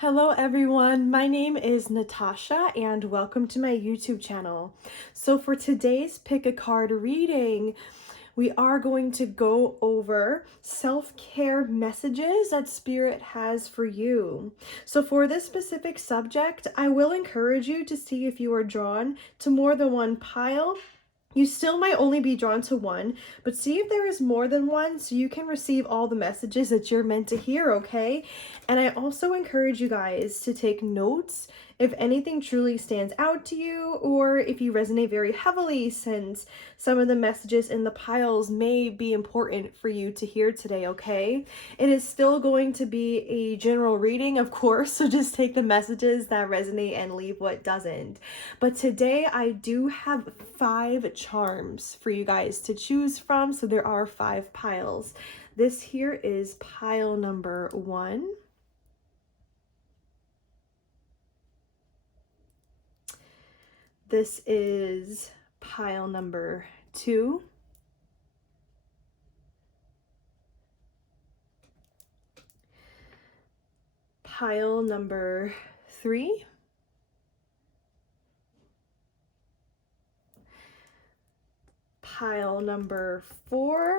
Hello everyone, my name is Natasha and welcome to my YouTube channel. So for today's pick a card reading, we are going to go over self-care messages that Spirit has for you. So for this specific subject, I will encourage you to see if you are drawn to more than one pile. You still might only be drawn to one, but see if there is more than one so you can receive all the messages that you're meant to hear, okay? And I also encourage you guys to take notes if anything truly stands out to you or if you resonate very heavily, since some of the messages in the piles may be important for you to hear today, okay? It is still going to be a general reading, of course, so just take the messages that resonate and leave what doesn't. But today I do have 5 charms for you guys to choose from, so there are 5 piles. This here is pile number 1. This is pile number 2. Pile number 3. Pile number 4.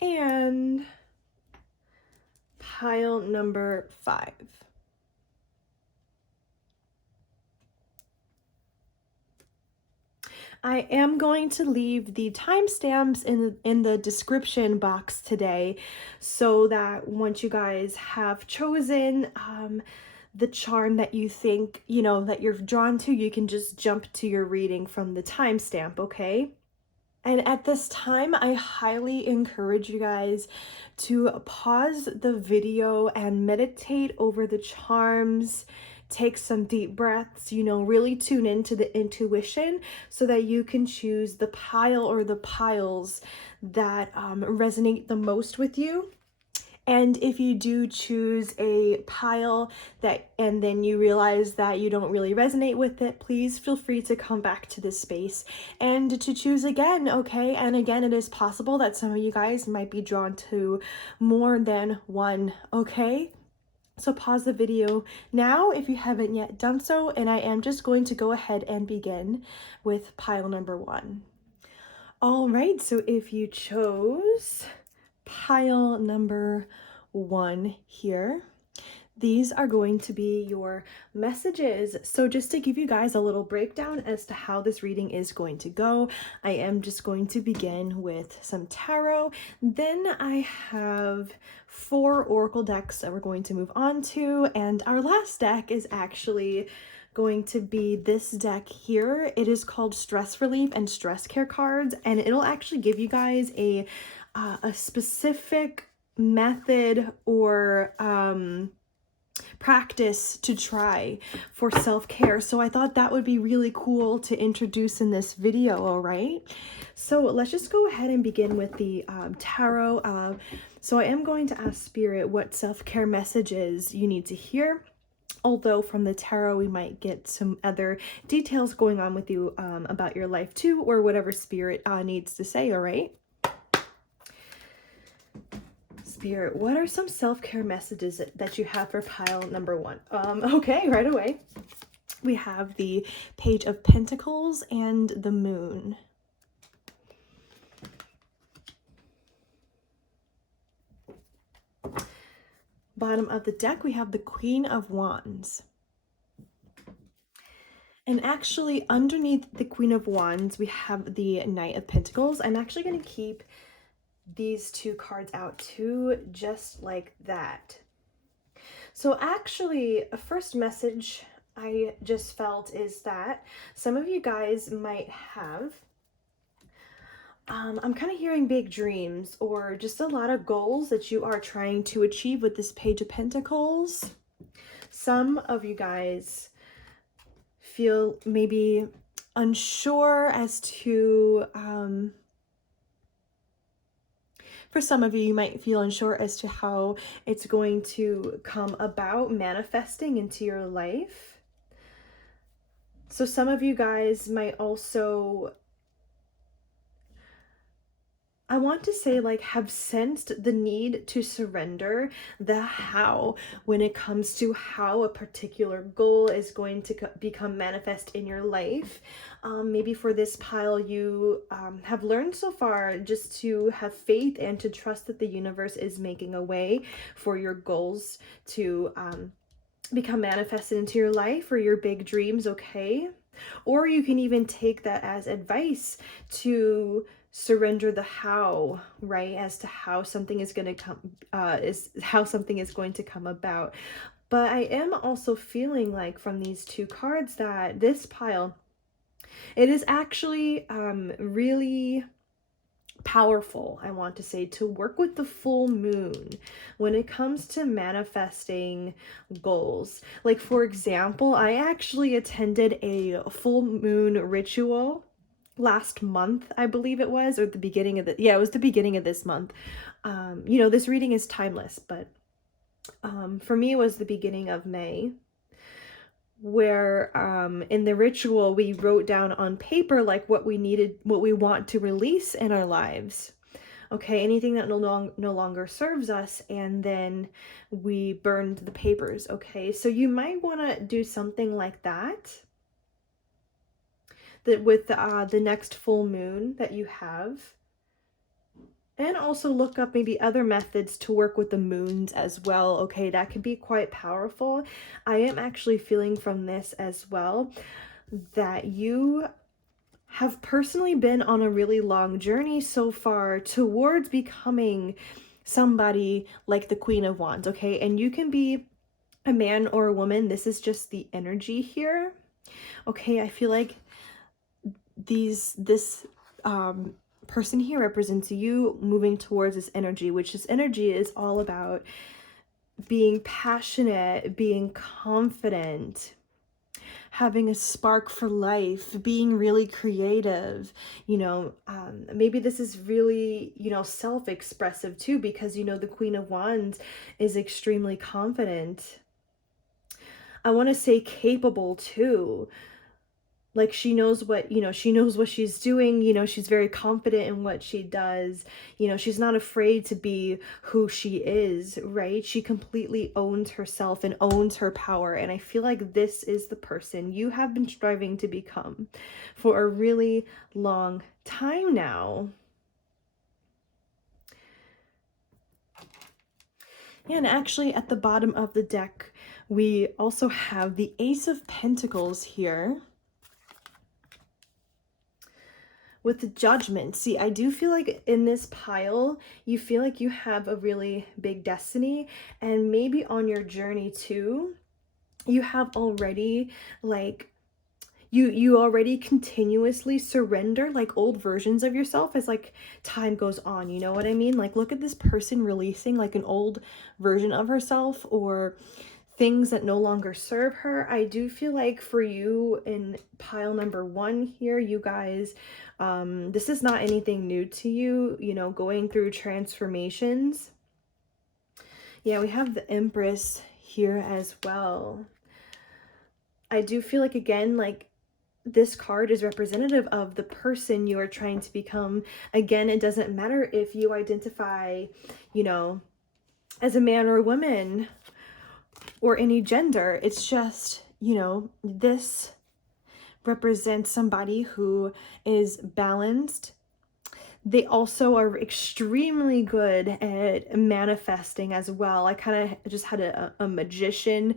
And pile number 5. I am going to leave the timestamps in the description box today so that once you guys have chosen the charm that you think, that you're drawn to, you can just jump to your reading from the timestamp, okay? And at this time, I highly encourage you guys to pause the video and meditate over the charms. Take some deep breaths, really tune into the intuition so that you can choose the pile or the piles that resonate the most with you. And if you do choose a pile and then you realize that you don't really resonate with it, please feel free to come back to this space and to choose again, okay? And again, it is possible that some of you guys might be drawn to more than one, okay? So pause the video now if you haven't yet done so, and I am just going to go ahead and begin with pile number 1. All right, so if you chose pile number 1 here, these are going to be your messages. So just to give you guys a little breakdown as to how this reading is going to go, I am just going to begin with some tarot. Then I have 4 oracle decks that we're going to move on to, and our last deck is actually going to be this deck here. It is called Stress Relief and Stress Care cards, and it'll actually give you guys a specific method or practice to try for self-care. So I thought that would be really cool to introduce in this video, all right? So let's just go ahead and begin with the tarot. So I am going to ask Spirit what self-care messages you need to hear. Although from the tarot, we might get some other details going on with you about your life too, or whatever Spirit needs to say, all right? Spirit, what are some self-care messages that you have for pile number 1? Okay, right away. We have the Page of Pentacles and the Moon. Bottom of the deck, we have the Queen of Wands. And actually, underneath the Queen of Wands, we have the Knight of Pentacles. I'm actually going to keep these 2 cards out too, just like that. So actually, a first message I just felt is that some of you guys might have, I'm kind of hearing big dreams or just a lot of goals that you are trying to achieve with this Page of Pentacles. Some of you guys feel maybe unsure as to, for some of you, you might feel unsure as to how it's going to come about manifesting into your life. So some of you guys might also I want to say, like, have sensed the need to surrender the how when it comes to how a particular goal is going to become manifest in your life. Maybe for this pile, you have learned so far just to have faith and to trust that the universe is making a way for your goals to become manifested into your life, or your big dreams, okay? Or you can even take that as advice to surrender the how, right? As to how something is going to come, is how something is going to come about. But I am also feeling like from these two cards that this pile, it is actually really powerful, I want to say, to work with the full moon when it comes to manifesting goals. Like, for example, I actually attended a full moon ritual last month, I believe it was, or the beginning of it was the beginning of this month. You know, this reading is timeless, but for me it was the beginning of May, where in the ritual we wrote down on paper like what we want to release in our lives. Okay, anything that no longer serves us, and then we burned the papers. Okay, so you might want to do something like that with the next full moon that you have. And also look up maybe other methods to work with the moons as well. Okay, that can be quite powerful. I am actually feeling from this as well that you have personally been on a really long journey so far towards becoming somebody like the Queen of Wands, okay? And you can be a man or a woman. This is just the energy here. Okay, I feel like this person here represents you moving towards this energy, which this energy is all about being passionate, being confident, having a spark for life, being really creative. You know, maybe this is really, you know, self-expressive too, because, you know, the Queen of Wands is extremely confident. I want to say capable too. Like, she knows what, you know, she knows what she's doing. You know, she's very confident in what she does. You know, she's not afraid to be who she is, right? She completely owns herself and owns her power. And I feel like this is the person you have been striving to become for a really long time now. And actually, at the bottom of the deck, we also have the Ace of Pentacles here with the Judgment. See, I do feel like in this pile, you feel like you have a really big destiny, and maybe on your journey too, you have already, like, you already continuously surrender like old versions of yourself as like time goes on, you know what I mean? Like, look at this person releasing like an old version of herself, or things that no longer serve her. I do feel like for you in pile number one here, you guys, this is not anything new to you, you know, going through transformations. Yeah, we have the Empress here as well. I do feel like, again, like, this card is representative of the person you are trying to become. Again, it doesn't matter if you identify, you know, as a man or a woman or any gender. It's just, you know, this represents somebody who is balanced. They also are extremely good at manifesting as well. I kind of just had a magician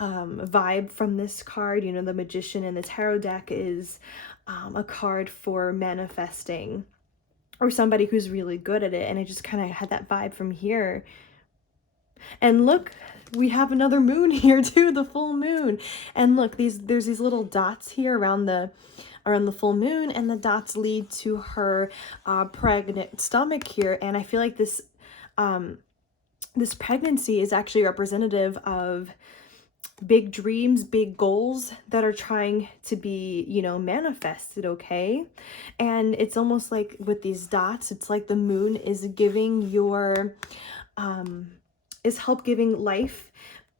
vibe from this card. You know, the Magician in the tarot deck is a card for manifesting, or somebody who's really good at it. And I just kind of had that vibe from here. And look, we have another moon here too, the full moon. And look, there's these little dots here around the full moon, and the dots lead to her pregnant stomach here. And I feel like this this pregnancy is actually representative of big dreams, big goals that are trying to be, you know, manifested, okay? And it's almost like with these dots, it's like the moon is giving your is giving life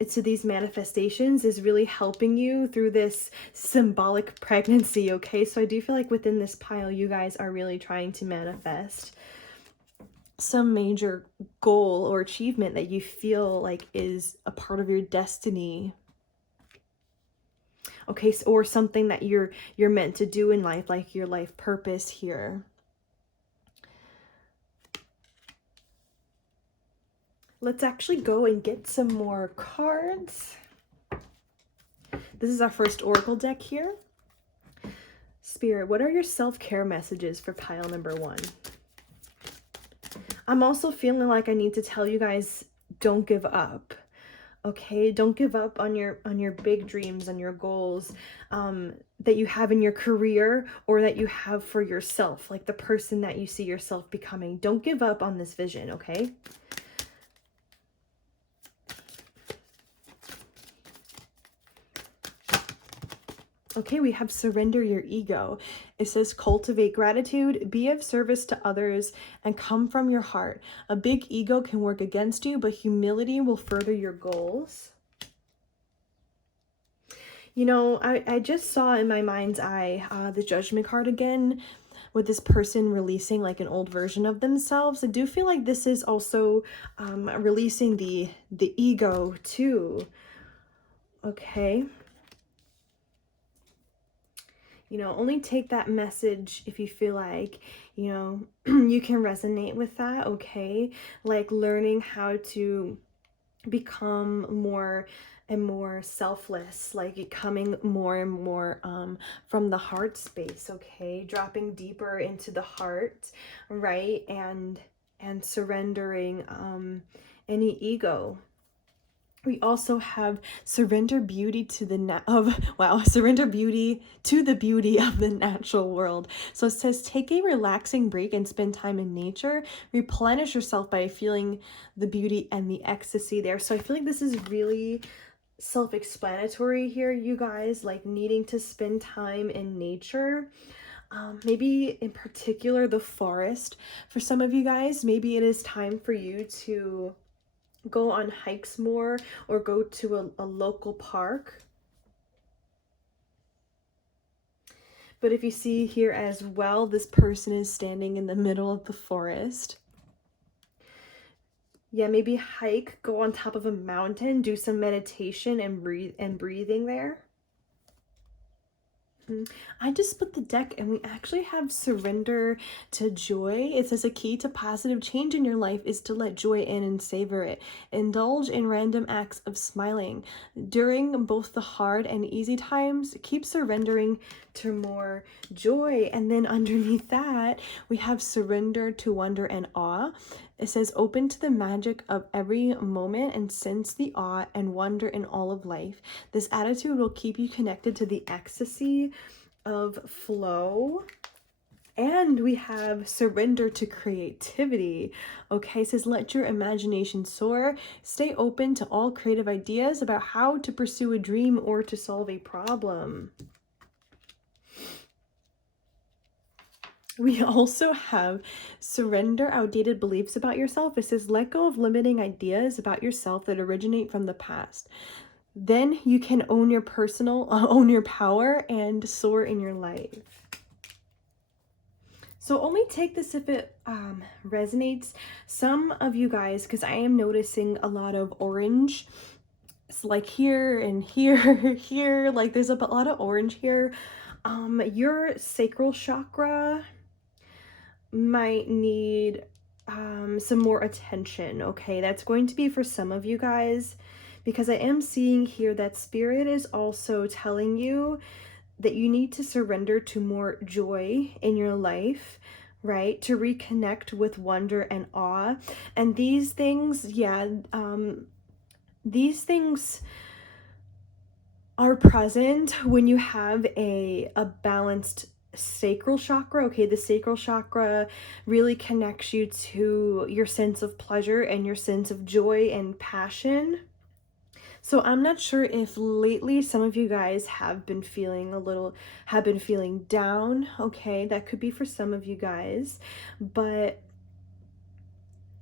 to these manifestations, is really helping you through this symbolic pregnancy, okay? So I do feel like within this pile, you guys are really trying to manifest. some major goal or achievement that you feel like is a part of your destiny. Okay, so, or something that you're meant to do in life, like your life purpose here. Let's actually go and get some more cards. This is our first oracle deck here. Spirit, what are your self-care messages for pile number 1? I'm also feeling like I need to tell you guys, don't give up. Okay, don't give up on your big dreams, on your goals that you have in your career or that you have for yourself, like the person that you see yourself becoming. Don't give up on this vision, okay? Okay, we have surrender your ego. It says cultivate gratitude, be of service to others, and come from your heart. A big ego can work against you, but humility will further your goals. You know, I just saw in my mind's eye the Judgment card again, with this person releasing like an old version of themselves. I do feel like this is also releasing the ego too. Okay. You know, only take that message if you feel like, you know, you can resonate with that, okay? Like learning how to become more and more selfless, like coming more and more from the heart space, okay? Dropping deeper into the heart, right? And surrendering any ego. We also have surrender beauty to the surrender beauty to the beauty of the natural world. So it says take a relaxing break and spend time in nature. Replenish yourself by feeling the beauty and the ecstasy there. So I feel like this is really self-explanatory here, you guys, like needing to spend time in nature. Maybe in particular the forest. For some of you guys, maybe it is time for you to go on hikes more or go to a local park. But if you see here as well, this person is standing in the middle of the forest. Yeah, maybe hike, go on top of a mountain, do some meditation and breathing there. I just split the deck and we actually have surrender to joy. It says a key to positive change in your life is to let joy in and savor it. Indulge in random acts of smiling. During both the hard and easy times, keep surrendering to more joy. And then underneath that, we have surrender to wonder and awe. It says open to the magic of every moment and sense the awe and wonder in all of life. This attitude will keep you connected to the ecstasy of flow. And we have surrender to creativity. Okay, it says let your imagination soar. Stay open to all creative ideas about how to pursue a dream or to solve a problem. We also have surrender outdated beliefs about yourself. It says let go of limiting ideas about yourself that originate from the past. Then you can own your own your power and soar in your life. So only take this if it resonates. Some of you guys, because I am noticing a lot of orange. It's like here and here, here, like there's a lot of orange here. Your sacral chakra might need some more attention, okay? That's going to be for some of you guys, because I am seeing here that Spirit is also telling you that you need to surrender to more joy in your life, right? To reconnect with wonder and awe. And these things, yeah, these things are present when you have a balanced sacral chakra. Okay, the sacral chakra really connects you to your sense of pleasure and your sense of joy and passion. So I'm not sure if lately some of you guys have been feeling down. Okay, that could be for some of you guys, but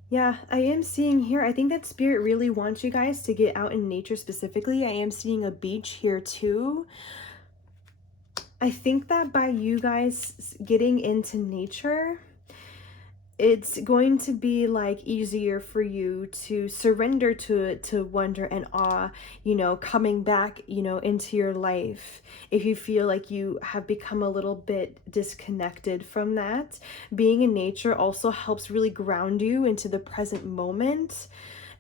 yeah, I am seeing here, I think that Spirit really wants you guys to get out in nature specifically. I am seeing a beach here too. I think that by you guys getting into nature, it's going to be like easier for you to surrender to wonder and awe, you know, coming back, you know, into your life. If you feel like you have become a little bit disconnected from that, being in nature also helps really ground you into the present moment.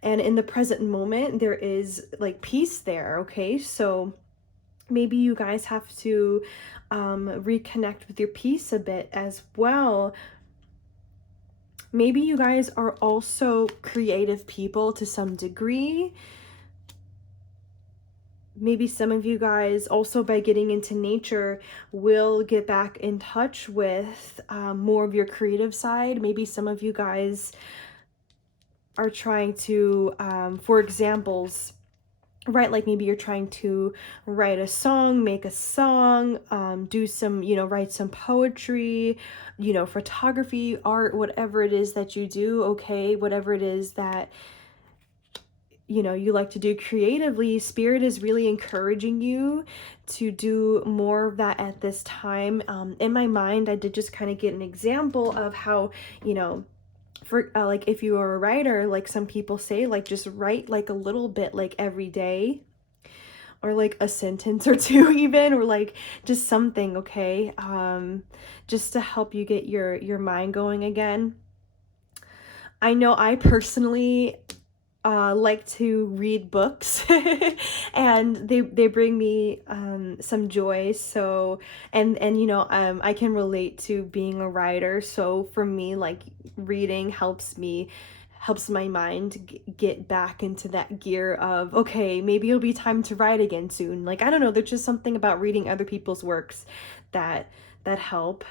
And in the present moment, there is like peace there, okay? So maybe you guys have to reconnect with your peace a bit as well. Maybe you guys are also creative people to some degree. Maybe some of you guys also, by getting into nature, will get back in touch with more of your creative side. Maybe some of you guys are trying to, for examples, right, like maybe you're trying to write a song, make a song, do some, you know, write some poetry, you know, photography, art, whatever it is that you do, okay, whatever it is that, you know, you like to do creatively. Spirit is really encouraging you to do more of that at this time. In my mind, I did just kind of get an example of how, you know, for like if you are a writer, like some people say, like just write like a little bit like every day, or like a sentence or two even, or like just something, okay, just to help you get your mind going again. I know I personally like to read books and they bring me some joy. So and you know, I can relate to being a writer. So for me, like reading helps my mind get back into that gear of, okay, maybe it'll be time to write again soon. Like I don't know, there's just something about reading other people's works that help.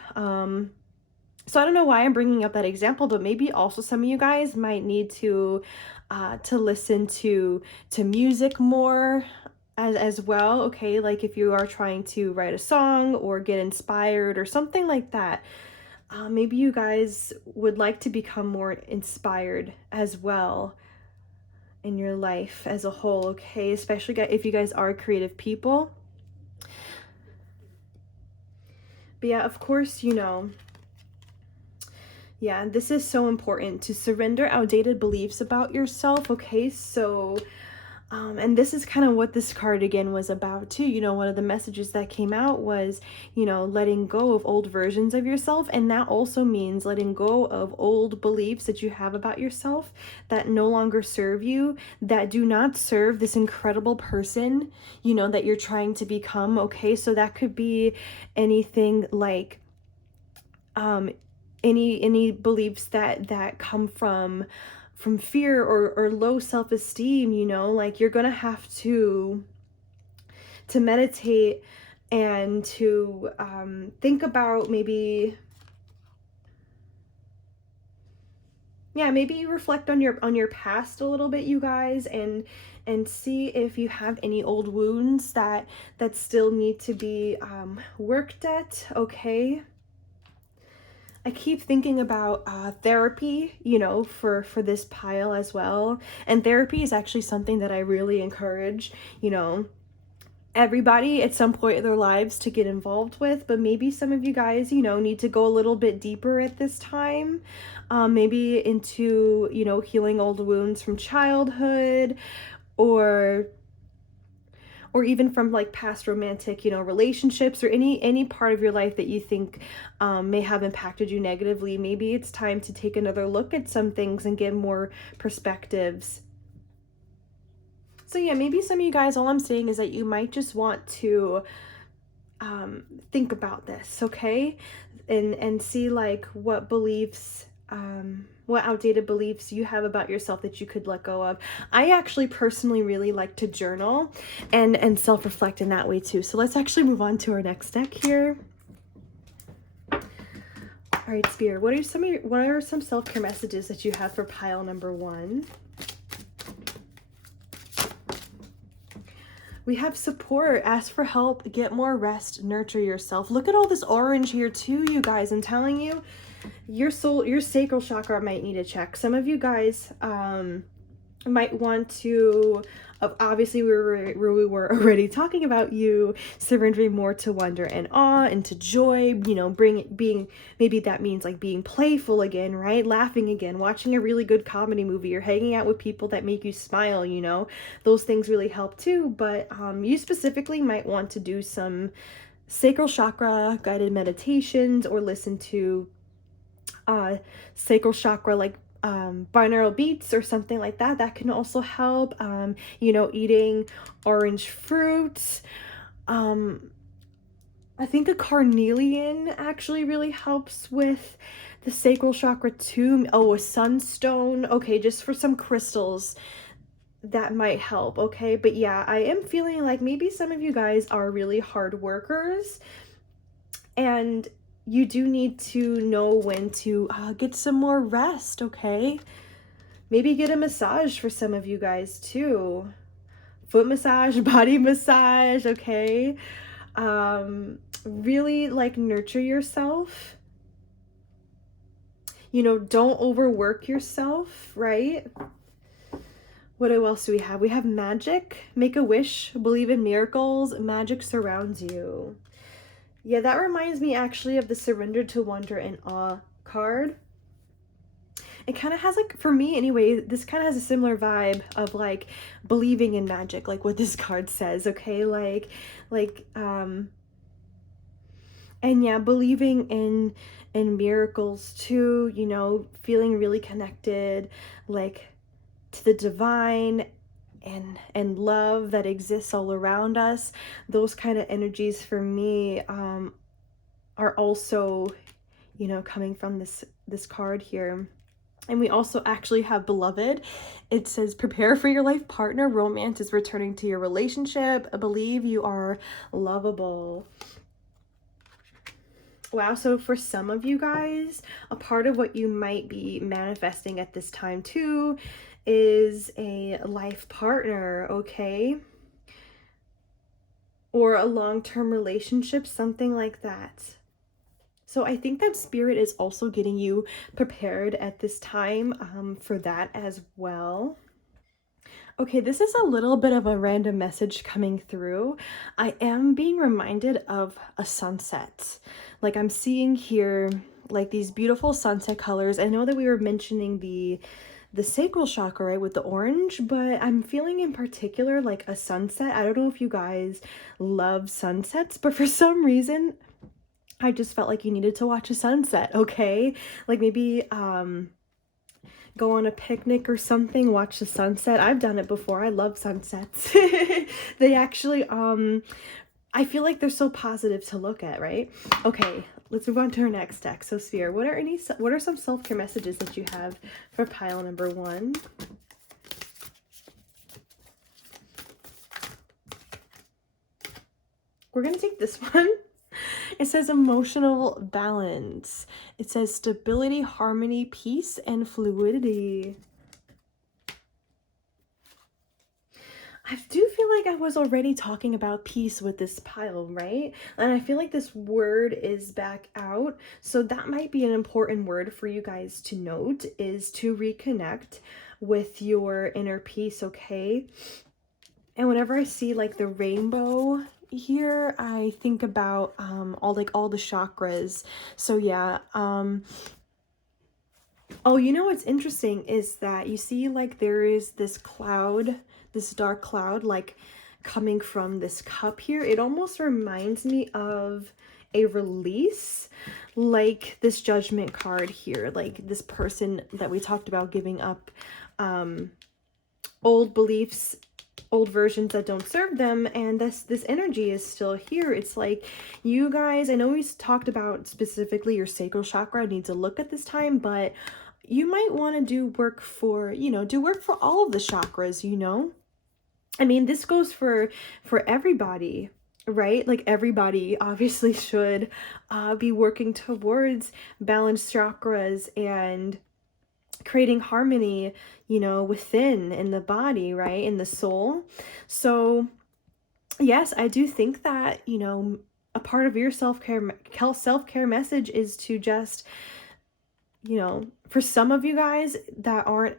So I don't know why I'm bringing up that example, but maybe also some of you guys might need to listen to music more as well, okay? Like if you are trying to write a song or get inspired or something like that, maybe you guys would like to become more inspired as well in your life as a whole, okay? Especially if you guys are creative people. But yeah, of course, you know, yeah, this is so important to surrender outdated beliefs about yourself, okay? So, and this is kind of what this card again was about too. You know, one of the messages that came out was, you know, letting go of old versions of yourself. And that also means letting go of old beliefs that you have about yourself that no longer serve you, that do not serve this incredible person, you know, that you're trying to become, okay? So that could be anything like, any beliefs that come from fear or low self-esteem, you know, like you're gonna have to meditate and to think about maybe, yeah, maybe you reflect on your past a little bit, you guys, and see if you have any old wounds that still need to be worked at, okay? I keep thinking about therapy, you know, for this pile as well. And therapy is actually something that I really encourage, you know, everybody at some point in their lives to get involved with. But maybe some of you guys, you know, need to go a little bit deeper at this time. Maybe into, you know, healing old wounds from childhood, or even from like past romantic, you know, relationships, or any part of your life that you think may have impacted you negatively. Maybe it's time to take another look at some things and get more perspectives. So yeah, maybe some of you guys, all I'm saying is that you might just want to think about this, okay? And see like what beliefs, what outdated beliefs you have about yourself that you could let go of. I actually personally really like to journal and self-reflect in that way too. So let's actually move on to our next deck here. All right, Spirit, what are some self-care messages that you have for pile number 1? We have support, ask for help, get more rest, nurture yourself. Look at all this orange here too, you guys. I'm telling you, your sacral chakra might need a check. Some of you guys might want to, obviously we were already talking about you surrendering more to wonder and awe and to joy, you know, being, maybe that means like being playful again, right? Laughing again, watching a really good comedy movie, or hanging out with people that make you smile, you know, those things really help too. But you specifically might want to do some sacral chakra guided meditations, or listen to sacral chakra like binaural beats or something like that. That can also help. You know, eating orange fruit. I think a carnelian actually really helps with the sacral chakra too. Oh, a sunstone. Okay, just for some crystals that might help. Okay, but yeah, I am feeling like maybe some of you guys are really hard workers, and you do need to know when to get some more rest. Okay, maybe get a massage for some of you guys too. Foot massage, body massage. Okay, really like nurture yourself. You know, don't overwork yourself, right? What else do we have? We have magic. Make a wish, believe in miracles, magic surrounds you. Yeah, that reminds me actually of the surrender to wonder and awe card. It kind of has, like, for me anyway, this kind of has a similar vibe of like believing in magic, like what this card says. Okay, like and yeah, believing in miracles too, you know, feeling really connected like to the divine and love that exists all around us. Those kind of energies for me are also, you know, coming from this card here. And we also actually have beloved. It says prepare for your life partner, romance is returning to your relationship, believe you are lovable. Wow, so for some of you guys, a part of what you might be manifesting at this time too is a life partner, okay? Or a long-term relationship, something like that. So I think that spirit is also getting you prepared at this time for that as well. Okay, this is a little bit of a random message coming through. I am being reminded of a sunset. Like, I'm seeing here like these beautiful sunset colors. I know that we were mentioning the sacral chakra, right, with the orange, but I'm feeling in particular like a sunset. I don't know if you guys love sunsets, but for some reason I just felt like you needed to watch a sunset, okay? Like maybe go on a picnic or something, watch the sunset. I've done it before. I love sunsets. They actually I feel like they're so positive to look at, right? Okay, let's move on to our next deck. So Sphere, what are some self-care messages that you have for pile number 1? We're going to take this one. It says emotional balance. It says stability, harmony, peace, and fluidity. I do feel like I was already talking about peace with this pile, right? And I feel like this word is back out. So that might be an important word for you guys to note, is to reconnect with your inner peace, okay? And whenever I see like the rainbow here, I think about all the chakras. So yeah, oh, you know what's interesting is that you see like there is this cloud, this dark cloud like coming from this cup here. It almost reminds me of a release, like this judgment card here, like this person that we talked about giving up old beliefs, old versions that don't serve them, and this energy is still here. It's like, you guys, I know we talked about specifically your sacral chakra needs a look at this time, but you might want to do work for, you know, do work for all of the chakras, you know? I mean, this goes for everybody, right? Like everybody obviously should be working towards balanced chakras and creating harmony, you know, within, in the body, right, in the soul. So yes, I do think that, you know, a part of your self-care message is to just, you know, for some of you guys that aren't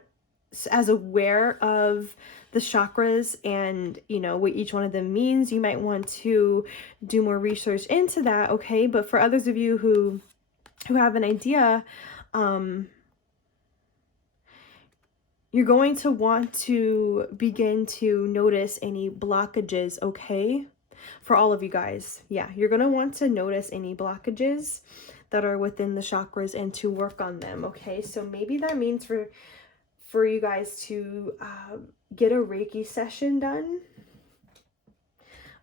as aware of the chakras and, you know, what each one of them means, you might want to do more research into that, okay? But for others of you who have an idea, you're going to want to begin to notice any blockages, okay? For all of you guys. Yeah, you're going to want to notice any blockages that are within the chakras and to work on them, okay? So maybe that means for you guys to get a Reiki session done.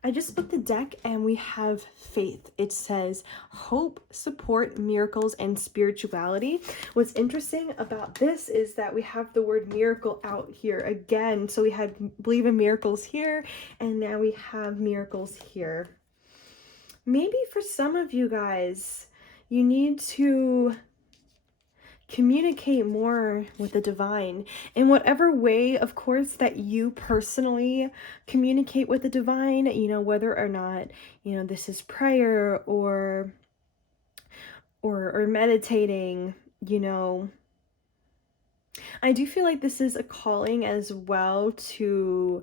I just split the deck and we have faith. It says hope, support, miracles, and spirituality. What's interesting about this is that we have the word miracle out here again. So we had believe in miracles here, and now we have miracles here. Maybe for some of you guys, you need to communicate more with the divine in whatever way, of course, that you personally communicate with the divine, you know, whether or not, you know, this is prayer or meditating, you know. I do feel like this is a calling as well to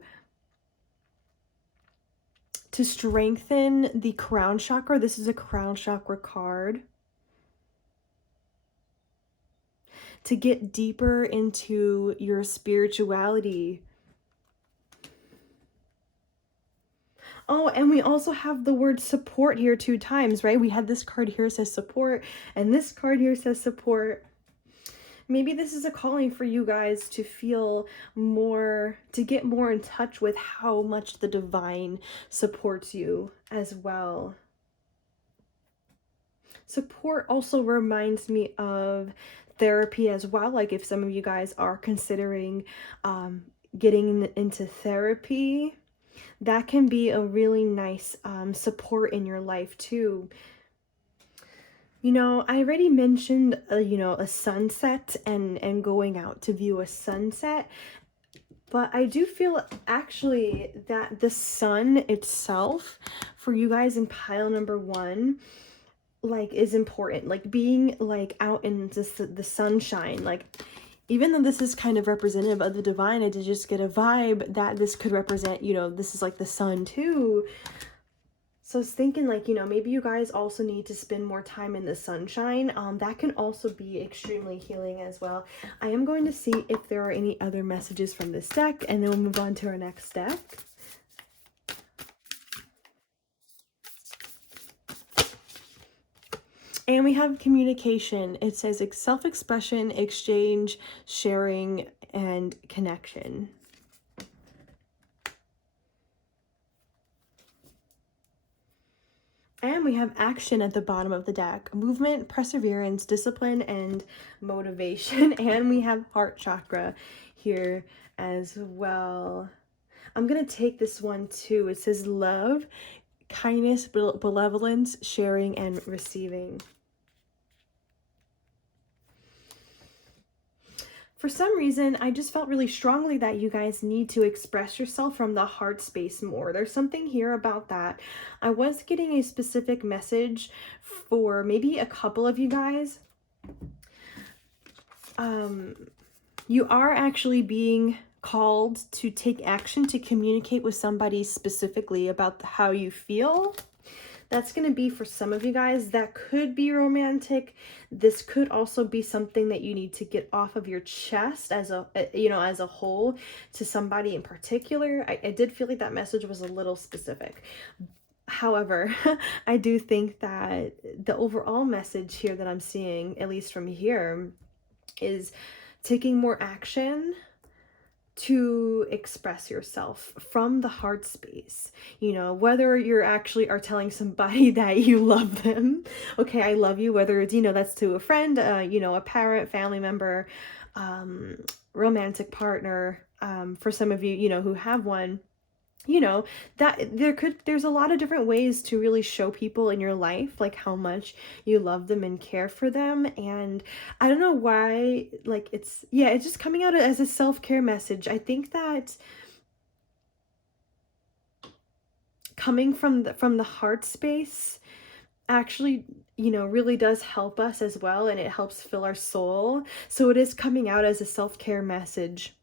strengthen the crown chakra. This is a crown chakra card. To get deeper into your spirituality. Oh, and we also have the word support here 2 times, right? We had this card here says support, and this card here says support. Maybe this is a calling for you guys to feel more, to get more in touch with how much the divine supports you as well. Support also reminds me of therapy as well. Like if some of you guys are considering getting into therapy, that can be a really nice support in your life too. You know, I already mentioned, you know, a sunset and going out to view a sunset. But I do feel actually that the sun itself for you guys in pile number 1, like, is important. Like being like out in the sunshine, like even though this is kind of representative of the divine, I did just get a vibe that this could represent, you know, this is like the sun too. So I was thinking, like, you know, maybe you guys also need to spend more time in the sunshine. That can also be extremely healing as well. I am going to see if there are any other messages from this deck, and then we'll move on to our next deck. And we have communication. It says self-expression, exchange, sharing, and connection. And we have action at the bottom of the deck. Movement, perseverance, discipline, and motivation. And we have heart chakra here as well. I'm going to take this one too. It says love, kindness, benevolence, sharing, and receiving. For some reason, I just felt really strongly that you guys need to express yourself from the heart space more. There's something here about that. I was getting a specific message for maybe a couple of you guys. You are actually being called to take action to communicate with somebody specifically about how you feel. That's going to be for some of you guys. That could be romantic. This could also be something that you need to get off of your chest as a, you know, as a whole to somebody in particular. I did feel like that message was a little specific. However, I do think that the overall message here that I'm seeing, at least from here, is taking more action to express yourself from the heart space. You know, whether you're actually are telling somebody that you love them, okay, I love you, whether it's, you know, that's to a friend, you know, a parent, family member, romantic partner, for some of you, you know, who have one, you know, that there's a lot of different ways to really show people in your life like how much you love them and care for them. And I don't know why, like, it's just coming out as a self-care message. I think that coming from the heart space, actually, you know, really does help us as well, and it helps fill our soul. So it is coming out as a self-care message.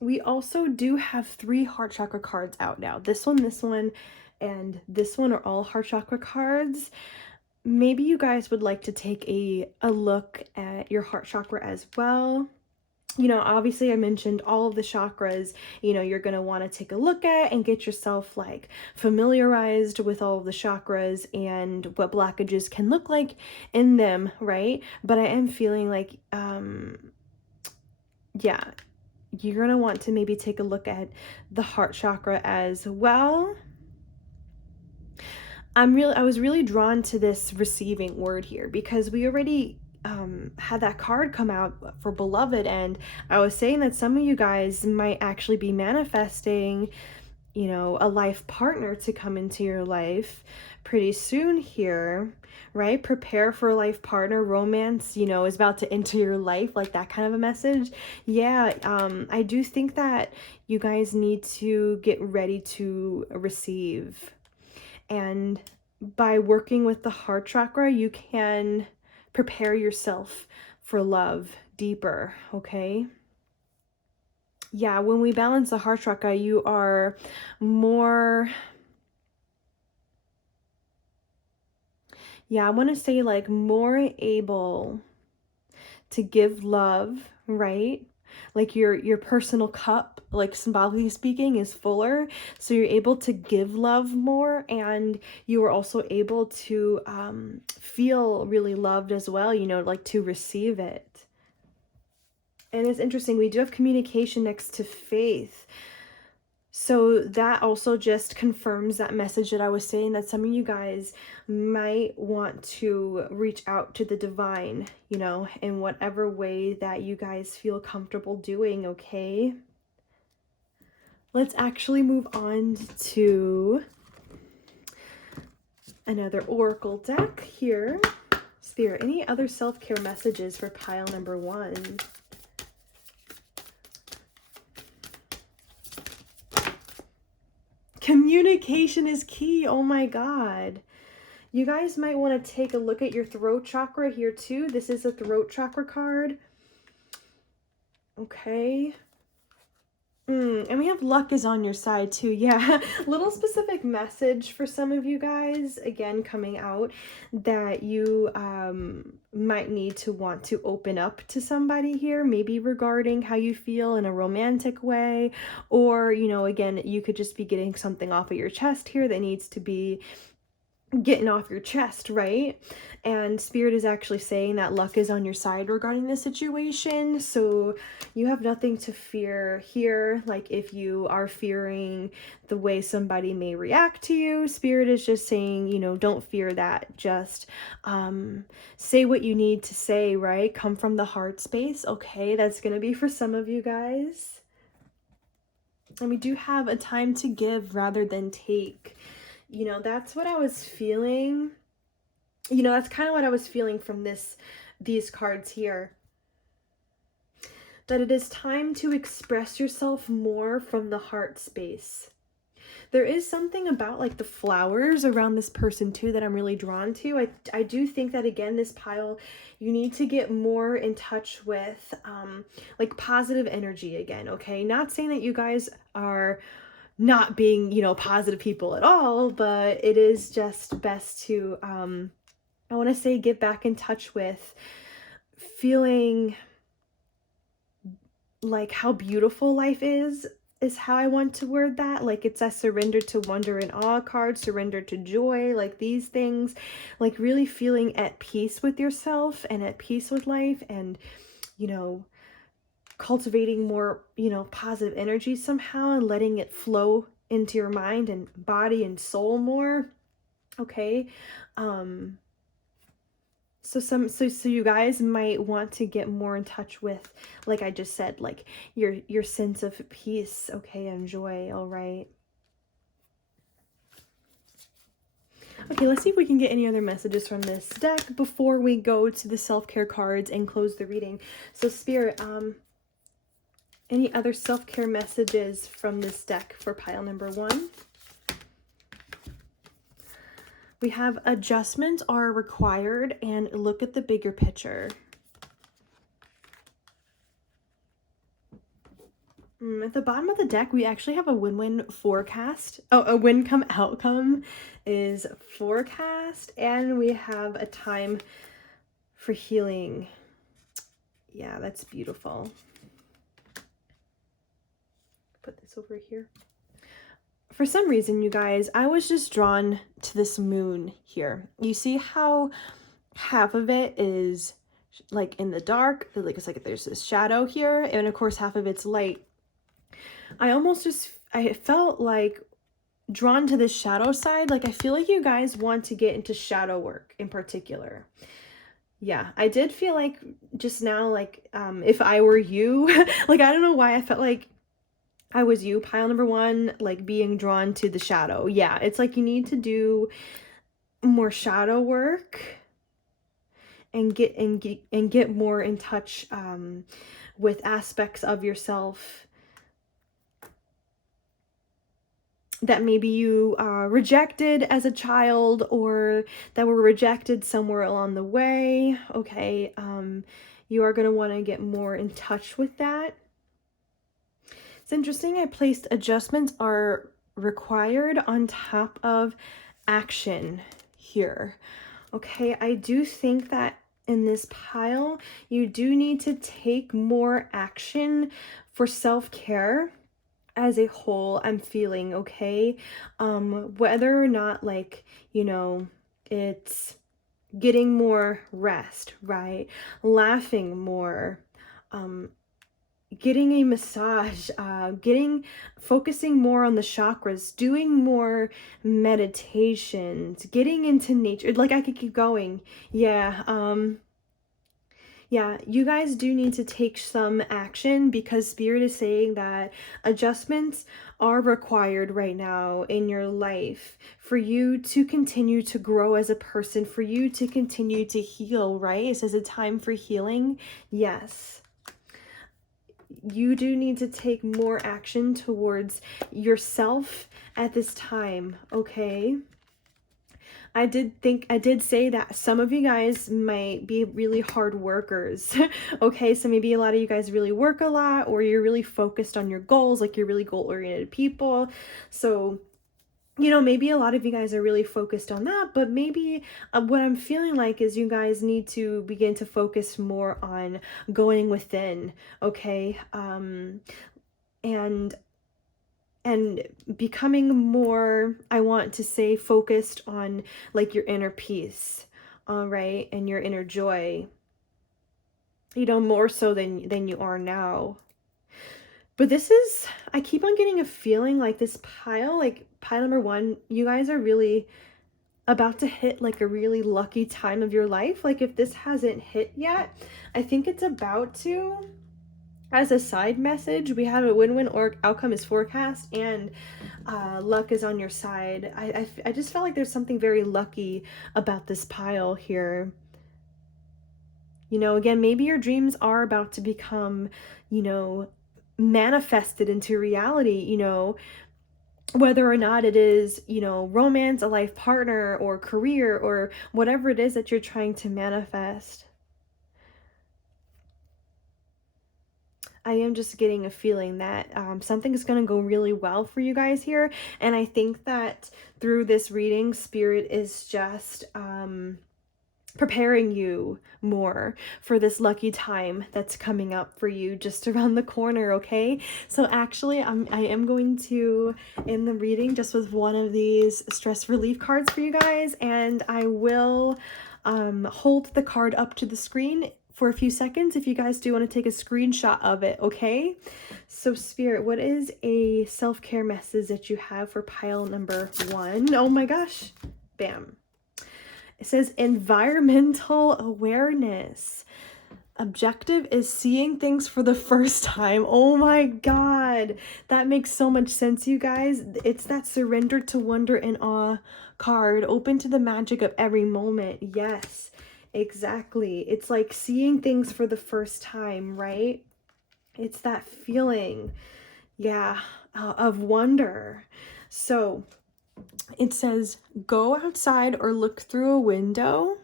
We also do have 3 heart chakra cards out now. This one, and this one are all heart chakra cards. Maybe you guys would like to take a look at your heart chakra as well. You know, obviously I mentioned all of the chakras, you know, you're going to want to take a look at and get yourself like familiarized with all of the chakras and what blockages can look like in them, right? But I am feeling like, yeah, you're going to want to maybe take a look at the heart chakra as well. I was really drawn to this receiving word here because we already had that card come out for beloved, and I was saying that some of you guys might actually be manifesting, you know, a life partner to come into your life pretty soon here, right? Prepare for a life partner. Romance, you know, is about to enter your life, like that kind of a message. Yeah, I do think that you guys need to get ready to receive. And by working with the heart chakra, you can prepare yourself for love deeper, okay? Yeah, when we balance the heart chakra, you are more, yeah, I want to say like more able to give love, right? Like your personal cup, like symbolically speaking, is fuller, so you're able to give love more, and you are also able to feel really loved as well, you know, like to receive it. And it's interesting, we do have communication next to faith. So that also just confirms that message that I was saying, that some of you guys might want to reach out to the divine, you know, in whatever way that you guys feel comfortable doing, okay? Let's actually move on to another oracle deck here. Spirit, any other self-care messages for pile number 1? Communication is key. Oh my God. You guys might want to take a look at your throat chakra here too. This is a throat chakra card. Okay. And we have luck is on your side too. Yeah. Little specific message for some of you guys, again, coming out, that you might need to want to open up to somebody here, maybe regarding how you feel in a romantic way, or, you know, again, you could just be getting something off of your chest here that needs to be getting off your chest, right? And Spirit is actually saying that luck is on your side regarding this situation, so you have nothing to fear here. Like if you are fearing the way somebody may react to you, Spirit is just saying, you know, don't fear that. Just say what you need to say, right? Come from the heart space. Okay, that's gonna be for some of you guys. And we do have a time to give rather than take. You know, that's what I was feeling. You know, that's kind of what I was feeling from these cards here. That it is time to express yourself more from the heart space. There is something about like the flowers around this person too that I'm really drawn to. I do think that, again, this pile, you need to get more in touch with like positive energy again, okay? Not saying that you guys are not being, you know, positive people at all, but it is just best to I want to say get back in touch with feeling like how beautiful life is how I want to word that. Like it's a surrender to wonder and awe card, surrender to joy, like these things, like really feeling at peace with yourself and at peace with life, and, you know, cultivating more, you know, positive energy somehow and letting it flow into your mind and body and soul more. Okay. So you guys might want to get more in touch with, like I just said, like your sense of peace, okay, and joy. All right. Okay, let's see if we can get any other messages from this deck before we go to the self-care cards and close the reading. So Spirit, any other self-care messages from this deck for pile number 1? We have adjustments are required, and look at the bigger picture. At the bottom of the deck, we actually have a win-win forecast. Oh, a win-come outcome is forecast, and we have a time for healing. Yeah, that's beautiful. Put this over here. For some reason, you guys, I was just drawn to this moon here. You see how half of it is like in the dark, like it's like there's this shadow here, and of course half of it's light. I felt like drawn to this shadow side. Like I feel like you guys want to get into shadow work in particular. Yeah, I did feel like just now, like if I were you, like I don't know why I felt like I was you, pile number one, like being drawn to the shadow. Yeah, it's like you need to do more shadow work and get more in touch with aspects of yourself that maybe you rejected as a child, or that were rejected somewhere along the way. Okay, you are going to want to get more in touch with that. It's interesting, I placed adjustments are required on top of action here. Okay, I do think that in this pile, you do need to take more action for self-care as a whole, I'm feeling, okay? Whether or not, like, you know, it's getting more rest, right? Laughing more, getting a massage, focusing more on the chakras, doing more meditations, getting into nature. Like I could keep going. Yeah, you guys do need to take some action, because Spirit is saying that adjustments are required right now in your life for you to continue to grow as a person, for you to continue to heal, right? It says a time for healing. Yes. You do need to take more action towards yourself at this time, okay? I did say that some of you guys might be really hard workers. Okay, so maybe a lot of you guys really work a lot, or you're really focused on your goals, like you're really goal-oriented people. So, you know, maybe a lot of you guys are really focused on that, but maybe what I'm feeling like is you guys need to begin to focus more on going within, okay? And becoming more, I want to say, focused on like your inner peace, all right, and your inner joy, you know, more so than you are now. But this is, I keep on getting a feeling like this pile, like pile number one, you guys are really about to hit like a really lucky time of your life. Like if this hasn't hit yet, I think it's about to. As a side message, we have a win-win or outcome is forecast, and luck is on your side. I just felt like there's something very lucky about this pile here. You know, again, maybe your dreams are about to become, you know, manifested into reality, you know, whether or not it is, you know, romance, a life partner, or career, or whatever it is that you're trying to manifest. I am just getting a feeling that something is going to go really well for you guys here. And I think that through this reading, Spirit is just preparing you more for this lucky time that's coming up for you just around the corner, okay? So actually, I am going to end the reading just with one of these stress relief cards for you guys, and I will hold the card up to the screen for a few seconds if you guys do want to take a screenshot of it, okay? So Spirit, what is a self-care message that you have for pile number one? Oh my gosh, bam. It says environmental awareness. Objective is seeing things for the first time. Oh my God, that makes so much sense, you guys. It's that surrender to wonder and awe card, open to the magic of every moment. Yes. Exactly. It's like seeing things for the first time, right? It's that feeling, yeah, of wonder. So it says, go outside or look through a window.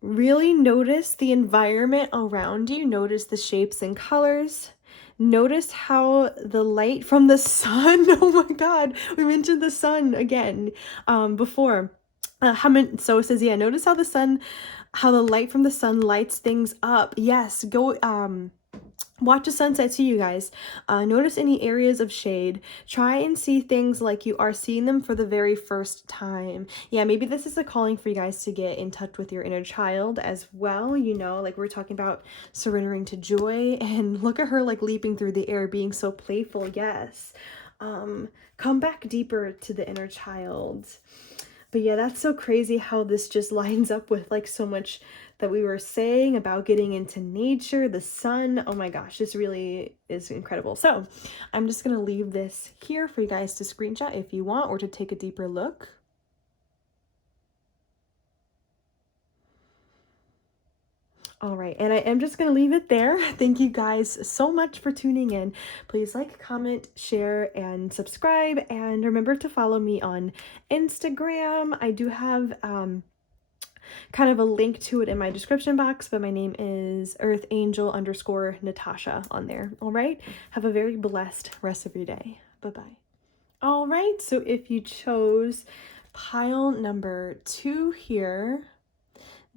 Really notice the environment around you. Notice the shapes and colors. Notice how the light from the sun, oh my God, we mentioned the sun again before. So it says, yeah, notice how the light from the sun lights things up. Yes, go watch a sunset too, you guys. Notice any areas of shade. Try and see things like you are seeing them for the very first time. Yeah, maybe this is a calling for you guys to get in touch with your inner child as well. You know, like we're talking about surrendering to joy, and look at her like leaping through the air, being so playful. Yes. Come back deeper to the inner child. But yeah, that's so crazy how this just lines up with like so much that we were saying about getting into nature, the sun. Oh my gosh, this really is incredible. So I'm just going to leave this here for you guys to screenshot if you want, or to take a deeper look. All right, and I am just going to leave it there. Thank you guys so much for tuning in. Please like, comment, share, and subscribe. And remember to follow me on Instagram. I do have kind of a link to it in my description box, but my name is earthangel_Natasha on there. All right, have a very blessed rest of your day. Bye-bye. All right, so if you chose pile number 2 here,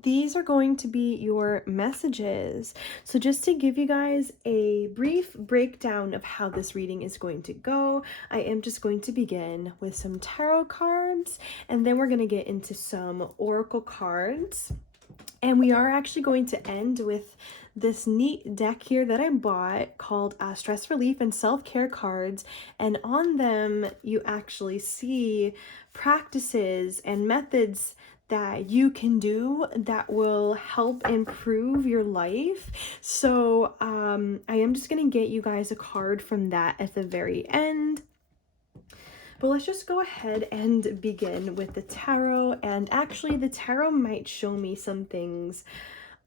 these are going to be your messages. So just to give you guys a brief breakdown of how this reading is going to go, I am just going to begin with some tarot cards, and then we're going to get into some oracle cards. And we are actually going to end with this neat deck here that I bought called Stress Relief and Self-Care Cards. And on them, you actually see practices and methods that you can do that will help improve your life. So I am just going to get you guys a card from that at the very end. But let's just go ahead and begin with the tarot. And actually, the tarot might show me some things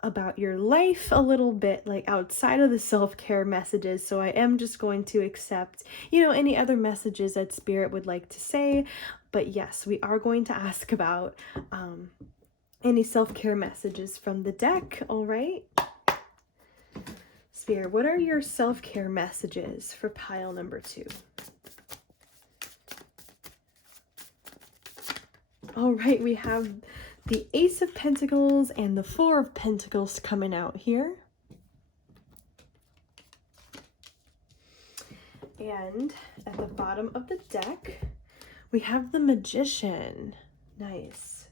about your life a little bit, like outside of the self-care messages. So I am just going to accept, you know, any other messages that Spirit would like to say. But yes, we are going to ask about any self-care messages from the deck. All right. Spirit, what are your self-care messages for pile number 2? All right, we have the Ace of Pentacles and the Four of Pentacles coming out here. And at the bottom of the deck, we have the Magician. Nice.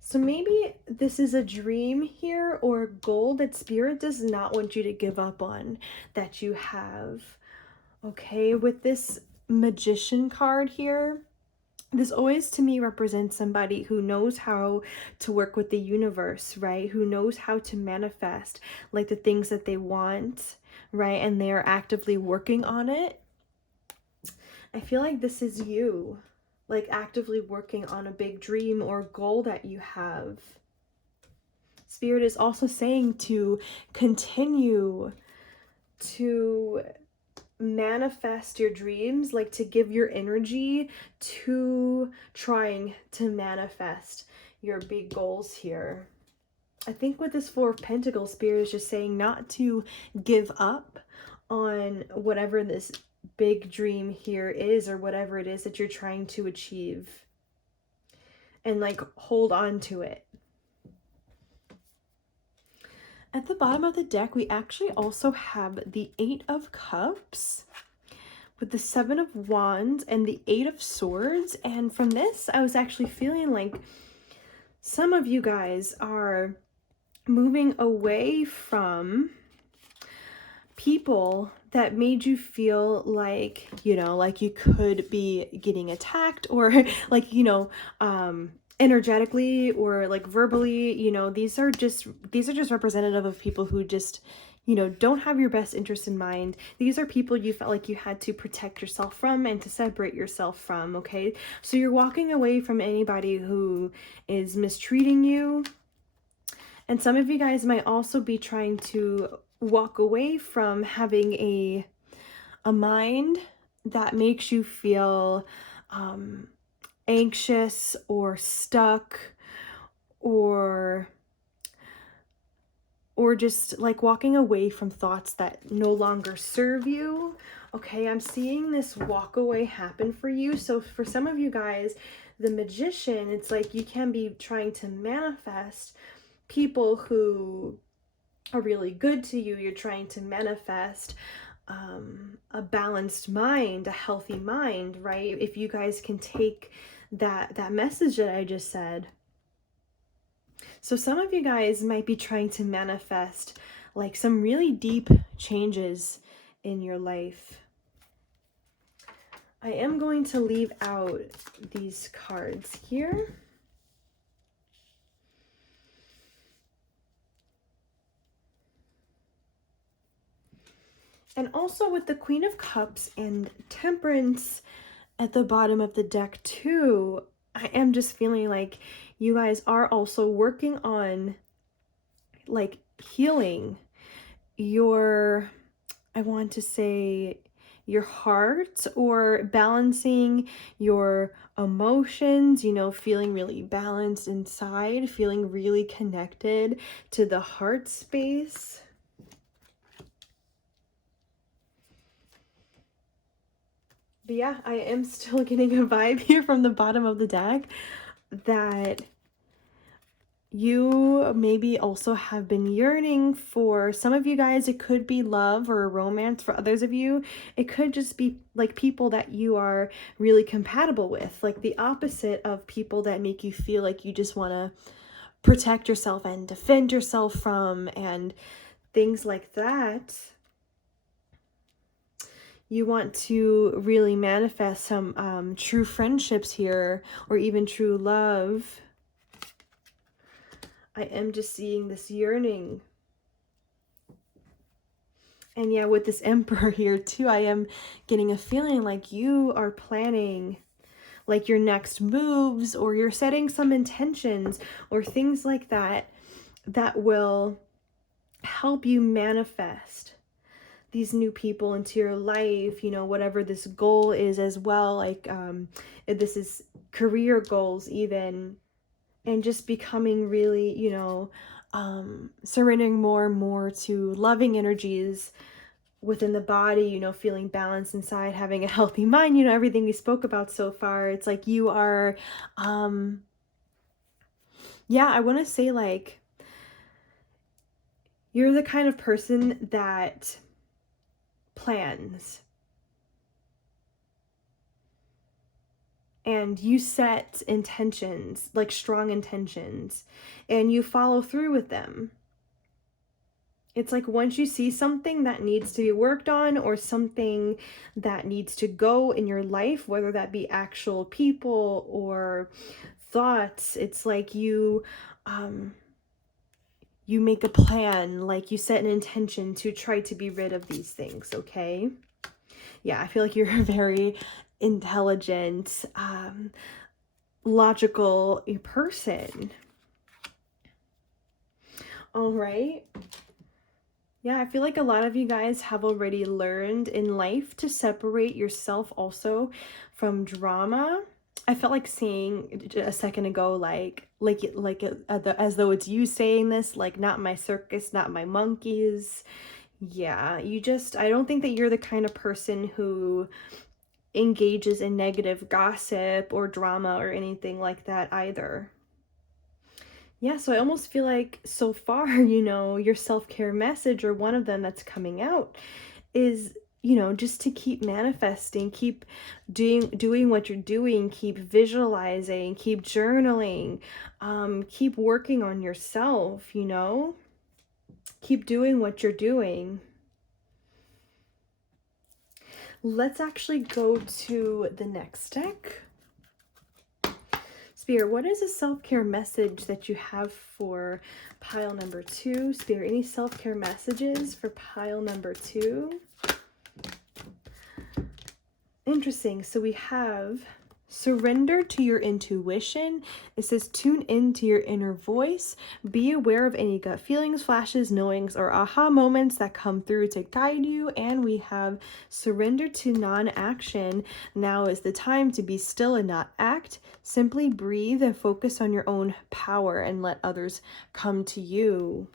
So maybe this is a dream here or a goal that Spirit does not want you to give up on, that you have. Okay, with this Magician card here, this always to me represents somebody who knows how to work with the universe, right? Who knows how to manifest like the things that they want, right? And they are actively working on it. I feel like this is you, like actively working on a big dream or goal that you have. Spirit is also saying to continue to manifest your dreams, like to give your energy to trying to manifest your big goals here. I think with this Four of Pentacles, Spirit is just saying not to give up on whatever this big dream here is, or whatever it is that you're trying to achieve, and like hold on to it. At the bottom of the deck, we actually also have the Eight of Cups with the Seven of Wands and the Eight of Swords. And from this, I was actually feeling like some of you guys are moving away from people that made you feel like, you know, like you could be getting attacked, or like, you know, energetically or like verbally, you know, these are just representative of people who just, you know, don't have your best interest in mind. These are people you felt like you had to protect yourself from and to separate yourself from, okay? So you're walking away from anybody who is mistreating you. And some of you guys might also be trying to walk away from having a mind that makes you feel anxious or stuck, or just like walking away from thoughts that no longer serve you. Okay, I'm seeing this walk away happen for you. So for some of you guys, the Magician, it's like you can be trying to manifest people who are really good to you. You're trying to manifest a balanced mind, a healthy mind, right? If you guys can take that message that I just said. So some of you guys might be trying to manifest like some really deep changes in your life. I am going to leave out these cards here. And also with the Queen of Cups and Temperance at the bottom of the deck too, I am just feeling like you guys are also working on like healing your, I want to say, your heart, or balancing your emotions, you know, feeling really balanced inside, feeling really connected to the heart space. But yeah, I am still getting a vibe here from the bottom of the deck that you maybe also have been yearning for. Some of you guys, it could be love or romance. For others of you, it could just be like people that you are really compatible with, like the opposite of people that make you feel like you just want to protect yourself and defend yourself from, and things like that. You want to really manifest some true friendships here, or even true love. I am just seeing this yearning. And yeah, with this Emperor here too, I am getting a feeling like you are planning like your next moves, or you're setting some intentions or things like that that will help you manifest these new people into your life, you know, whatever this goal is as well. Like if this is career goals even, and just becoming really, you know, surrendering more and more to loving energies within the body, you know, feeling balanced inside, having a healthy mind, you know, everything we spoke about so far. It's like you are, yeah, I want to say like, you're the kind of person that plans and you set intentions, like strong intentions, and you follow through with them. It's like once you see something that needs to be worked on, or something that needs to go in your life, whether that be actual people or thoughts, it's like you make a plan, like you set an intention to try to be rid of these things, okay? Yeah, I feel like you're a very intelligent, logical person. All right. Yeah, I feel like a lot of you guys have already learned in life to separate yourself also from drama. I felt like saying a second ago, as though it's you saying this, like, not my circus, not my monkeys. Yeah, I don't think that you're the kind of person who engages in negative gossip or drama or anything like that either. Yeah, so I almost feel like so far, you know, your self-care message, or one of them that's coming out, is, you know, just to keep manifesting, keep doing what you're doing, keep visualizing, keep journaling, keep working on yourself, you know, keep doing what you're doing. Let's actually go to the next deck. Spirit, what is a self-care message that you have for pile number 2? Spirit, any self-care messages for pile number 2? Interesting. So we have Surrender to your intuition. It says tune into your inner voice. Be aware of any gut feelings, flashes, knowings, or aha moments that come through to guide you. And we have surrender to non-action. Now is the time to be still and not act. Simply breathe and focus on your own power and let others come to you.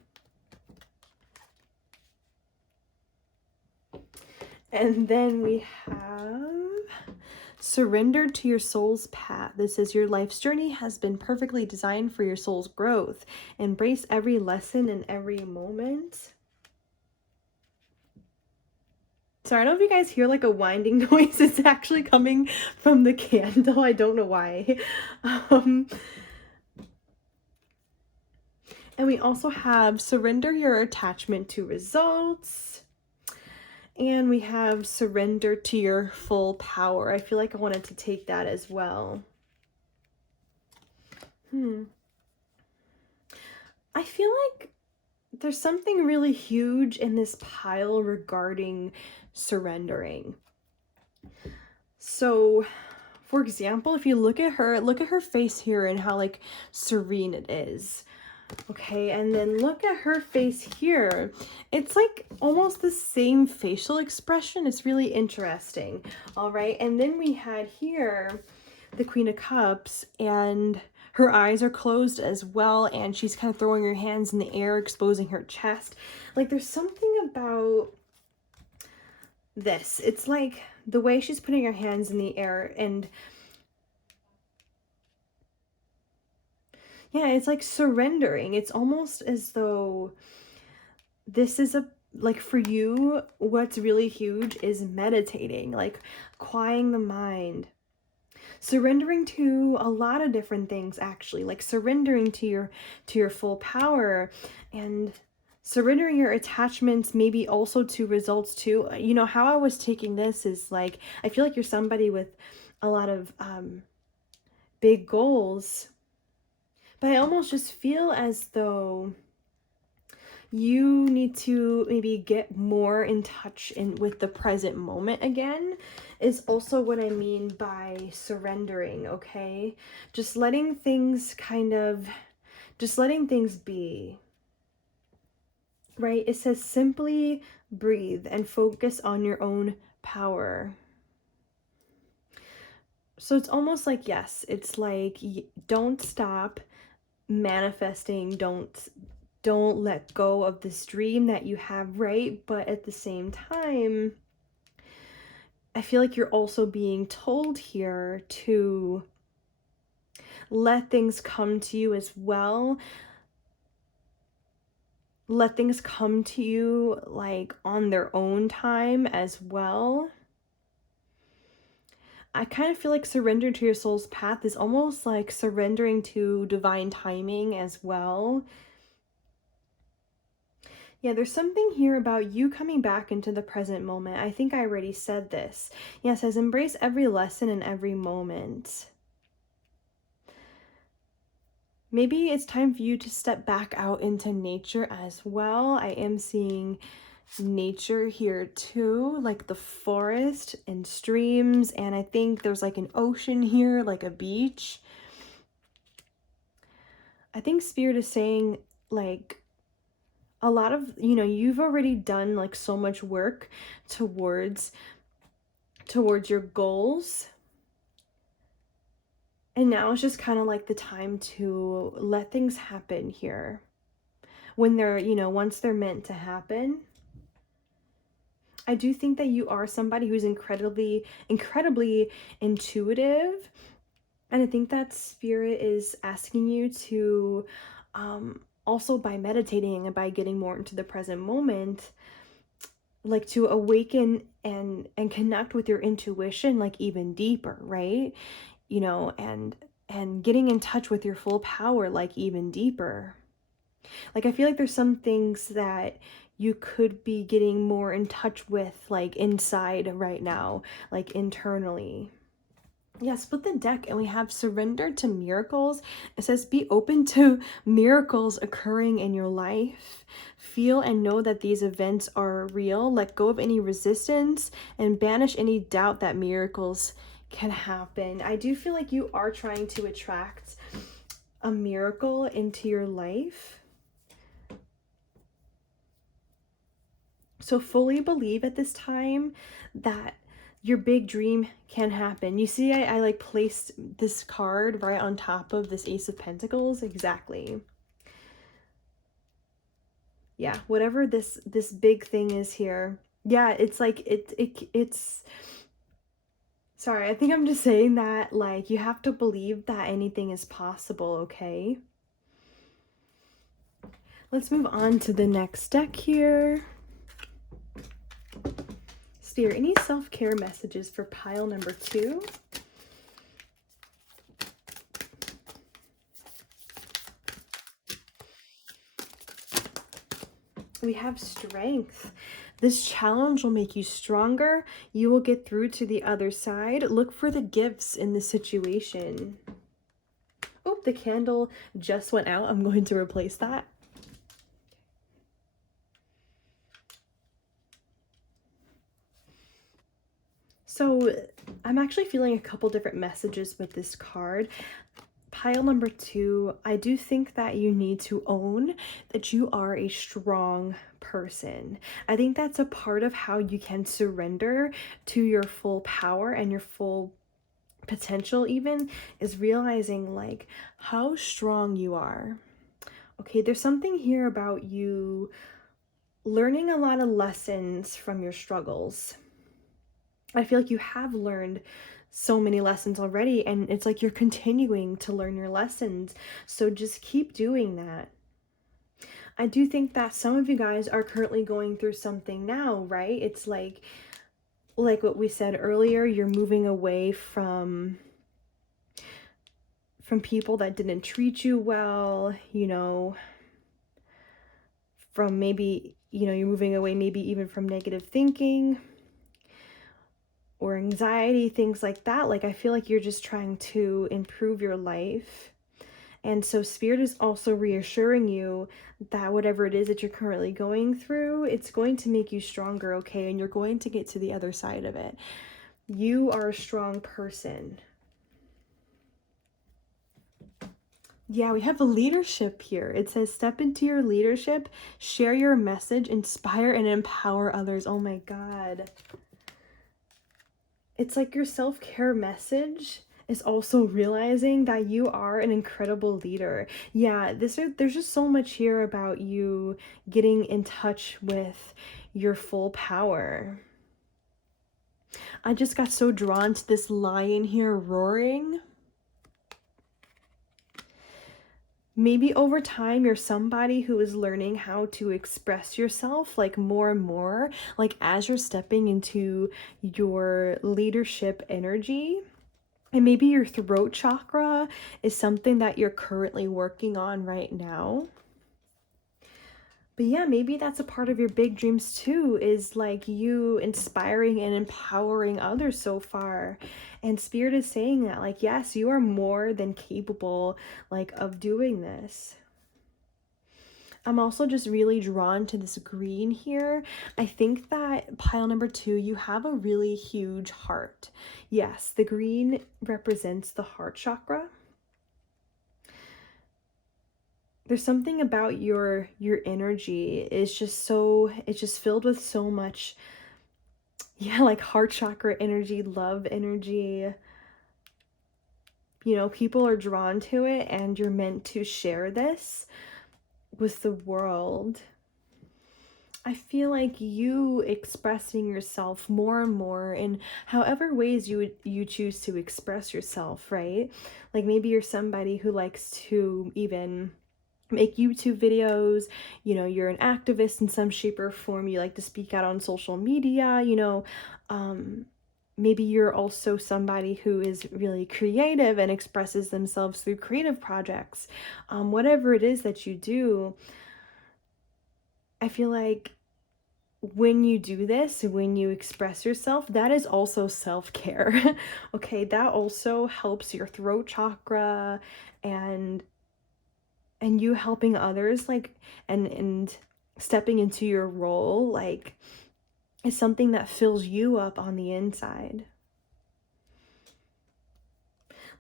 And then we have surrender to your soul's path. This says your life's journey has been perfectly designed for your soul's growth. Embrace every lesson and every moment. So I don't know if you guys hear like a winding noise. It's actually coming from the candle. I don't know why. And we also have surrender your attachment to results. And we have surrender to your full power. I feel like I wanted to take that as well. I feel like there's something really huge in this pile regarding surrendering. So, for example, if you look at her face here and how like serene it is. Okay, and then look at her face here. It's like almost the same facial expression. It's really interesting. All right, and then we had here the Queen of Cups, and her eyes are closed as well, and she's kind of throwing her hands in the air, exposing her chest. Like there's something about this. It's like the way she's putting her hands in the air, and yeah, it's like surrendering. It's almost as though this is like for you, what's really huge is meditating, like quieting the mind. Surrendering to a lot of different things, actually, like surrendering to your full power, and surrendering your attachments, maybe also to results too. You know, how I was taking this is like, I feel like you're somebody with a lot of big goals, but I almost just feel as though you need to maybe get more in touch with the present moment again, is also what I mean by surrendering, okay? Just letting things be, right? It says simply breathe and focus on your own power. So it's almost like, yes, it's like, don't stop manifesting, don't let go of this dream that you have, right? But at the same time, I feel like you're also being told here to let things come to you as well. Let things come to you like on their own time as well. I kind of feel like surrender to your soul's path is almost like surrendering to divine timing as well. Yeah, there's something here about you coming back into the present moment. I think I already said this. Yeah, it says embrace every lesson and every moment. Maybe it's time for you to step back out into nature as well. I am seeing nature here too, like the forest and streams, and I think there's like an ocean here, like a beach. I think Spirit is saying like a lot of, you know, you've already done like so much work towards your goals. And now it's just kind of like the time to let things happen here. When they're, you know, once they're meant to happen. I do think that you are somebody who's incredibly intuitive. And I think that Spirit is asking you to, also by meditating and by getting more into the present moment, like to awaken and connect with your intuition like even deeper, right? You know, and getting in touch with your full power like even deeper. Like I feel like there's some things that you could be getting more in touch with like inside right now, like internally. Yeah, split the deck and we have surrender to miracles. It says be open to miracles occurring in your life. Feel and know that these events are real. Let go of any resistance and banish any doubt that miracles can happen. I do feel like you are trying to attract a miracle into your life. So fully believe at this time that your big dream can happen. You see, I like placed this card right on top of this Ace of Pentacles. Exactly. Yeah, whatever this big thing is here. Yeah, it's like it's sorry, I think I'm just saying that, like, you have to believe that anything is possible, okay? Let's move on to the next deck here. Spirit, any self-care messages for pile number 2? We have strength. This challenge will make you stronger. You will get through to the other side. Look for the gifts in the situation. Oh, the candle just went out. I'm going to replace that. So I'm actually feeling a couple different messages with this card. Pile number 2, I do think that you need to own that you are a strong person. I think that's a part of how you can surrender to your full power and your full potential, even, is realizing like how strong you are. Okay, there's something here about you learning a lot of lessons from your struggles. I feel like you have learned so many lessons already, and it's like you're continuing to learn your lessons. So just keep doing that. I do think that some of you guys are currently going through something now, right? It's like what we said earlier, you're moving away from people that didn't treat you well, you know, from maybe, you know, you're moving away maybe even from negative thinking or anxiety, things like that. Like, I feel like you're just trying to improve your life. And so Spirit is also reassuring you that whatever it is that you're currently going through, it's going to make you stronger, okay? And you're going to get to the other side of it. You are a strong person. Yeah, we have a leadership here. It says, step into your leadership, share your message, inspire and empower others. Oh my God. It's like your self-care message is also realizing that you are an incredible leader. Yeah, there's just so much here about you getting in touch with your full power. I just got so drawn to this lion here roaring. Maybe over time you're somebody who is learning how to express yourself like more and more, like as you're stepping into your leadership energy. And maybe your throat chakra is something that you're currently working on right now. But yeah, maybe that's a part of your big dreams too, is like you inspiring and empowering others so far. And Spirit is saying that, like, yes, you are more than capable, like, of doing this. I'm also just really drawn to this green here. I think that pile number 2, you have a really huge heart. Yes, the green represents the heart chakra. There's something about your energy is just so, it's just filled with so much, yeah, like heart chakra energy, love energy. You know, people are drawn to it, and you're meant to share this with the world. I feel like you expressing yourself more and more in however ways you choose to express yourself, right? Like maybe you're somebody who likes to even make YouTube videos, you know, you're an activist in some shape or form, you like to speak out on social media, you know, maybe you're also somebody who is really creative and expresses themselves through creative projects. Whatever it is that you do, I feel like when you do this, when you express yourself, that is also self-care. Okay, that also helps your throat chakra, and you helping others, like, and stepping into your role, like, is something that fills you up on the inside.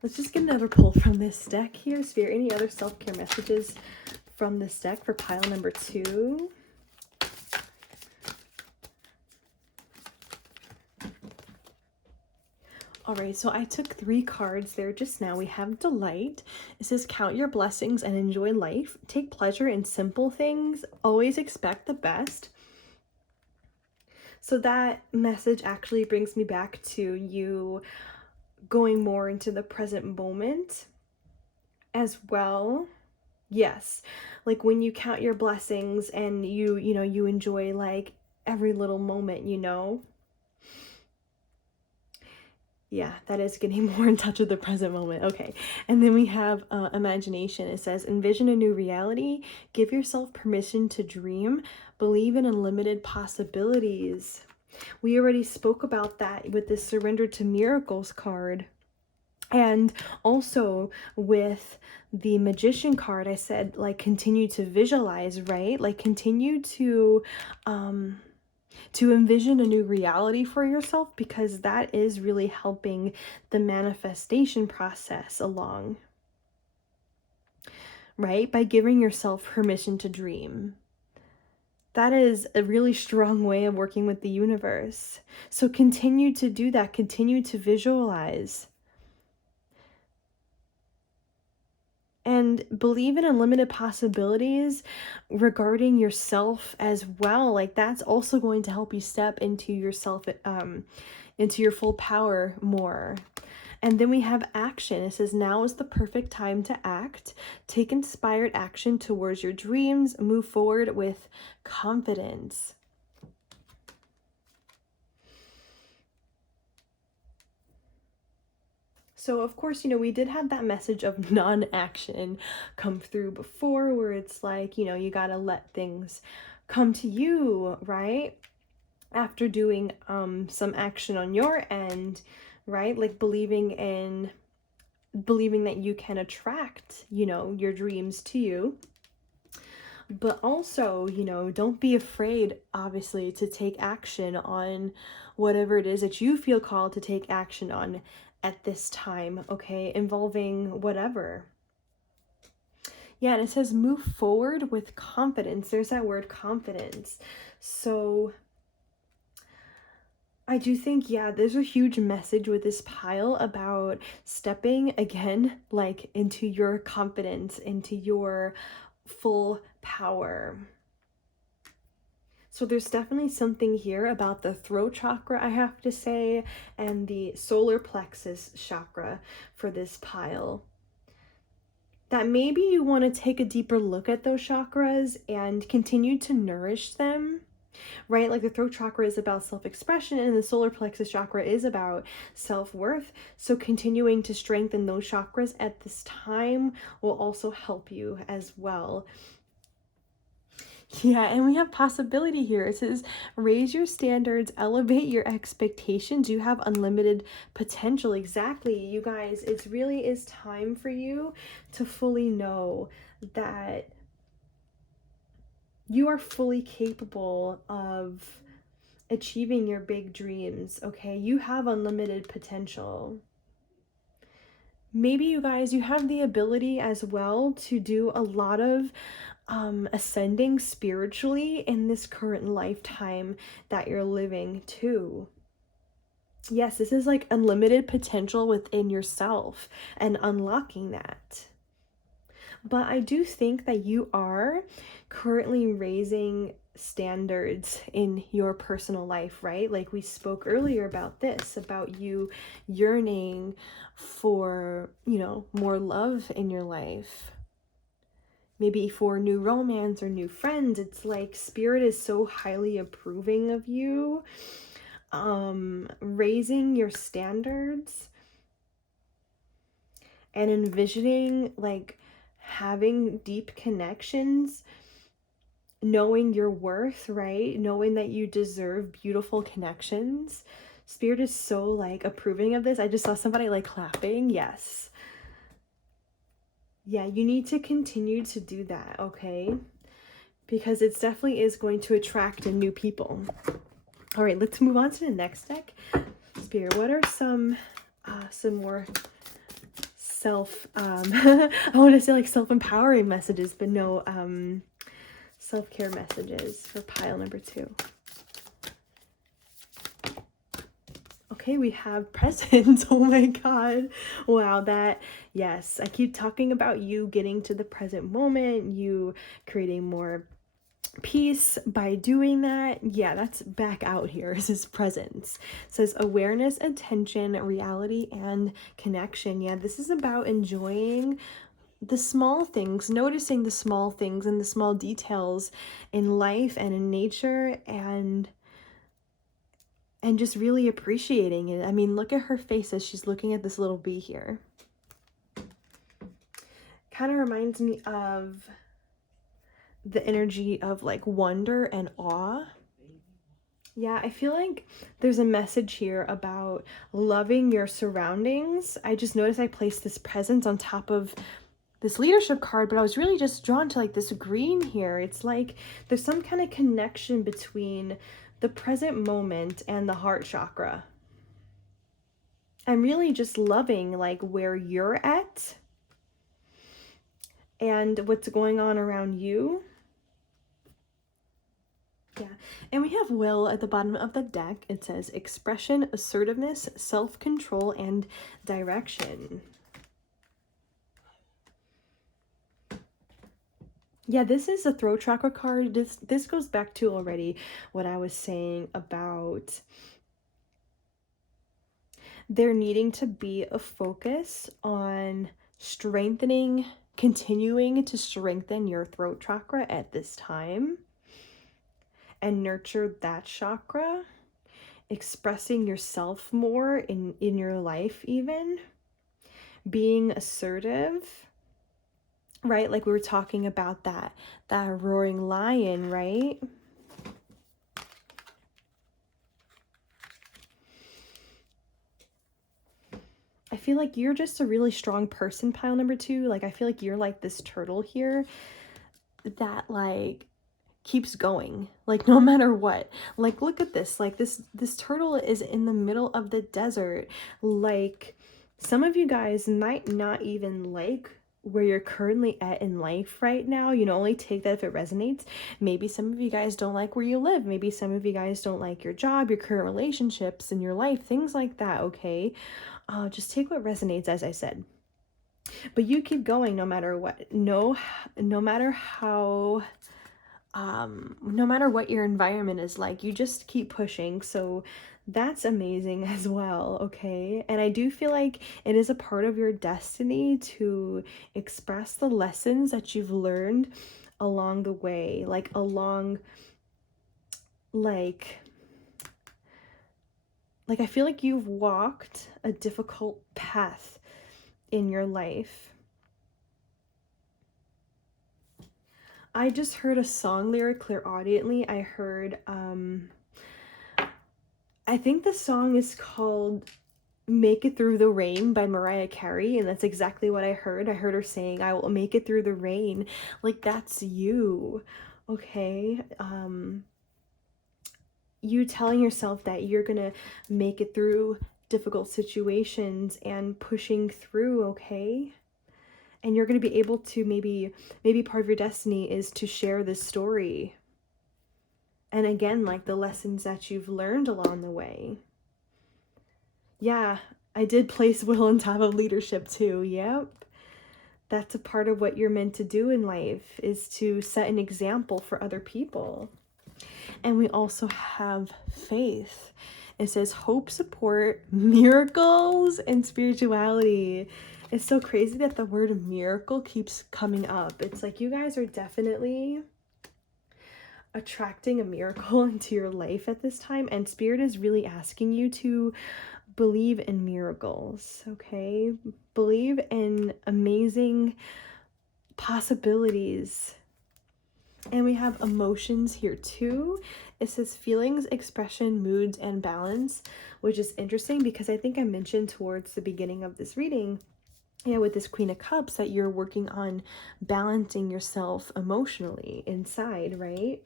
Let's just get another pull from this deck here. Spirit, any other self-care messages from this deck for pile number 2? All right, so I took 3 cards there just now. We have Delight. It says, count your blessings and enjoy life. Take pleasure in simple things. Always expect the best. So that message actually brings me back to you going more into the present moment as well. Yes, like when you count your blessings and you enjoy like every little moment, Yeah, that is getting more in touch with the present moment. Okay. And then we have imagination. It says, envision a new reality. Give yourself permission to dream. Believe in unlimited possibilities. We already spoke about that with the Surrender to Miracles card. And also with the Magician card, I said, like, continue to visualize, right? Like, continue to envision a new reality for yourself, because that is really helping the manifestation process along, right? By giving yourself permission to dream. That is a really strong way of working with the universe. So continue to do that. Continue to visualize. And believe in unlimited possibilities regarding yourself as well. Like, that's also going to help you step into yourself, into your full power more. And then we have action. It says, now is the perfect time to act. Take inspired action towards your dreams. Move forward with confidence. So, of course, we did have that message of non-action come through before, where it's like, you got to let things come to you, right? After doing some action on your end, right? Like believing that you can attract, your dreams to you. But also, don't be afraid, obviously, to take action on whatever it is that you feel called to take action on at this time, okay? Involving whatever. Yeah, and it says move forward with confidence. There's that word confidence. So I do think, yeah, there's a huge message with this pile about stepping again, like into your confidence, into your full power. So there's definitely something here about the throat chakra, I have to say, and the solar plexus chakra for this pile. That maybe you want to take a deeper look at those chakras and continue to nourish them, right? Like the throat chakra is about self-expression and the solar plexus chakra is about self-worth. So continuing to strengthen those chakras at this time will also help you as well. Yeah, and we have possibility here. It says, raise your standards, elevate your expectations. You have unlimited potential. Exactly, you guys. It really is time for you to fully know that you are fully capable of achieving your big dreams, okay? You have unlimited potential. Maybe you guys, you have the ability as well to do a lot of ascending spiritually in this current lifetime that you're living too. Yes, this is like unlimited potential within yourself and unlocking that. But I do think that you are currently raising standards in your personal life, right? Like we spoke earlier about this, about you yearning for, more love in your life. Maybe for new romance or new friends. It's like spirit is so highly approving of you. Raising your standards and envisioning like having deep connections, knowing your worth, right? Knowing that you deserve beautiful connections. Spirit is so like approving of this. I just saw somebody like clapping. Yes. Yeah, you need to continue to do that, okay? Because it definitely is going to attract new people. All right, let's move on to the next deck. Spirit, what are some more I want to say like self-empowering messages, but no, self-care messages for pile number 2. Okay, we have presents. Oh my God. Wow, yes, I keep talking about you getting to the present moment, you creating more peace by doing that. Yeah, that's back out here. This is presence. It says awareness, attention, reality, and connection. Yeah, this is about enjoying the small things, noticing the small things and the small details in life and in nature, and just really appreciating it. I mean, look at her face as she's looking at this little bee here. Kind of reminds me of the energy of like wonder and awe. Yeah, I feel like there's a message here about loving your surroundings. I just noticed I placed this presence on top of this leadership card, but I was really just drawn to like this green here. It's like there's some kind of connection between the present moment and the heart chakra. I'm really just loving like where you're at and what's going on around you. Yeah, and we have will at the bottom of the deck. It says expression, assertiveness, self-control, and direction. Yeah, this is a throat chakra card. This goes back to already what I was saying about there needing to be a focus on strengthening, continuing to strengthen your throat chakra at this time and nurture that chakra, expressing yourself more in your life, even being assertive, right? Like we were talking about that roaring lion, right? I feel like you're just a really strong person, pile number 2. Like I feel like you're like this turtle here that like keeps going, like no matter what. Like look at this, like this turtle is in the middle of the desert. Like some of you guys might not even like where you're currently at in life right now. You know, only take that if it resonates. Maybe some of you guys don't like where you live. Maybe some of you guys don't like your job, your current relationships in your life, things like that. Okay, just take what resonates, as I said. But you keep going no matter what. No matter how no matter what your environment is like, you just keep pushing. So that's amazing as well. Okay, and I do feel like it is a part of your destiny to express the lessons that you've learned along the way, like I feel like you've walked a difficult path in your life. I just heard a song lyric clairaudiently. I heard, I think the song is called Make It Through the Rain by Mariah Carey, and that's exactly what I heard. I heard her saying, I will make it through the rain. Like, that's you, okay? You telling yourself that you're gonna make it through difficult situations and pushing through, okay? And you're going to be able to maybe part of your destiny is to share this story. And again, like the lessons that you've learned along the way. Yeah, I did place will on top of leadership too. Yep. That's a part of what you're meant to do in life, is to set an example for other people. And we also have faith. It says hope, support, miracles, and spirituality. It's so crazy that the word miracle keeps coming up. It's like you guys are definitely attracting a miracle into your life at this time, and Spirit is really asking you to believe in miracles, okay? Believe in amazing possibilities. And we have emotions here too. It says feelings, expression, moods, and balance, which is interesting because I think I mentioned towards the beginning of this reading, yeah, with this Queen of Cups, that you're working on balancing yourself emotionally inside, right?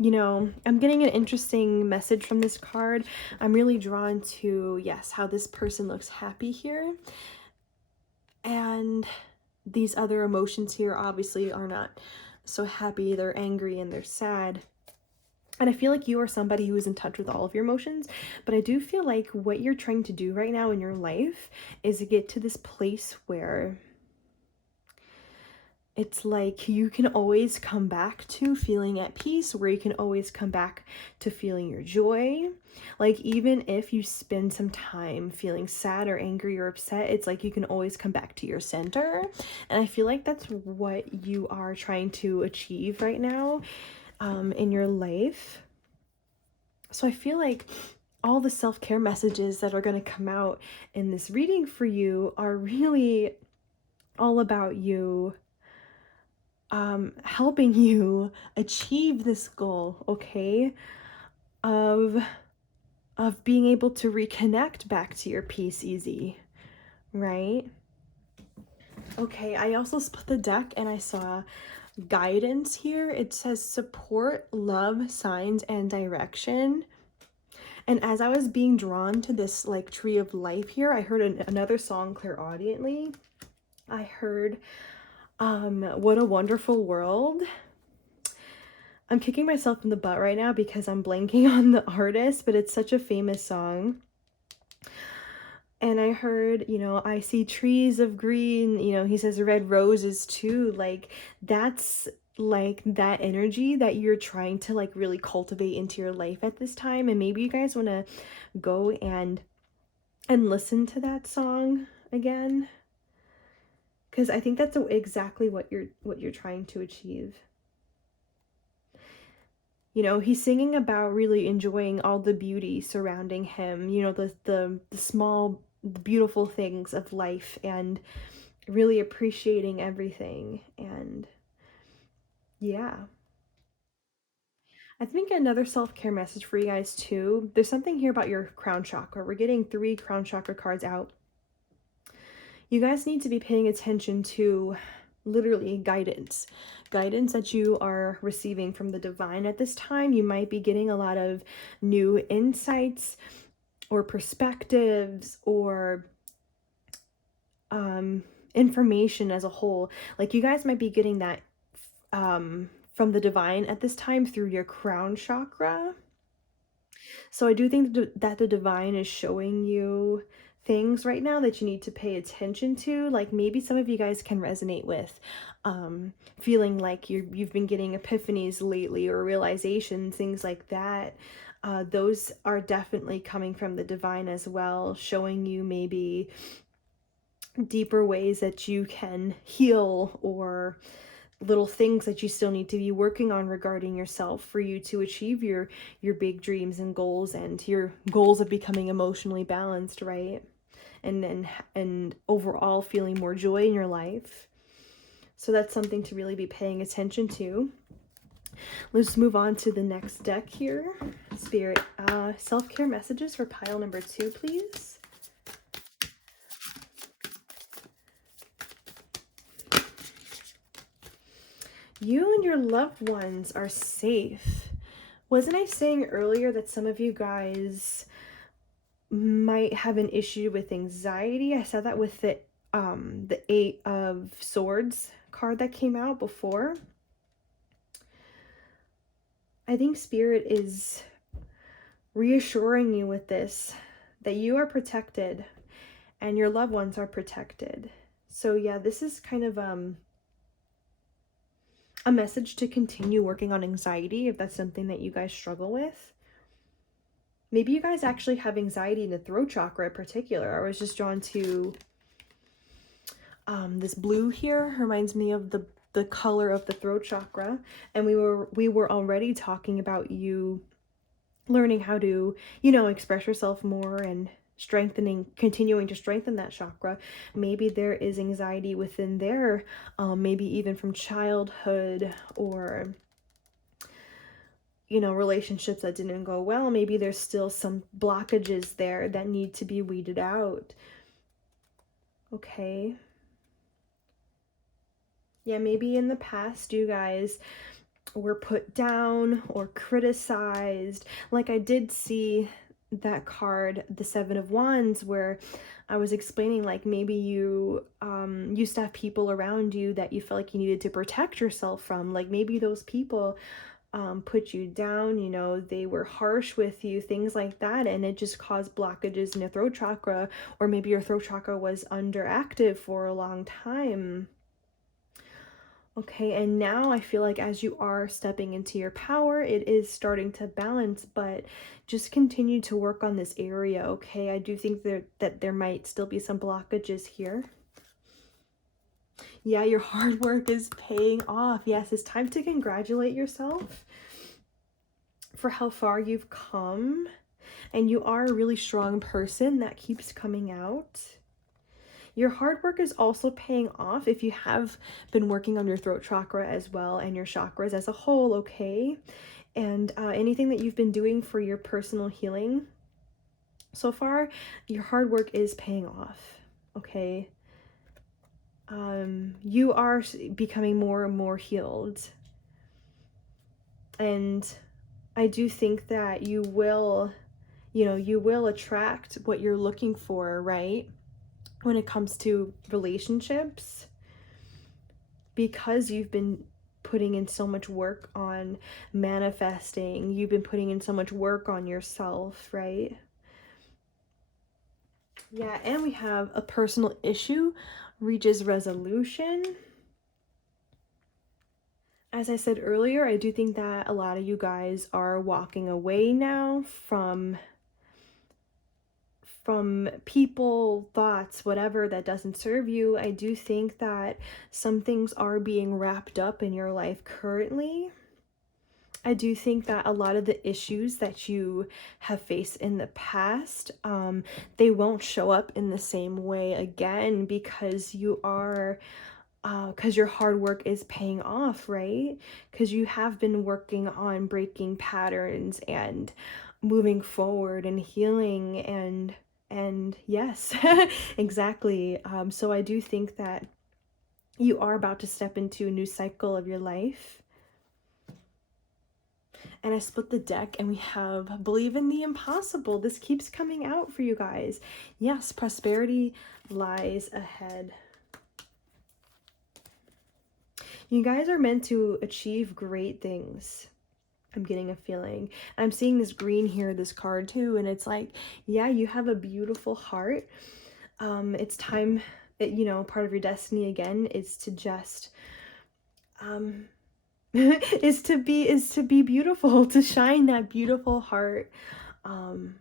You know, I'm getting an interesting message from this card. I'm really drawn to, yes, how this person looks happy here. And these other emotions here obviously are not so happy. They're angry and they're sad. And I feel like you are somebody who is in touch with all of your emotions, but I do feel like what you're trying to do right now in your life is to get to this place where it's like you can always come back to feeling at peace, where you can always come back to feeling your joy. Like, even if you spend some time feeling sad or angry or upset, it's like you can always come back to your center. And I feel like that's what you are trying to achieve right now in your life. So I feel like all the self-care messages that are going to come out in this reading for you are really all about you helping you achieve this goal, okay, of being able to reconnect back to your peace easy, right? Okay, I also split the deck and I saw guidance here. It says support, love, signs, and direction. And as I was being drawn to this like tree of life here, I heard another song clairaudiently. I heard What a Wonderful World. I'm kicking myself in the butt right now because I'm blanking on the artist, but it's such a famous song. And I heard, you know, I see trees of green, you know, he says red roses too. Like, that's like that energy that you're trying to like really cultivate into your life at this time. And maybe you guys want to go and listen to that song again, because I think that's exactly what you're trying to achieve. You know, he's singing about really enjoying all the beauty surrounding him, you know, the small beautiful things of life, and really appreciating everything. And yeah, I think another self-care message for you guys too. There's something here about your crown chakra. We're getting 3 crown chakra cards out. You guys need to be paying attention to literally guidance that you are receiving from the divine at this time. You might be getting a lot of new insights or perspectives or information as a whole. Like, you guys might be getting that from the divine at this time through your crown chakra. So I do think that the divine is showing you things right now that you need to pay attention to. Like, maybe some of you guys can resonate with feeling like you've been getting epiphanies lately or realizations, things like that. Those are definitely coming from the divine as well, showing you maybe deeper ways that you can heal, or little things that you still need to be working on regarding yourself for you to achieve your big dreams and goals, and your goals of becoming emotionally balanced, right? And overall feeling more joy in your life. So that's something to really be paying attention to. Let's move on to the next deck here. Spirit, self-care messages for pile number 2, please. You and your loved ones are safe. Wasn't I saying earlier that some of you guys might have an issue with anxiety? I saw that with the 8 of Swords card that came out before. I think Spirit is reassuring you with this, that you are protected and your loved ones are protected. So yeah, this is kind of a message to continue working on anxiety if that's something that you guys struggle with. Maybe you guys actually have anxiety in the throat chakra in particular. I was just drawn to this blue here. Reminds me of the color of the throat chakra. And we were already talking about you learning how to, you know, express yourself more and continuing to strengthen that chakra. Maybe there is anxiety within there, maybe even from childhood, or, you know, relationships that didn't go well. Maybe there's still some blockages there that need to be weeded out. Okay. Yeah, maybe in the past you guys were put down or criticized. Like I did see that card, the Seven of Wands, where I was explaining like maybe you used to have people around you that you felt like you needed to protect yourself from. Like maybe those people put you down, you know, they were harsh with you, things like that, and it just caused blockages in your throat chakra, or maybe your throat chakra was underactive for a long time. Okay, and now I feel like as you are stepping into your power, it is starting to balance, but just continue to work on this area, okay? I do think that there might still be some blockages here. Yeah, your hard work is paying off. Yes, it's time to congratulate yourself for how far you've come. And you are a really strong person. That keeps coming out. Your hard work is also paying off if you have been working on your throat chakra as well and your chakras as a whole, okay? And anything that you've been doing for your personal healing so far, your hard work is paying off, okay? You are becoming more and more healed. And I do think that you will, you know, you will attract what you're looking for, right? When it comes to relationships, because you've been putting in so much work on manifesting, you've been putting in so much work on yourself, right? Yeah, and we have a personal issue reaches resolution. As I said earlier, I do think that a lot of you guys are walking away now from people, thoughts, whatever that doesn't serve you. I do think that some things are being wrapped up in your life currently. I do think that a lot of the issues that you have faced in the past, they won't show up in the same way again, because you are because your hard work is paying off, right? Because you have been working on breaking patterns and moving forward and healing, and yes, exactly. So I do think that you are about to step into a new cycle of your life. And I split the deck and we have believe in the impossible. This keeps coming out for you guys. Yes, prosperity lies ahead. You guys are meant to achieve great things. I'm getting a feeling. I'm seeing this green here, this card too, and it's like, yeah, you have a beautiful heart. It's time, you know, part of your destiny again is to just is to be beautiful, to shine that beautiful heart to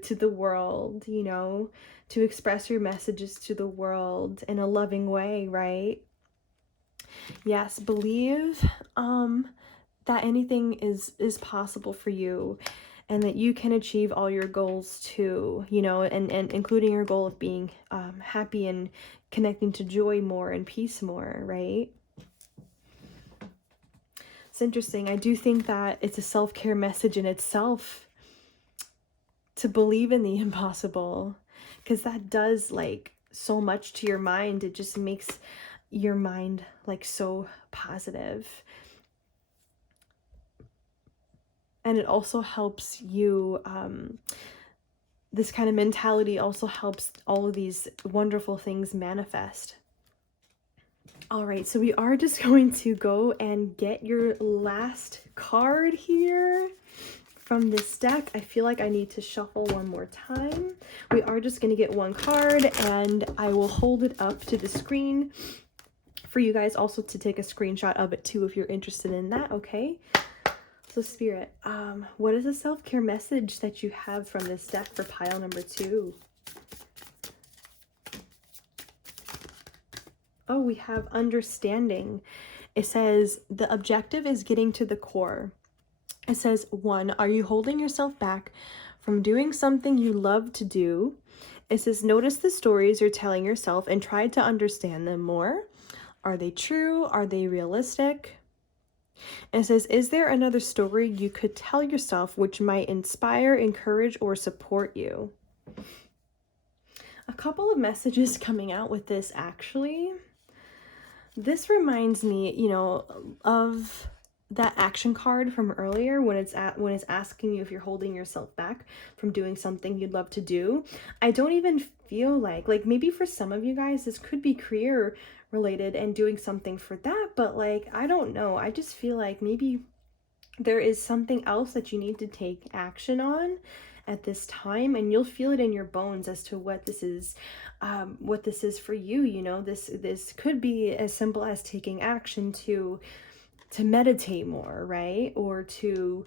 the world, you know, to express your messages to the world in a loving way, right? Yes, believe that anything is possible for you, and that you can achieve all your goals too, you know, and including your goal of being happy and connecting to joy more and peace more, right? It's interesting. I do think that it's a self-care message in itself to believe in the impossible, because that does like so much to your mind. It just makes your mind like so positive. And it also helps you, this kind of mentality also helps all of these wonderful things manifest. All right, so we are just going to go and get your last card here from this deck. I feel like I need to shuffle one more time. We are just going to get one card, and I will hold it up to the screen for you guys also to take a screenshot of it too if you're interested in that, okay? So Spirit, what is a self-care message that you have from this deck for pile number 2? Oh, we have understanding. It says the objective is getting to the core. It says, 1, are you holding yourself back from doing something you love to do? It says, notice the stories you're telling yourself and try to understand them more. Are they true? Are they realistic? And it says, is there another story you could tell yourself which might inspire, encourage, or support you? A couple of messages coming out with this, actually. This reminds me, you know, of that action card from earlier when it's asking you if you're holding yourself back from doing something you'd love to do. I don't even feel like maybe for some of you guys this could be career related and doing something for that, but like I don't know. I just feel like maybe there is something else that you need to take action on at this time, and you'll feel it in your bones as to what this is, what this is for you. You know, this could be as simple as taking action to meditate more, right? Or to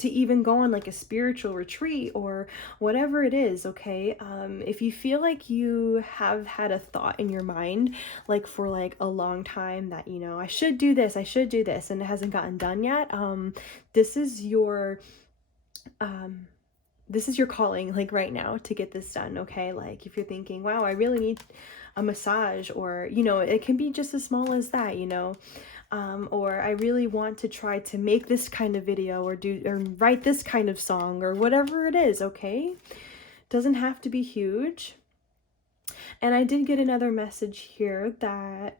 even go on like a spiritual retreat or whatever it is. Okay, if you feel like you have had a thought in your mind like for like a long time that, you know, I should do this, and it hasn't gotten done yet, this is your this is your calling, like right now, to get this done. Okay, like if you're thinking, wow, I really need a massage, or, you know, it can be just as small as that, you know, or I really want to try to make this kind of video or write this kind of song or whatever it is. Okay, doesn't have to be huge. And I did get another message here that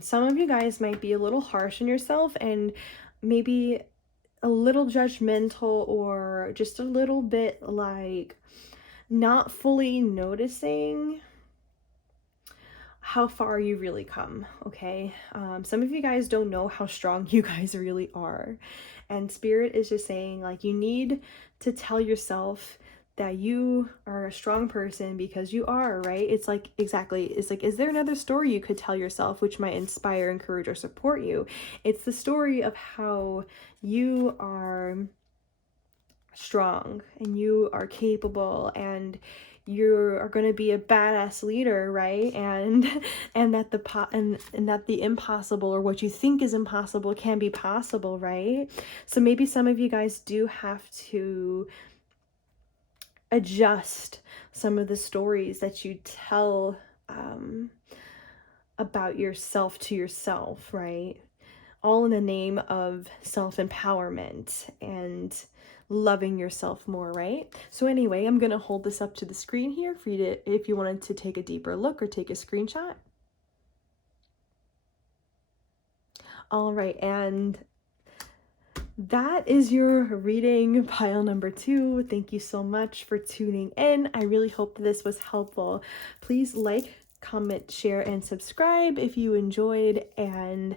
some of you guys might be a little harsh on yourself and maybe a little judgmental, or just a little bit like not fully noticing how far you really come. Okay, some of you guys don't know how strong you guys really are, and Spirit is just saying like you need to tell yourself that you are a strong person, because you are, right? It's like, exactly, it's like, is there another story you could tell yourself which might inspire, encourage, or support you? It's the story of how you are strong and you are capable and you are going to be a badass leader, right? And that and that the impossible, or what you think is impossible, can be possible, right? So maybe some of you guys do have to adjust some of the stories that you tell about yourself to yourself, right? All in the name of self-empowerment and loving yourself more, right? So anyway, I'm going to hold this up to the screen here for you to, if you wanted to take a deeper look or take a screenshot. All right, and that is your reading pile number 2. Thank you so much for tuning in. I really hope this was helpful. Please like, comment, share, and subscribe if you enjoyed, and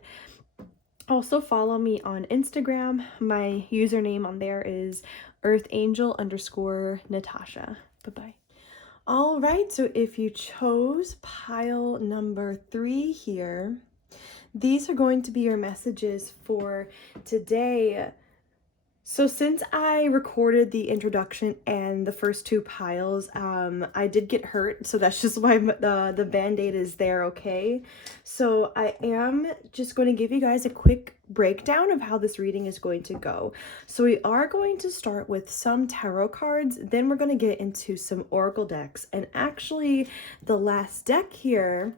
also follow me on Instagram. My username on there is earthangel_Natasha. Bye-bye. All right, so if you chose pile number 3 here, these are going to be your messages for today. So since I recorded the introduction and the first 2 piles, I did get hurt, so that's just why the band-aid is there, okay? So I am just going to give you guys a quick breakdown of how this reading is going to go. So we are going to start with some tarot cards, then we're going to get into some oracle decks, and actually the last deck here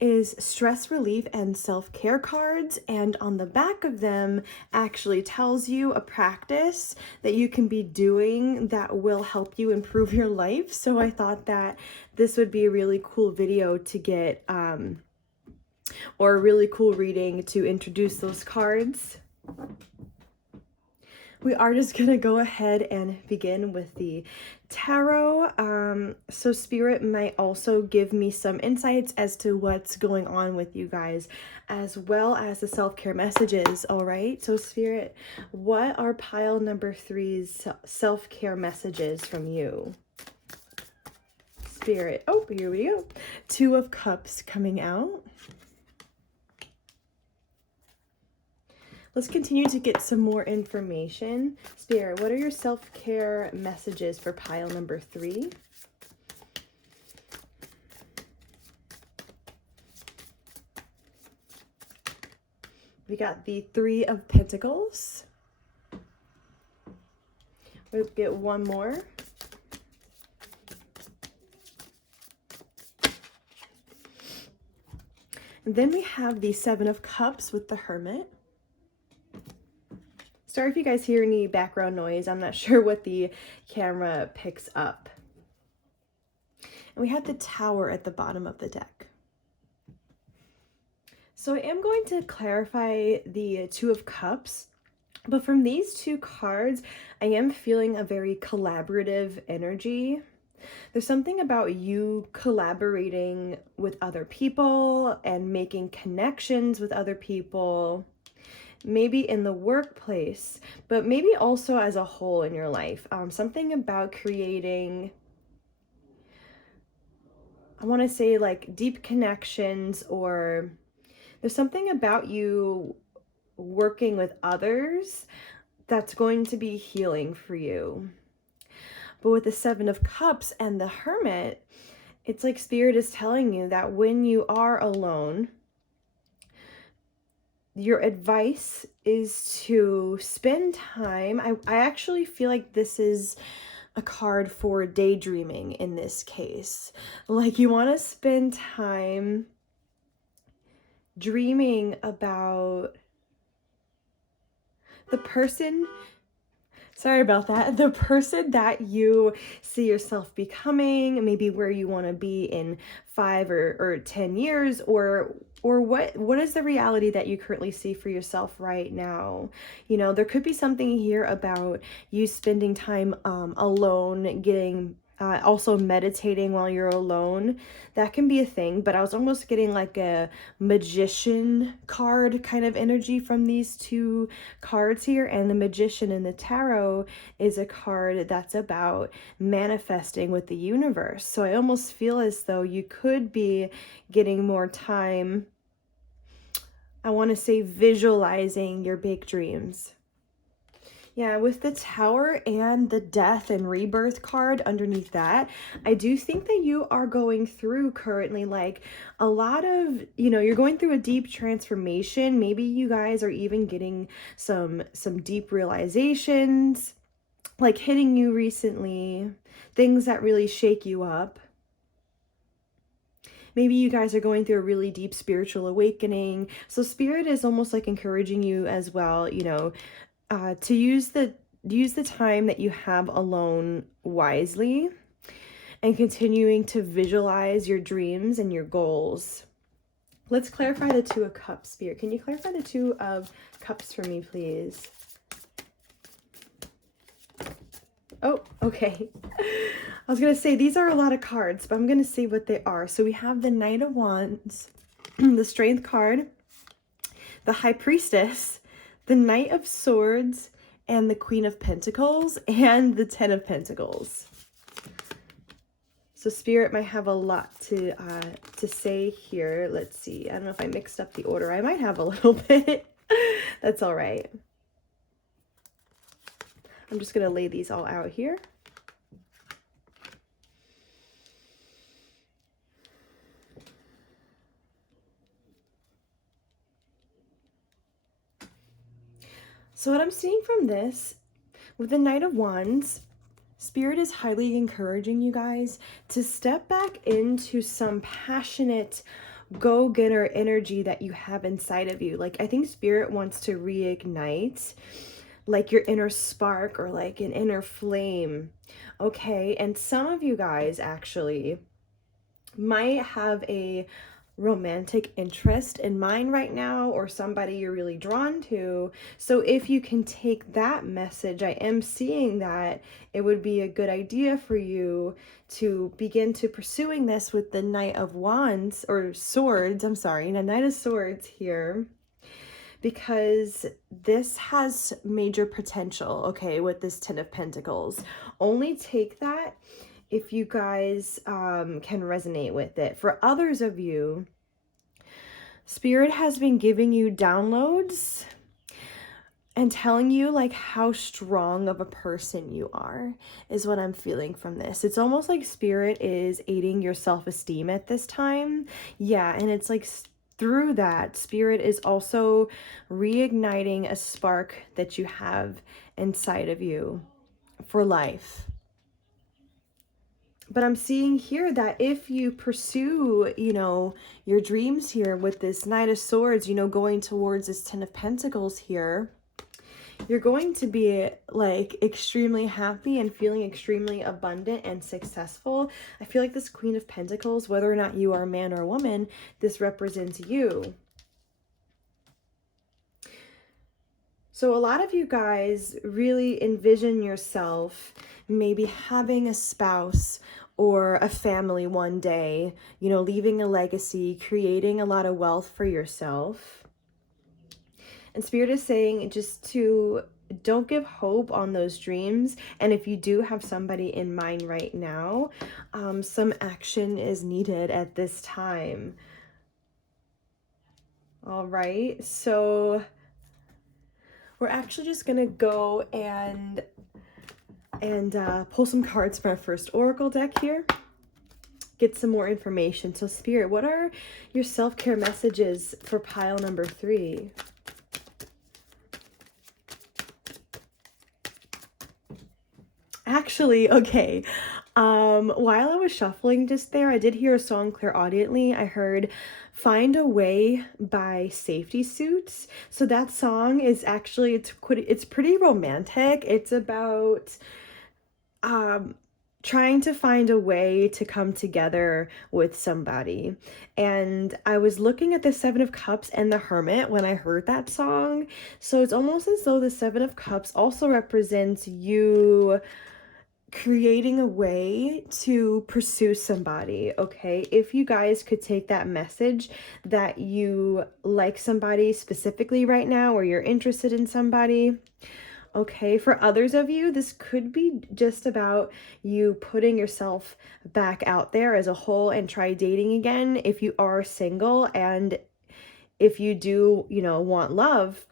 is stress relief and self-care cards, and on the back of them actually tells you a practice that you can be doing that will help you improve your life. So I thought that this would be a really cool video to get, or a really cool reading to introduce those cards. We are just going to go ahead and begin with the tarot. So Spirit might also give me some insights as to what's going on with you guys, as well as the self-care messages. All right, so Spirit, what are pile number 3's self-care messages from you? Spirit, oh, here we go. 2 of Cups coming out. Let's continue to get some more information. Spirit, what are your self-care messages for pile number 3? We got the 3 of Pentacles. We'll get one more. And then we have the 7 of Cups with the Hermit. Sorry if you guys hear any background noise. I'm not sure what the camera picks up. And we have the Tower at the bottom of the deck. So I am going to clarify the Two of Cups, but from these two cards, I am feeling a very collaborative energy. There's something about you collaborating with other people and making connections with other people, maybe in the workplace, but maybe also as a whole in your life. Something about creating, I want to say, like deep connections, or there's something about you working with others that's going to be healing for you. But with the Seven of Cups and the Hermit, it's like Spirit is telling you that when you are alone, your advice is to spend time. I actually feel like this is a card for daydreaming in this case. Like you want to spend time dreaming about the person, sorry about that, the person that you see yourself becoming, maybe where you want to be in 5 or 10 years, or what is the reality that you currently see for yourself right now. You know, there could be something here about you spending time alone, getting also meditating while you're alone. That can be a thing, but I was almost getting like a magician card kind of energy from these two cards here. And the Magician in the tarot is a card that's about manifesting with the universe. So I almost feel as though you could be getting more time, I want to say, visualizing your big dreams. Yeah, with the Tower and the Death and Rebirth card underneath that, I do think that you are going through currently like a lot of, you know, you're going through a deep transformation. Maybe you guys are even getting some deep realizations like hitting you recently, things that really shake you up. Maybe you guys are going through a really deep spiritual awakening. So Spirit is almost like encouraging you as well, you know, to use the time that you have alone wisely and continuing to visualize your dreams and your goals. Let's clarify the Two of Cups, Spirit. Can you clarify the Two of Cups for me, please? Oh, okay. I was going to say these are a lot of cards, but I'm going to see what they are. So we have the Knight of Wands, the Strength card, the High Priestess, the Knight of Swords, and the Queen of Pentacles, and the Ten of Pentacles. So Spirit might have a lot to say here. Let's see. I don't know if I mixed up the order. I might have a little bit. That's all right. I'm just going to lay these all out here. So what I'm seeing from this, with the Knight of Wands, Spirit is highly encouraging you guys to step back into some passionate go-getter energy that you have inside of you. Like, I think Spirit wants to reignite like your inner spark or like an inner flame. Okay, and some of you guys actually might have a romantic interest in mind right now, or somebody you're really drawn to. So if you can take that message, I am seeing that it would be a good idea for you to begin to pursuing this with the Knight of Wands, or Swords, I'm sorry, the Knight of Swords here, because this has major potential, okay, with this Ten of Pentacles. Only take that if you guys can resonate with it. For others of you, Spirit has been giving you downloads and telling you like how strong of a person you are, is what I'm feeling from this. It's almost like Spirit is aiding your self-esteem at this time. Yeah, and it's like through that, Spirit is also reigniting a spark that you have inside of you for life. But I'm seeing here that if you pursue, you know, your dreams here with this Knight of Swords, you know, going towards this Ten of Pentacles here, You're going to be like extremely happy and feeling extremely abundant and successful. I feel like this Queen of Pentacles, whether or not you are a man or a woman, this represents you. So a lot of you guys really envision yourself maybe having a spouse or a family one day, you know, leaving a legacy, creating a lot of wealth for yourself. And Spirit is saying just to don't give hope on those dreams. And if you do have somebody in mind right now, some action is needed at this time. All right, so we're actually just gonna go and pull some cards from our first oracle deck here, get some more information. So Spirit, what are your self-care messages for pile number 3? Actually, okay, while I was shuffling just there, I did hear a song clairaudiently. I heard Find a Way by Safety Suits. So that song is actually, it's pretty romantic. It's about trying to find a way to come together with somebody. And I was looking at the Seven of Cups and the Hermit when I heard that song. So it's almost as though the Seven of Cups also represents you creating a way to pursue somebody. Okay, if you guys could take that message that you like somebody specifically right now, or you're interested in somebody. Okay, for others of you, this could be just about you putting yourself back out there as a whole and try dating again if you are single, and if you do, you know, want love.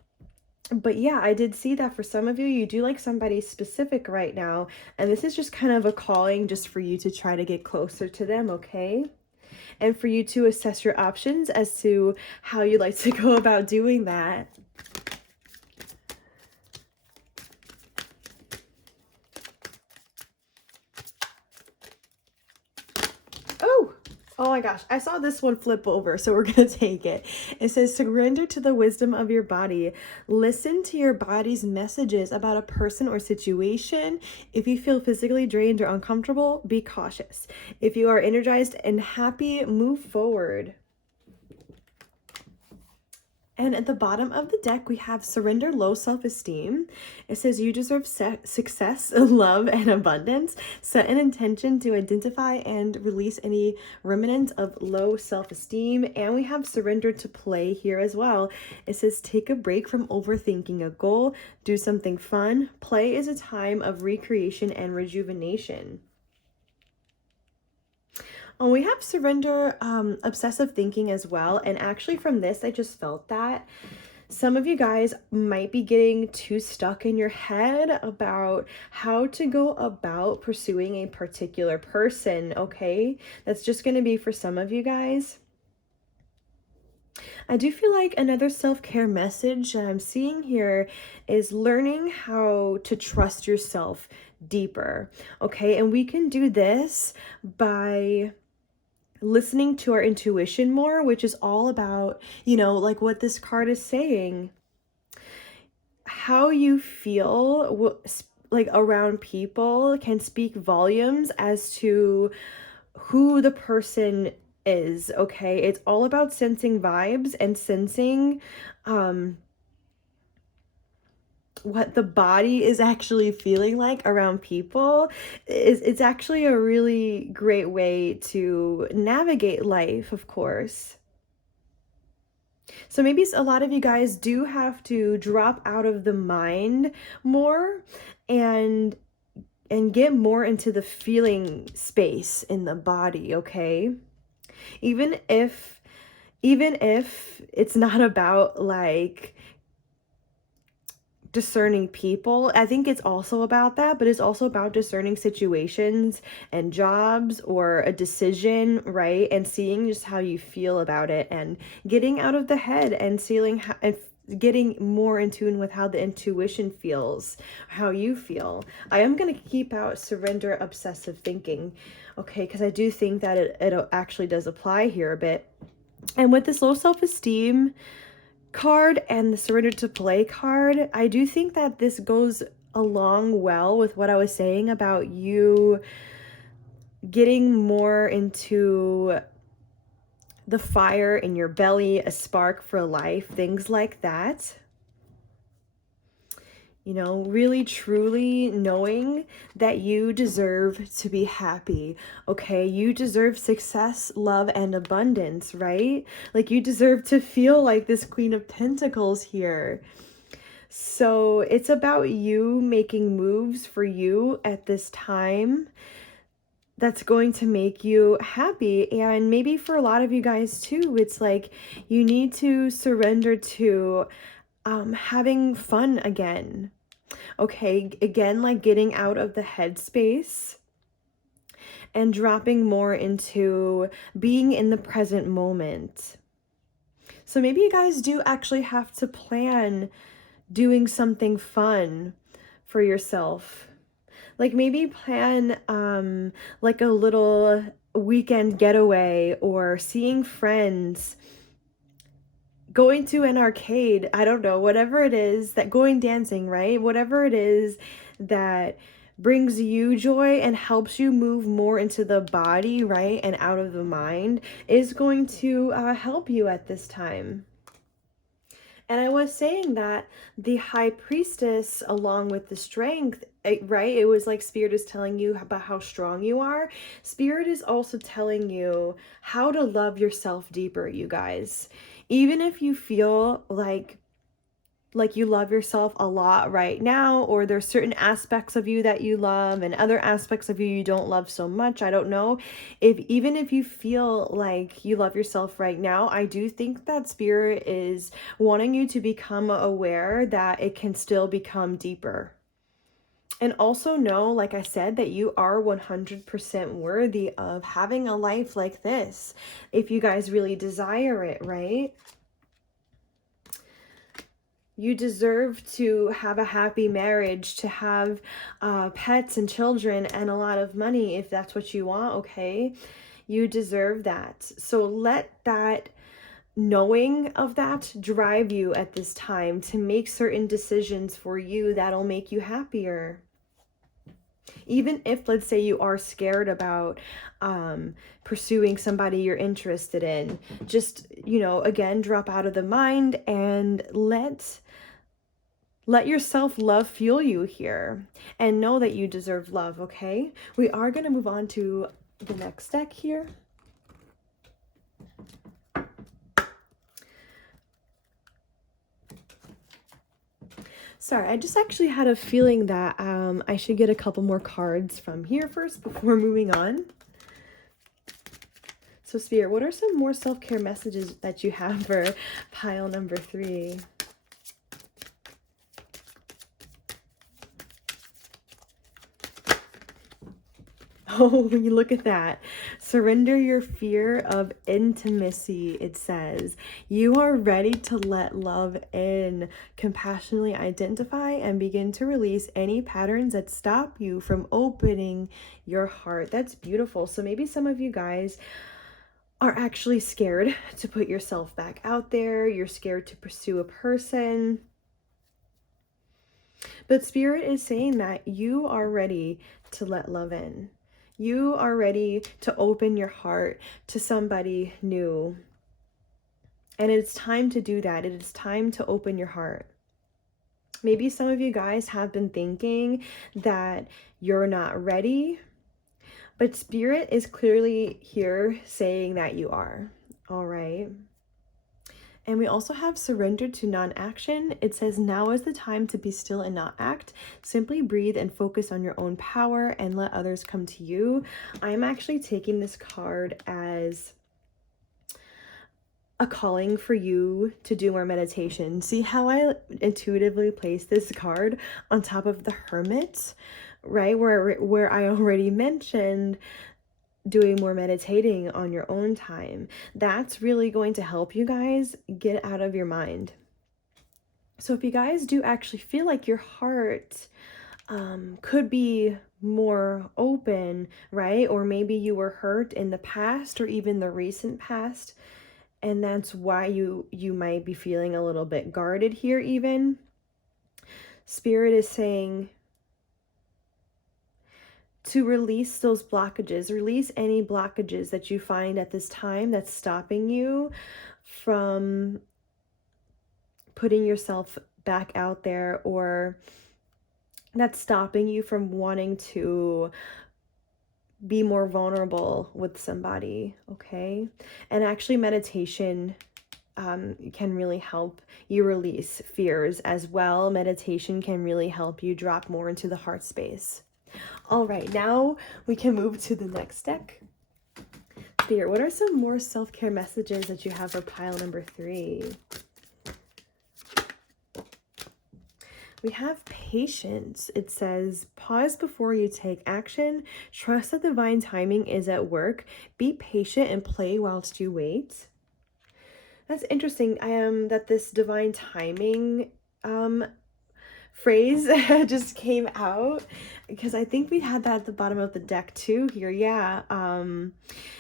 But yeah, I did see that for some of you, you do like somebody specific right now, and this is just kind of a calling just for you to try to get closer to them, okay? And for you to assess your options as to how you'd like to go about doing that. Oh my gosh, I saw this one flip over, so we're going to take it. It says, surrender to the wisdom of your body. Listen to your body's messages about a person or situation. If you feel physically drained or uncomfortable, be cautious. If you are energized and happy, move forward. And at the bottom of the deck, we have surrender low self-esteem. It says you deserve success, love, and abundance. Set an intention to identify and release any remnants of low self-esteem. And we have surrender to play here as well. It says take a break from overthinking a goal. Do something fun. Play is a time of recreation and rejuvenation. We have surrender, obsessive thinking as well. And actually from this, I just felt that some of you guys might be getting too stuck in your head about how to go about pursuing a particular person, okay? That's just going to be for some of you guys. I do feel like another self-care message that I'm seeing here is learning how to trust yourself deeper, okay? And we can do this by listening to our intuition more, which is all about, you know, like what this card is saying, how you feel like around people can speak volumes as to who the person is, okay? It's all about sensing vibes and sensing what the body is actually feeling like around people. It's actually a really great way to navigate life, of course. So maybe a lot of you guys do have to drop out of the mind more and get more into the feeling space in the body, okay? Even if it's not about like discerning people, I think it's also about that, but it's also about discerning situations and jobs or a decision, right? And seeing just how you feel about it and getting out of the head and seeing how, and getting more in tune with how the intuition feels, how you feel. I am going to keep out surrender obsessive thinking, okay? Because I do think that it actually does apply here a bit. And with this low self-esteem, card and the surrender to play card, I do think that this goes along well with what I was saying about you getting more into the fire in your belly, a spark for life, things like that. You know, really truly knowing that you deserve to be happy, okay? You deserve success, love, and abundance, right? Like you deserve to feel like this Queen of Pentacles here. So it's about you making moves for you at this time that's going to make you happy. And maybe for a lot of you guys too, it's like you need to surrender to having fun again. Okay, again, like getting out of the headspace and dropping more into being in the present moment. So maybe you guys do actually have to plan doing something fun for yourself. Like maybe plan like a little weekend getaway or seeing friends, going to an arcade, I don't know, whatever it is, that going dancing, right? Whatever it is that brings you joy and helps you move more into the body, right? And out of the mind is going to help you at this time. And I was saying that the High Priestess, along with the Strength, right? It was like Spirit is telling you about how strong you are. Spirit is also telling you how to love yourself deeper, you guys. Even if you feel like you love yourself a lot right now, or there's certain aspects of you that you love and other aspects of you don't love so much, I don't know. Even if you feel like you love yourself right now, I do think that Spirit is wanting you to become aware that it can still become deeper. And also know, like I said, that you are 100% worthy of having a life like this if you guys really desire it, right? You deserve to have a happy marriage, to have pets and children and a lot of money if that's what you want, okay? You deserve that. So let that knowing of that drive you at this time to make certain decisions for you that'll make you happier. Even if, let's say, you are scared about pursuing somebody you're interested in, just, you know, again, drop out of the mind and let your self-love fuel you here and know that you deserve love, okay? We are going to move on to the next deck here. Sorry, I just actually had a feeling that I should get a couple more cards from here first before moving on. So Spirit, what are some more self-care messages that you have for pile number 3? Oh, you look at that. Surrender your fear of intimacy, it says. You are ready to let love in. Compassionately identify and begin to release any patterns that stop you from opening your heart. That's beautiful. So maybe some of you guys are actually scared to put yourself back out there. You're scared to pursue a person. But Spirit is saying that you are ready to let love in. You are ready to open your heart to somebody new. And it's time to do that. It is time to open your heart. Maybe some of you guys have been thinking that you're not ready, but Spirit is clearly here saying that you are. All right. And we also have surrender to non-action. It says, now is the time to be still and not act. Simply breathe and focus on your own power and let others come to you. I'm actually taking this card as a calling for you to do more meditation. See how I intuitively place this card on top of the Hermit, right? Where I already mentioned doing more meditating on your own time. That's really going to help you guys get out of your mind. So if you guys do actually feel like your heart could be more open, right? Or maybe you were hurt in the past or even the recent past, And that's why you might be feeling a little bit guarded here even. Spirit is saying to release those blockages, release any blockages that you find at this time that's stopping you from putting yourself back out there, or that's stopping you from wanting to be more vulnerable with somebody, okay? And actually meditation can really help you release fears as well. Meditation can really help you drop more into the heart space. All right, now we can move to the next deck. Spirit, what are some more self-care messages that you have for pile number 3? We have patience. It says, pause before you take action. Trust that divine timing is at work. Be patient and play whilst you wait. That's interesting. That this divine timing phrase just came out, because I think we had that at the bottom of the deck too here. Yeah.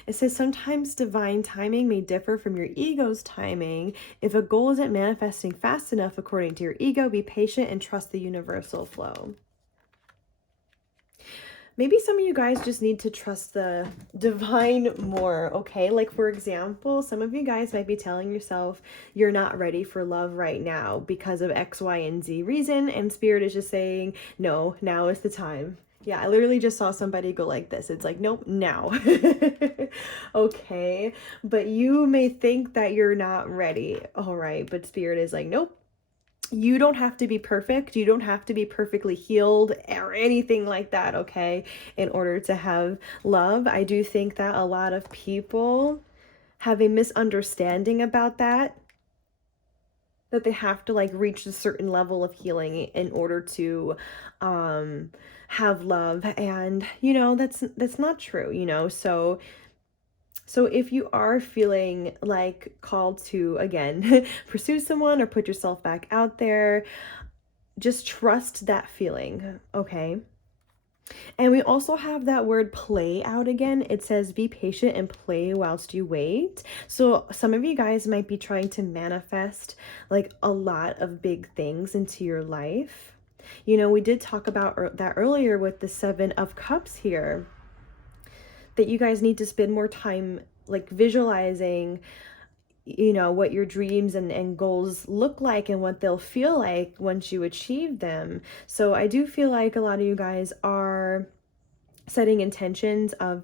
It says sometimes divine timing may differ from your ego's timing. If a goal isn't manifesting fast enough according to your ego, be patient and trust the universal flow. Maybe some of you guys just need to trust the divine more, okay? Like, for example, some of you guys might be telling yourself you're not ready for love right now because of X, Y, and Z reason, and Spirit is just saying, no, now is the time. Yeah, I literally just saw somebody go like this. It's like, nope, now. Okay, but you may think that you're not ready, all right, but Spirit is like, nope. You don't have to be perfect. You don't have to be perfectly healed or anything like that, okay, in order to have love. I do think that a lot of people have a misunderstanding about that they have to like reach a certain level of healing in order to have love, and that's not true. So if you are feeling like called to, again, pursue someone or put yourself back out there, just trust that feeling, okay? And we also have that word play out again. It says be patient and play whilst you wait. So some of you guys might be trying to manifest like a lot of big things into your life. We did talk about that earlier with the 7 of Cups here, that you guys need to spend more time like visualizing what your dreams and goals look like and what they'll feel like once you achieve them. So I do feel like a lot of you guys are setting intentions of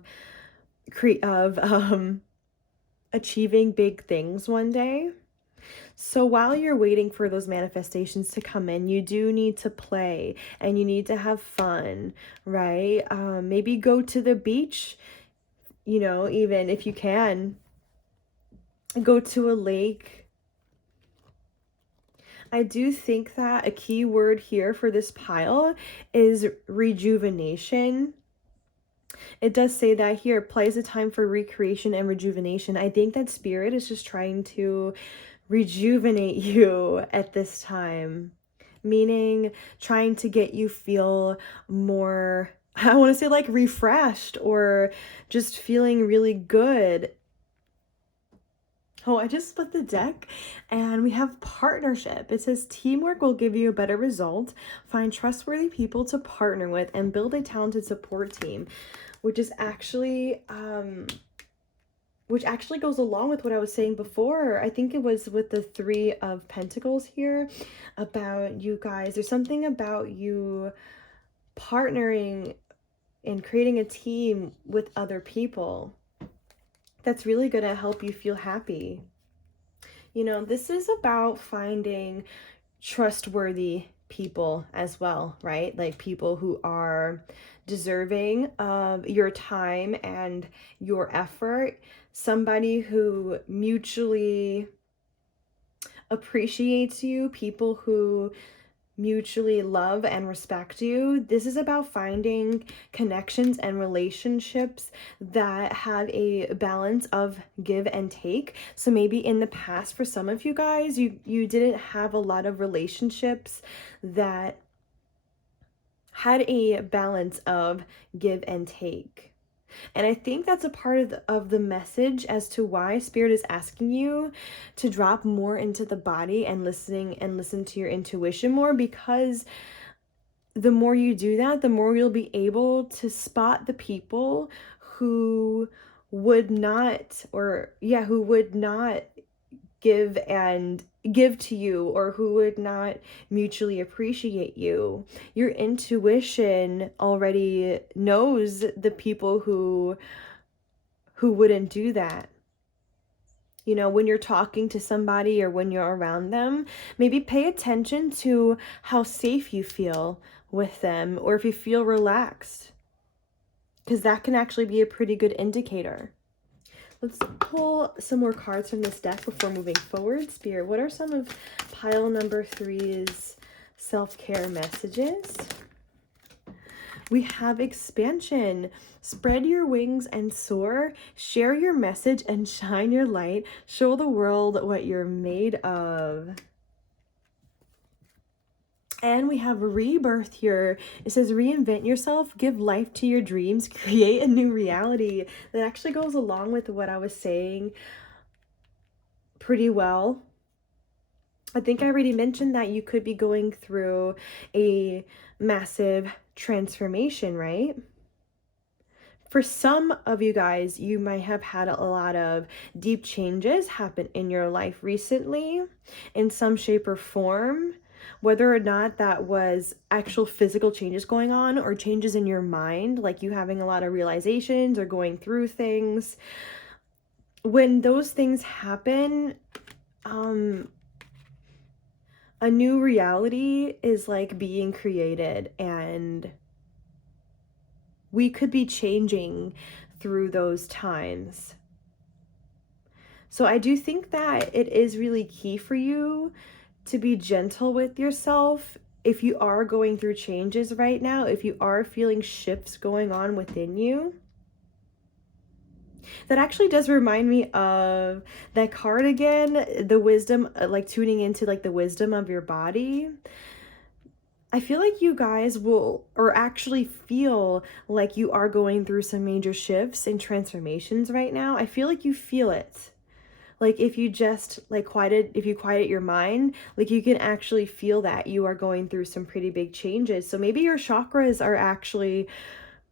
achieving big things one day. So while you're waiting for those manifestations to come in, you do need to play and you need to have fun, right? Maybe go to the beach, even if you can, go to a lake. I do think that a key word here for this pile is rejuvenation. It does say that here, play is a time for recreation and rejuvenation. I think that Spirit is just trying to rejuvenate you at this time, meaning trying to get you feel more, I want to say like refreshed, or just feeling really good. Oh, I just split the deck and we have partnership. It says teamwork will give you a better result. Find trustworthy people to partner with and build a talented support team, which is actually goes along with what I was saying before. I think it was with the 3 of Pentacles here about you guys. There's something about you partnering and creating a team with other people that's really going to help you feel happy. This is about finding trustworthy people as well, right? Like people who are deserving of your time and your effort, somebody who mutually appreciates you, people who mutually love and respect you. This is about finding connections and relationships that have a balance of give and take. So maybe in the past, for some of you guys, you didn't have a lot of relationships that had a balance of give and take. And I think that's a part of the message as to why Spirit is asking you to drop more into the body and listen to your intuition more, because the more you do that, the more you'll be able to spot the people who would not, who would not give to you, or who would not mutually appreciate you. Your intuition already knows the people who wouldn't do that. You know, when you're talking to somebody or when you're around them, maybe pay attention to how safe you feel with them, or if you feel relaxed, because that can actually be a pretty good indicator. Let's pull some more cards from this deck before moving forward. Spirit, what are some of pile number 3's self-care messages? We have expansion. Spread your wings and soar. Share your message and shine your light. Show the world what you're made of. And we have rebirth here. It says reinvent yourself, give life to your dreams, create a new reality. That actually goes along with what I was saying pretty well. I think I already mentioned that you could be going through a massive transformation, right? For some of you guys, you might have had a lot of deep changes happen in your life recently in some shape or form, whether or not that was actual physical changes going on or changes in your mind, like you having a lot of realizations or going through things. When those things happen, a new reality is like being created, and we could be changing through those times. So I do think that it is really key for you to be gentle with yourself if you are going through changes right now, if you are feeling shifts going on within you. That actually does remind me of that card again, the wisdom, like tuning into like the wisdom of your body. I feel like you guys will, or actually feel like you are going through some major shifts and transformations right now. I feel like you feel it. Like if you just if you quiet your mind, like you can actually feel that you are going through some pretty big changes. So maybe your chakras are actually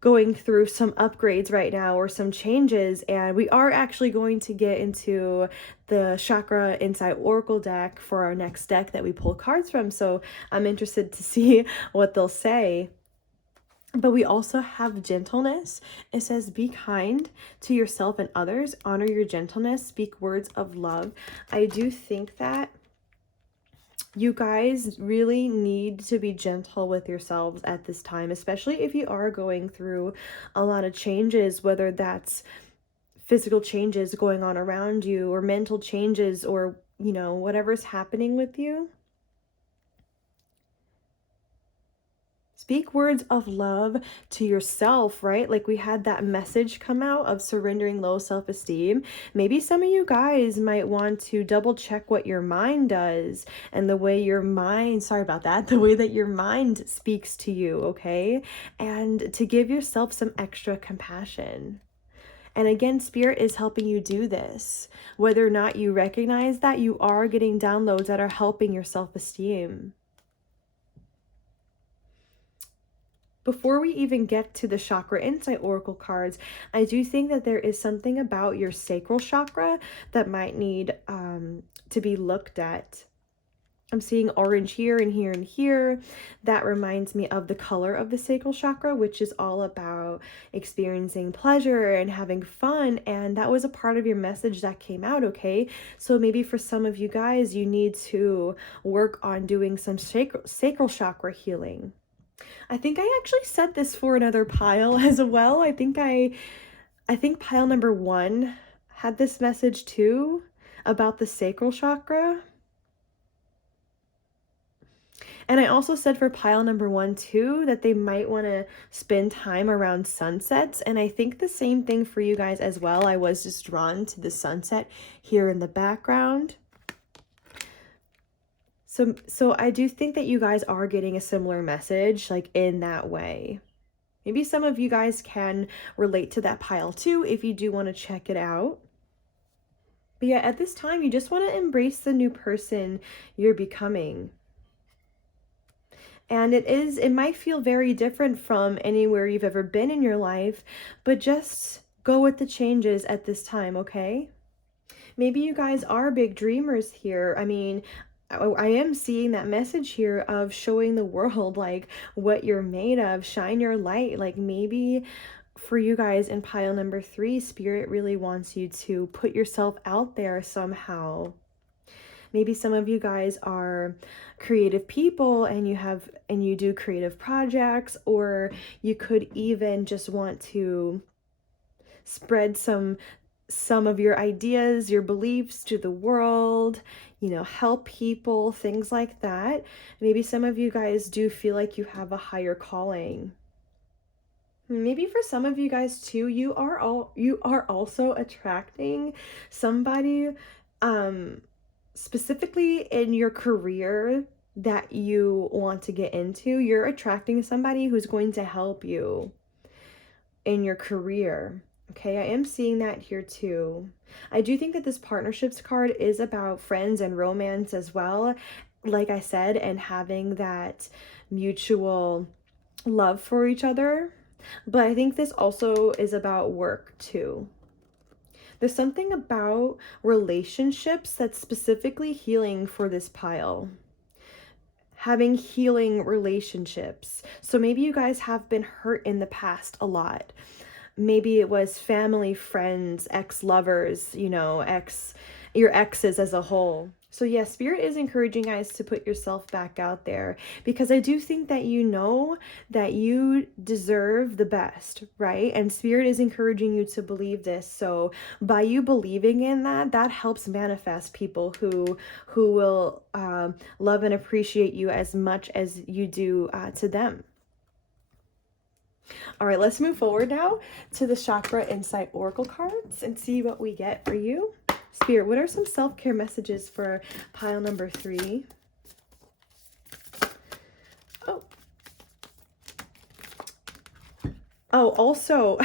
going through some upgrades right now or some changes, and we are actually going to get into the Chakra Insight Oracle deck for our next deck that we pull cards from, so I'm interested to see what they'll say. But we also have gentleness. It says be kind to yourself and others, honor your gentleness, speak words of love. I do think that you guys really need to be gentle with yourselves at this time, especially if you are going through a lot of changes, whether that's physical changes going on around you or mental changes or, you know, whatever's happening with you. Speak words of love to yourself, right? Like we had that message come out of surrendering low self-esteem. Maybe some of you guys might want to double check what your mind does and the way your mind, sorry about that, the way that your mind speaks to you, okay? And to give yourself some extra compassion. And again, Spirit is helping you do this. Whether or not you recognize that, you are getting downloads that are helping your self-esteem. Before we even get to the Chakra Insight Oracle cards, I do think that there is something about your sacral chakra that might need to be looked at. I'm seeing orange here and here and here. That reminds me of the color of the sacral chakra, which is all about experiencing pleasure and having fun. And that was a part of your message that came out, okay? So maybe for some of you guys, you need to work on doing some sacral chakra healing. I think I actually said this for another pile as well. I think pile number 1 had this message too about the sacral chakra. And I also said for pile number 1 too that they might want to spend time around sunsets. And I think the same thing for you guys as well. I was just drawn to the sunset here in the background. So I do think that you guys are getting a similar message, like in that way. Maybe some of you guys can relate to that pile too if you do want to check it out. But yeah, at this time, you just want to embrace the new person you're becoming. And it might feel very different from anywhere you've ever been in your life, but just go with the changes at this time, okay? Maybe you guys are big dreamers here. I mean, I am seeing that message here of showing the world like what you're made of, shine your light. Like maybe for you guys in pile number 3, Spirit really wants you to put yourself out there somehow. Maybe some of you guys are creative people and you do creative projects, or you could even just want to spread some of your ideas, your beliefs to the world, help people, things like that. Maybe some of you guys do feel like you have a higher calling. Maybe for some of you guys too, you are also attracting somebody specifically in your career that you want to get into. You're attracting somebody who's going to help you in your career. Okay, I am seeing that here too. I do think that this partnerships card is about friends and romance as well, like I said, and having that mutual love for each other. But I think this also is about work too. There's something about relationships that's specifically healing for this pile. Having healing relationships. So maybe you guys have been hurt in the past a lot. Maybe it was family, friends, ex-lovers, your exes as a whole. So yeah, Spirit is encouraging you guys to put yourself back out there, because I do think that you know that you deserve the best, right? And Spirit is encouraging you to believe this. So by you believing in that, that helps manifest people who will love and appreciate you as much as you do to them. All right, let's move forward now to the Chakra Insight Oracle cards and see what we get for you. Spirit, what are some self-care messages for pile number 3? Oh, also,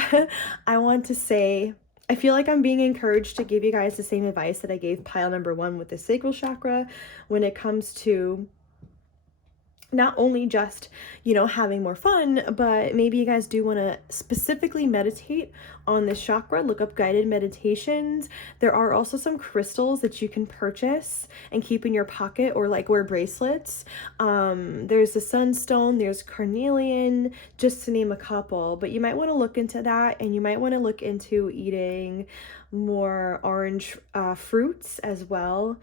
I want to say, I feel like I'm being encouraged to give you guys the same advice that I gave pile number 1 with the sacral chakra when it comes to not only just, having more fun, but maybe you guys do want to specifically meditate on this chakra. Look up guided meditations. There are also some crystals that you can purchase and keep in your pocket, or like wear bracelets. There's the sunstone, there's carnelian, just to name a couple. But you might want to look into that, and you might want to look into eating more orange fruits as well.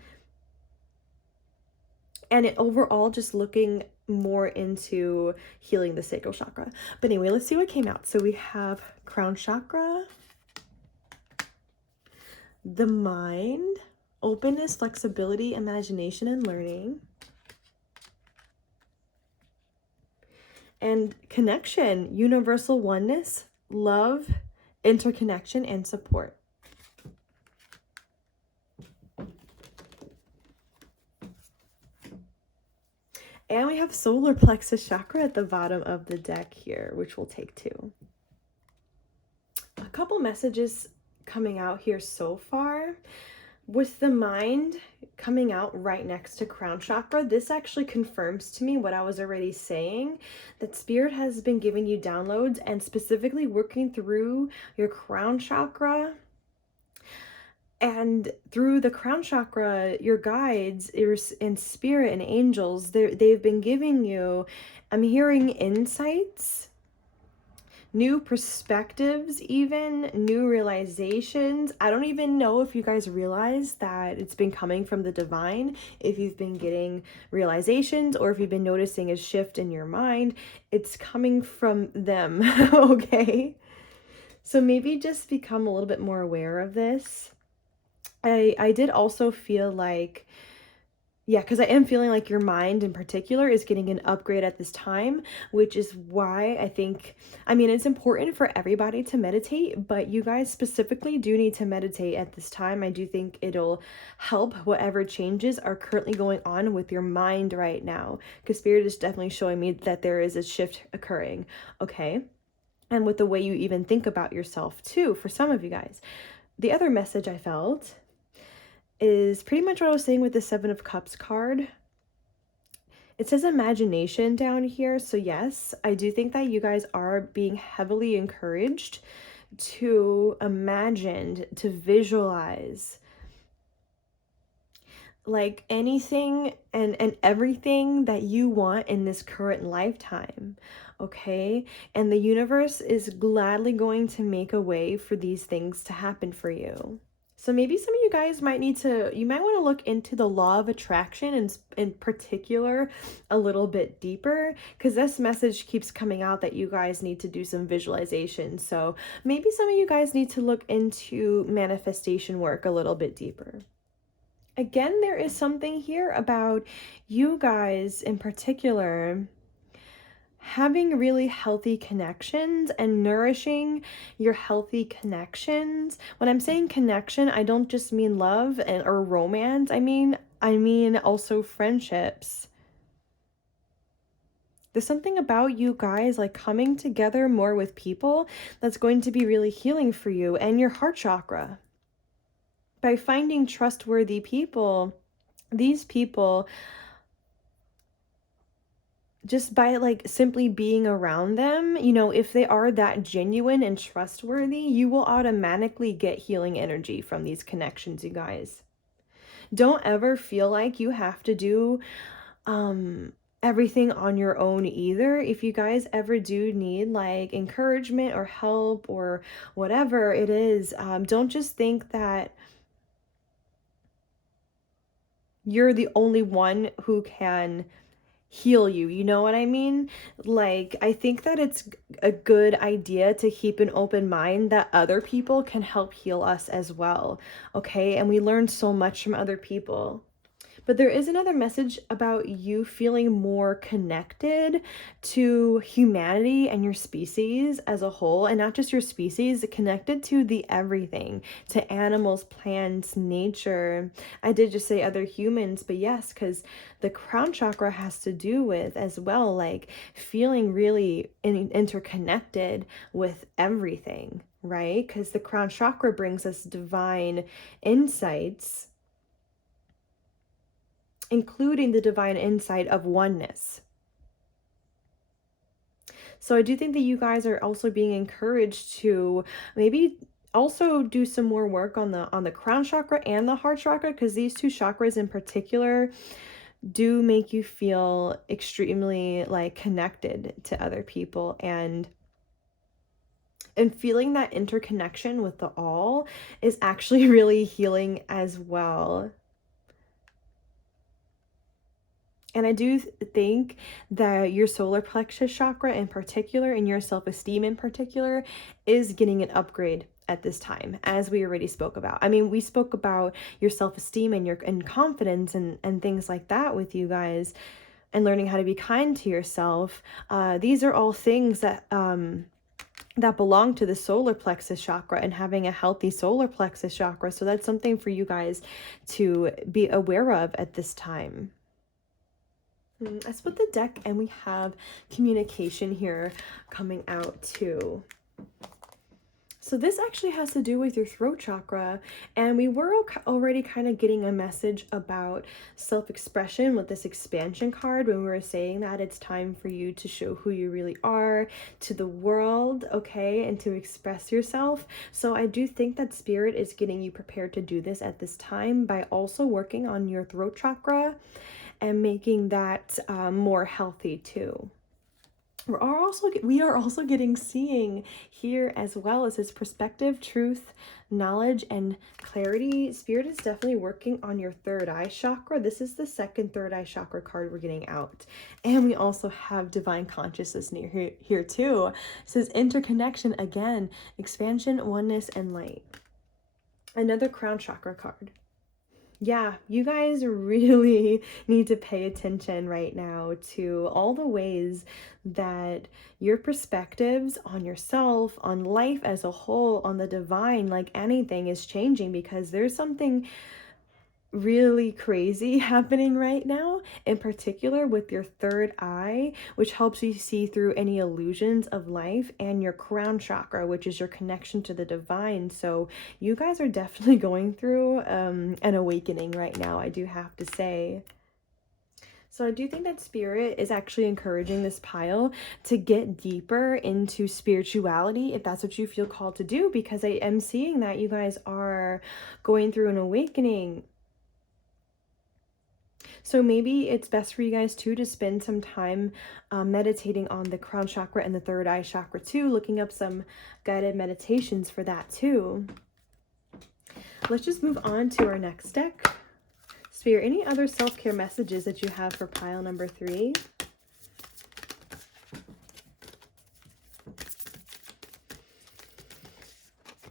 And overall just looking more into healing the sacral chakra. But anyway, let's see what came out. So we have crown chakra, the mind, openness, flexibility, imagination, and learning. And connection, universal oneness, love, interconnection, and support. And we have solar plexus chakra at the bottom of the deck here, which we'll take too. A couple messages coming out here so far. With the mind coming out right next to crown chakra, this actually confirms to me what I was already saying, that Spirit has been giving you downloads and specifically working through your crown chakra. And through the crown chakra, your guides in spirit and angels, they've been giving you, I'm hearing insights, new perspectives, even new realizations. I don't even know if you guys realize that it's been coming from the divine, if you've been getting realizations or if you've been noticing a shift in your mind. It's coming from them, okay? So maybe just become a little bit more aware of this. I did also feel like, yeah, because I am feeling like your mind in particular is getting an upgrade at this time, which is why I think, it's important for everybody to meditate, but you guys specifically do need to meditate at this time. I do think it'll help whatever changes are currently going on with your mind right now, because Spirit is definitely showing me that there is a shift occurring, okay? and with the way you even think about yourself too, for some of you guys. The other message I felt is pretty much what I was saying with the Seven of Cups card. It says imagination down here. So yes, I do think that you guys are being heavily encouraged to imagine, to visualize like anything and everything that you want in this current lifetime. Okay? And the universe is gladly going to make a way for these things to happen for you. So maybe some of you guys might want to look into the law of attraction in particular a little bit deeper, because this message keeps coming out that you guys need to do some visualization. So maybe some of you guys need to look into manifestation work a little bit deeper. Again, there is something here about you guys in particular having really healthy connections and nourishing your healthy connections. When I'm saying connection, I don't just mean love or romance. I mean also friendships. There's something about you guys like coming together more with people that's going to be really healing for you and your heart chakra. By finding trustworthy people, these people, just by like simply being around them, you know, if they are that genuine and trustworthy, you will automatically get healing energy from these connections, you guys. Don't ever feel like you have to do everything on your own either. If you guys ever do need like encouragement or help or whatever it is, don't just think that you're the only one who can heal you. You know what I mean? Like, I think that it's a good idea to keep an open mind that other people can help heal us as well. Okay? And we learn so much from other people. But there is another message about you feeling more connected to humanity and your species as a whole, and not just your species, connected to the everything, to animals, plants, nature. I did just say other humans, but yes, because the crown chakra has to do with as well, like feeling really interconnected with everything, right? Because the crown chakra brings us divine insights, including the divine insight of oneness. So I do think that you guys are also being encouraged to maybe also do some more work on the crown chakra and the heart chakra, because these two chakras in particular do make you feel extremely like connected to other people, and feeling that interconnection with the all is actually really healing as well. And I do think that your solar plexus chakra in particular, and your self-esteem in particular, is getting an upgrade at this time, as we already spoke about. I mean, we spoke about your self-esteem and your confidence and things like that with you guys, and learning how to be kind to yourself. These are all things that that belong to the solar plexus chakra, and having a healthy solar plexus chakra. So that's something for you guys to be aware of at this time. I split the deck and we have communication here coming out too. So this actually has to do with your throat chakra, and we were already kind of getting a message about self-expression with this expansion card when we were saying that it's time for you to show who you really are to the world, okay, and to express yourself. So I do think that Spirit is getting you prepared to do this at this time by also working on your throat chakra and making that more healthy too. We are also getting seeing here as well as his perspective, truth, knowledge, and clarity. Spirit is definitely working on your third eye chakra. This is the second third eye chakra card we're getting out. And we also have divine consciousness near here too. It says interconnection again, expansion, oneness, and light. Another crown chakra card. Yeah, you guys really need to pay attention right now to all the ways that your perspectives on yourself, on life as a whole, on the divine, like anything, is changing, because there's something really crazy happening right now, in particular with your third eye, which helps you see through any illusions of life, and your crown chakra, which is your connection to the divine. So you guys are definitely going through an awakening right now, I do have to say. So I do think that Spirit is actually encouraging this pile to get deeper into spirituality if that's what you feel called to do, because I am seeing that you guys are going through an awakening. So maybe it's best for you guys too to spend some time meditating on the crown chakra and the third eye chakra too, looking up some guided meditations for that too. Let's just move on to our next deck. Spirit, any other self-care messages that you have for pile number 3?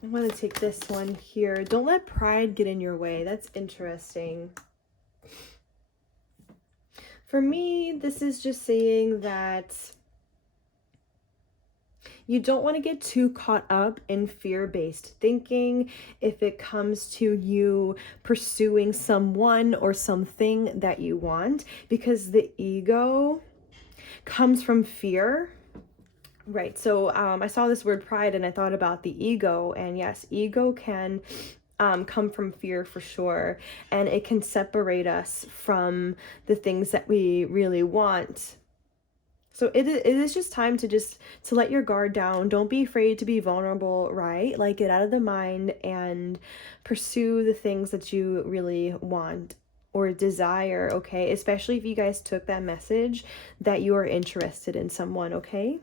I'm going to take this one here. Don't let pride get in your way. That's interesting. For me, this is just saying that you don't want to get too caught up in fear-based thinking if it comes to you pursuing someone or something that you want, because the ego comes from fear. Right. So I saw this word pride and I thought about the ego, and yes, ego can come from fear for sure, and it can separate us from the things that we really want. So it is just time to let your guard down. Don't be afraid to be vulnerable, right? Like, get out of the mind and pursue the things that you really want or desire, okay? Especially if you guys took that message that you are interested in someone, okay?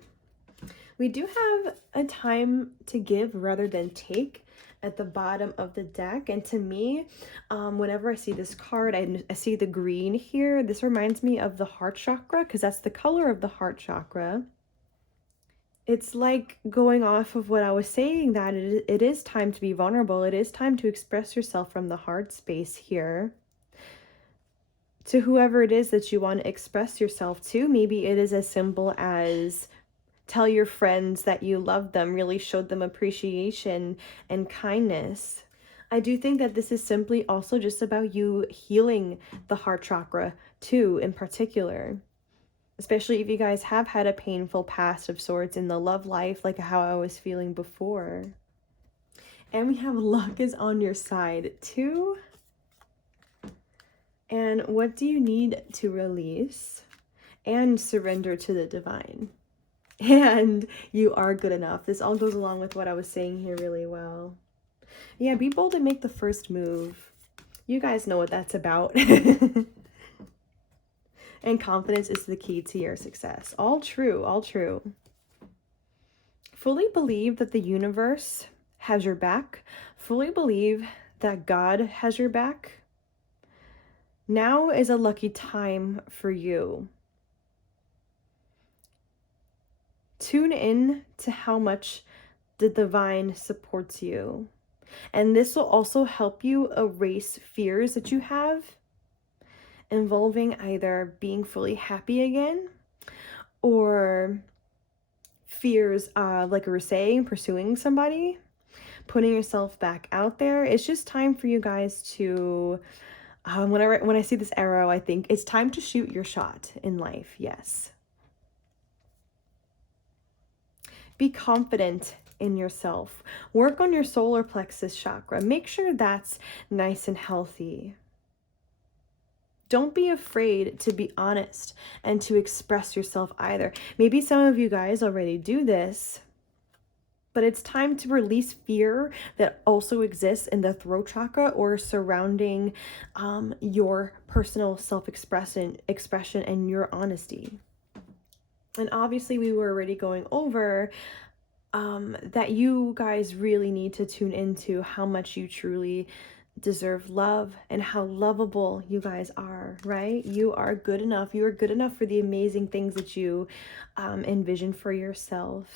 We do have a time to give rather than take at the bottom of the deck. And to me, whenever I see this card, I see the green here. This reminds me of the heart chakra, because that's the color of the heart chakra. It's like going off of what I was saying, that it is time to be vulnerable. It is time to express yourself from the heart space here. To whoever it is that you want to express yourself to, maybe it is as simple as tell your friends that you love them, really showed them appreciation and kindness. I do think that this is simply also just about you healing the heart chakra too, in particular. Especially if you guys have had a painful past of sorts in the love life, like how I was feeling before. And we have luck is on your side too. And what do you need to release and surrender to the divine? And you are good enough. This all goes along with what I was saying here really well. Yeah, be bold and make the first move. You guys know what that's about. And confidence is the key to your success. All true, all true. Fully believe that the universe has your back. Fully believe that God has your back. Now is a lucky time for you. Tune in to how much the divine supports you. And this will also help you erase fears that you have involving either being fully happy again, or fears of, like we were saying, pursuing somebody, putting yourself back out there. It's just time for you guys to, when I see this arrow, I think it's time to shoot your shot in life. Yes. Be confident in yourself. Work on your solar plexus chakra. Make sure that's nice and healthy. Don't be afraid to be honest and to express yourself either. Maybe some of you guys already do this, but it's time to release fear that also exists in the throat chakra or surrounding your personal self-expression and your honesty. And obviously we were already going over that you guys really need to tune into how much you truly deserve love and how lovable you guys are, right? You are good enough. You are good enough for the amazing things that you envision for yourself.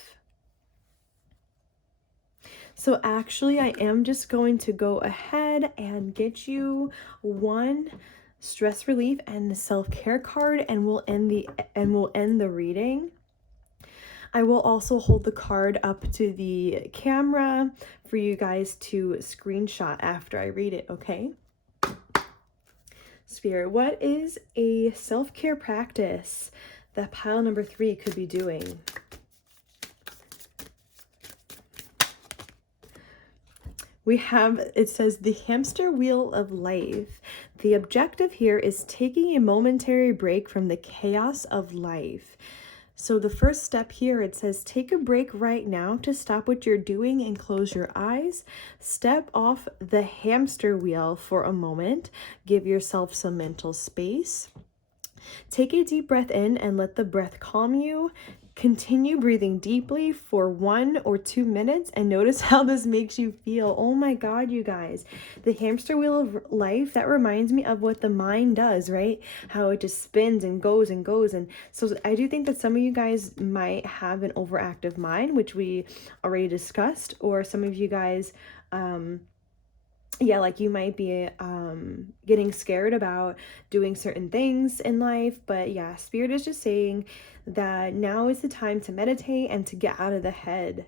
So actually, I am just going to go ahead and get you one stress relief and self-care card, and we'll end the reading. I will also hold the card up to the camera for you guys to screenshot after I read it, okay? Spirit, what is a self-care practice that pile number 3 could be doing? We have, it says, the hamster wheel of life. The objective here is taking a momentary break from the chaos of life. So the first step here, it says, take a break right now to stop what you're doing and close your eyes. Step off the hamster wheel for a moment. Give yourself some mental space. Take a deep breath in and let the breath calm you. Continue breathing deeply for 1 or 2 minutes and notice how this makes you feel. Oh my God, you guys. The hamster wheel of life, that reminds me of what the mind does, right? How it just spins and goes and goes. And so I do think that some of you guys might have an overactive mind, which we already discussed, or some of you guys, yeah, like you might be getting scared about doing certain things in life. But yeah, Spirit is just saying that now is the time to meditate and to get out of the head.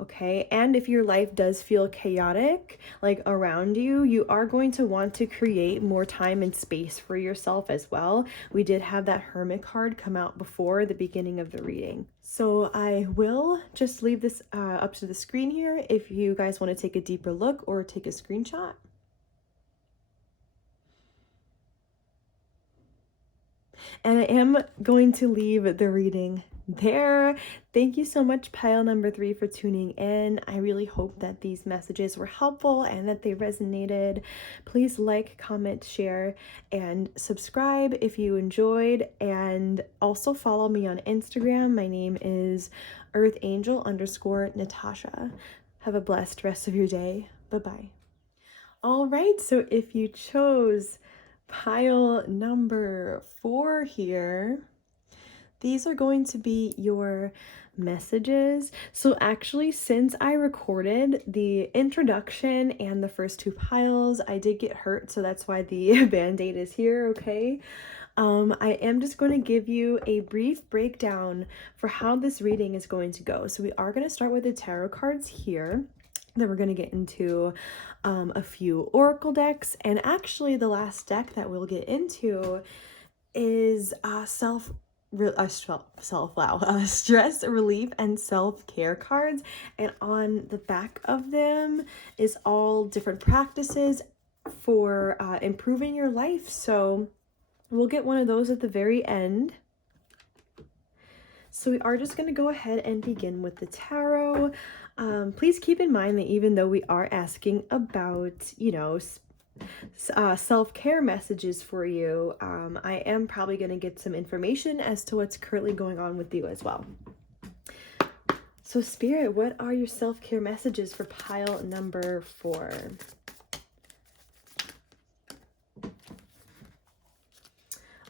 Okay, and if your life does feel chaotic, like around you, you are going to want to create more time and space for yourself as well. We did have that Hermit card come out before the beginning of the reading. So I will just leave this up to the screen here if you guys want to take a deeper look or take a screenshot. And I am going to leave the reading there. Thank you so much, pile number 3, for tuning in. I really hope that these messages were helpful and that they resonated. Please like, comment, share, and subscribe if you enjoyed. And also follow me on Instagram. My name is earthangel_Natasha. Have a blessed rest of your day. Bye-bye. All right, so if you chose pile number 4 here, these are going to be your messages. So actually, since I recorded the introduction and the first 2 piles, I did get hurt, so that's why the band-aid is here, okay? I am just going to give you a brief breakdown for how this reading is going to go. So we are going to start with the tarot cards here. Then we're going to get into a few oracle decks. And actually, the last deck that we'll get into is stress relief and self-care cards. And on the back of them is all different practices for improving your life. So we'll get one of those at the very end. So we are just going to go ahead and begin with the tarot. Please keep in mind that even though we are asking about, you know, self-care messages for you, I am probably going to get some information as to what's currently going on with you as well. So Spirit, what are your self-care messages for pile number 4?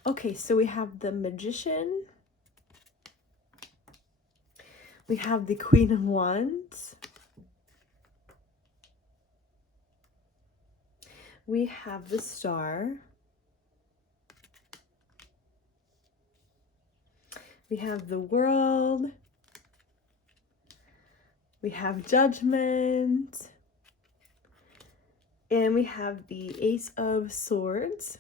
Okay, so we have the Magician. We have the Queen of Wands. We have the Star. We have the World. We have Judgment. And we have the Ace of Swords.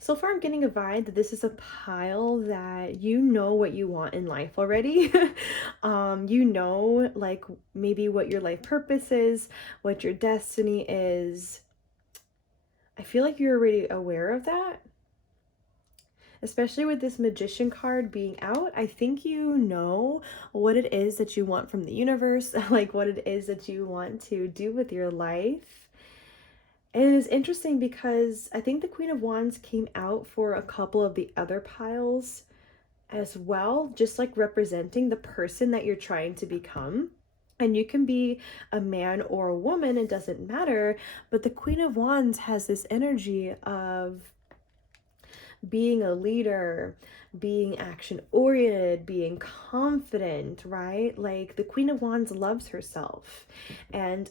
So far, I'm getting a vibe that this is a pile that you know what you want in life already. You know, like maybe what your life purpose is, what your destiny is. I feel like you're already aware of that. Especially with this Magician card being out, I think you know what it is that you want from the universe, like what it is that you want to do with your life. And it is interesting because I think the Queen of Wands came out for a couple of the other piles as well, just like representing the person that you're trying to become. And you can be a man or a woman, it doesn't matter. But the Queen of Wands has this energy of being a leader, being action-oriented, being confident, right? Like the Queen of Wands loves herself. And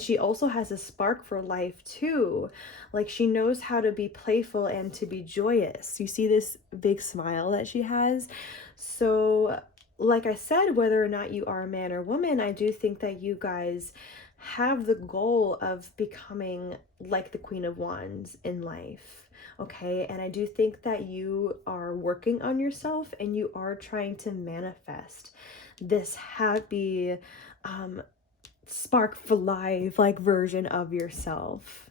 she also has a spark for life too. Like she knows how to be playful and to be joyous. You see this big smile that she has. So like I said, whether or not you are a man or woman, I do think that you guys have the goal of becoming like the Queen of Wands in life. Okay, and I do think that you are working on yourself and you are trying to manifest this happy, spark for life like version of yourself.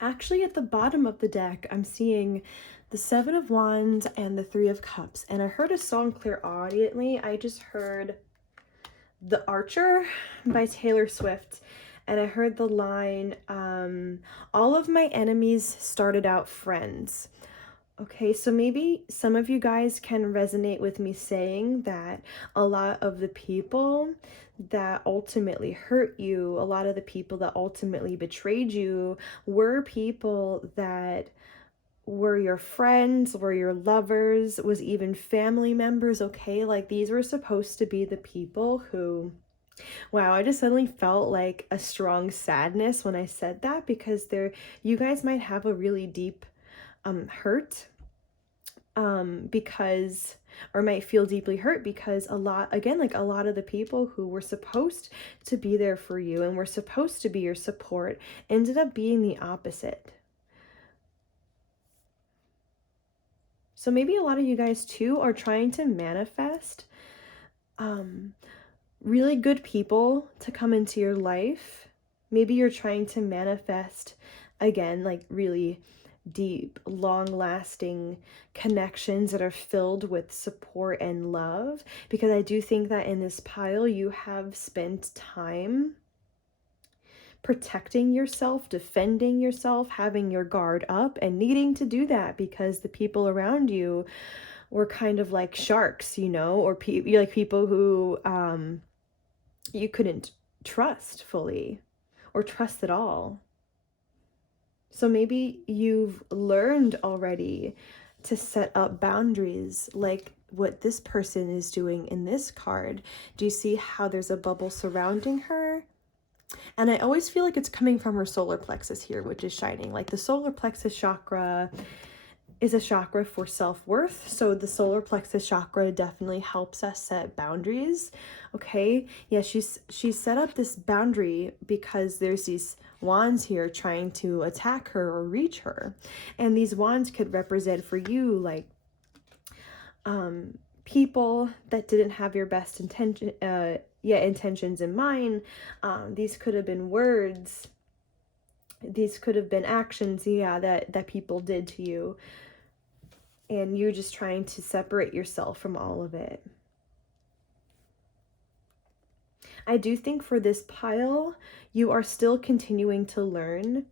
Actually, at the bottom of the deck, I'm seeing the Seven of Wands and the Three of Cups. And I heard a song clairaudiently. I just heard The Archer by Taylor Swift. And I heard the line, all of my enemies started out friends. Okay, so maybe some of you guys can resonate with me saying that a lot of the people that ultimately hurt you, a lot of the people that ultimately betrayed you, were people that were your friends, were your lovers, was even family members, okay? Like these were supposed to be the people who, wow, I just suddenly felt like a strong sadness when I said that, because you guys might have a really deep hurt, because, or might feel deeply hurt because a lot of the people who were supposed to be there for you and were supposed to be your support ended up being the opposite. So maybe a lot of you guys too are trying to manifest really good people to come into your life. Maybe you're trying to manifest, again, like really deep, long-lasting connections that are filled with support and love, because I do think that in this pile you have spent time protecting yourself, defending yourself, having your guard up, and needing to do that because the people around you were kind of like sharks, you know, or like people who you couldn't trust fully or trust at all. So maybe you've learned already to set up boundaries like what this person is doing in this card. Do you see how there's a bubble surrounding her? And I always feel like it's coming from her solar plexus here, which is shining. Like the solar plexus chakra is a chakra for self-worth. So the solar plexus chakra definitely helps us set boundaries. Okay. Yeah, she's set up this boundary because there's these wands here trying to attack her or reach her. And these wands could represent for you like people that didn't have your best intentions in mind. These could have been words. These could have been actions, that people did to you. And you're just trying to separate yourself from all of it. I do think for this pile, you are still continuing to learn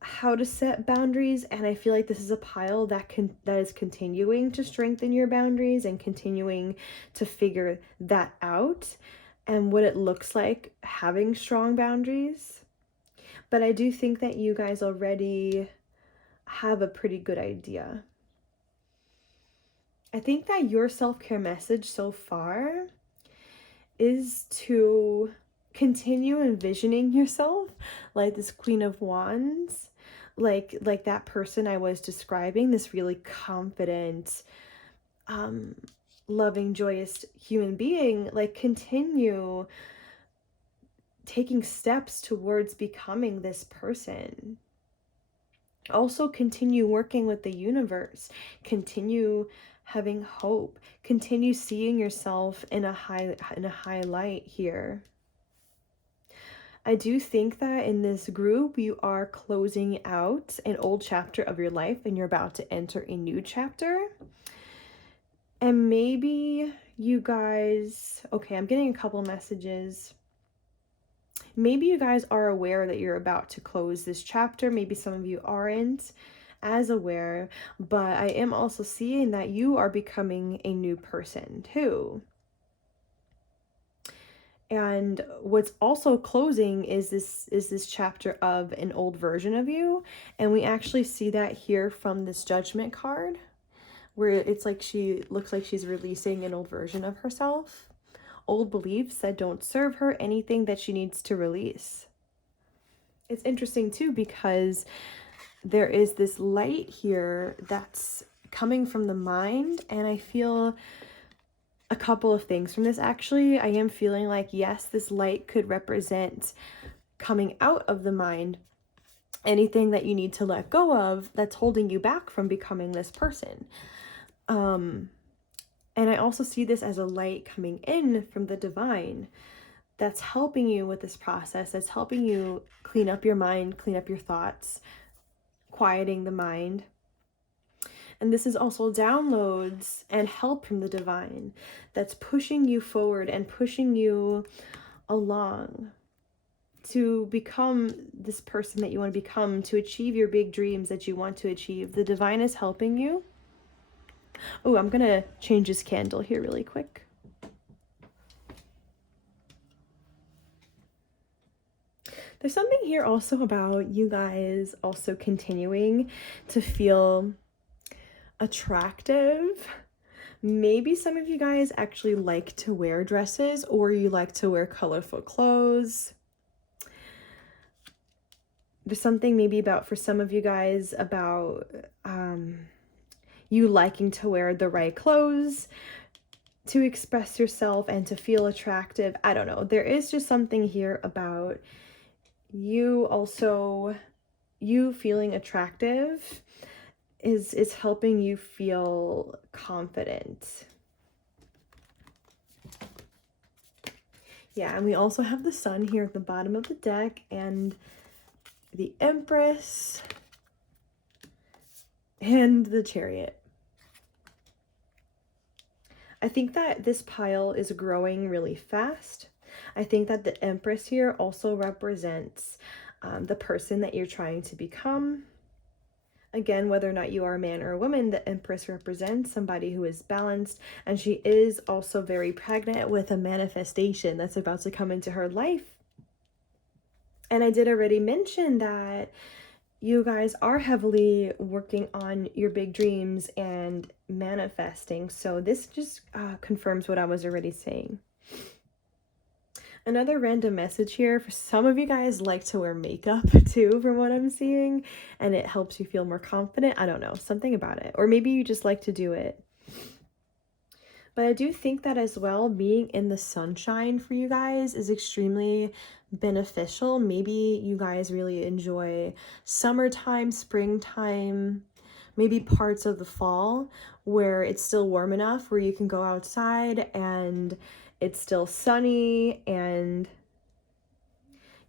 how to set boundaries, and I feel like this is a pile that is continuing to strengthen your boundaries and continuing to figure that out and what it looks like having strong boundaries. But I do think that you guys already have a pretty good idea. I think that your self-care message so far is to continue envisioning yourself like this Queen of Wands, like that person I was describing, this really confident, loving, joyous human being. Like continue taking steps towards becoming this person. Also continue working with the universe, continue having hope, continue seeing yourself in a high light here. I do think that in this group you are closing out an old chapter of your life and you're about to enter a new chapter. And maybe you guys, okay, I'm getting a couple messages. Maybe you guys are aware that you're about to close this chapter. Maybe some of you aren't as aware, but I am also seeing that you are becoming a new person too. And what's also closing is this chapter of an old version of you. And we actually see that here from this Judgment card, where it's like she looks like she's releasing an old version of herself. Old beliefs that don't serve her, anything that she needs to release. It's interesting too, because there is this light here that's coming from the mind, and I feel a couple of things from this actually. I am feeling like, yes, this light could represent coming out of the mind, anything that you need to let go of that's holding you back from becoming this person. And I also see this as a light coming in from the divine that's helping you with this process, that's helping you clean up your mind, clean up your thoughts, quieting the mind. And this is also downloads and help from the divine that's pushing you forward and pushing you along to become this person that you want to become, to achieve your big dreams that you want to achieve. The divine is helping you. Oh, I'm going to change this candle here really quick. There's something here also about you guys also continuing to feel attractive. Maybe some of you guys actually like to wear dresses, or you like to wear colorful clothes. There's something maybe about, for some of you guys, about you liking to wear the right clothes to express yourself and to feel attractive. I don't know. There is just something here about you also, you feeling attractive is helping you feel confident. Yeah, and we also have the Sun here at the bottom of the deck, and the Empress, and the Chariot. I think that this pile is growing really fast. I think that the Empress here also represents the person that you're trying to become. Again, whether or not you are a man or a woman, the Empress represents somebody who is balanced, and she is also very pregnant with a manifestation that's about to come into her life. And I did already mention that you guys are heavily working on your big dreams and manifesting. So this just confirms what I was already saying. Another random message here, for some of you guys like to wear makeup too, from what I'm seeing, and it helps you feel more confident. I don't know, something about it. Or maybe you just like to do it. But I do think that as well, being in the sunshine for you guys is extremely beneficial. Maybe you guys really enjoy summertime, springtime, maybe parts of the fall where it's still warm enough where you can go outside and it's still sunny. And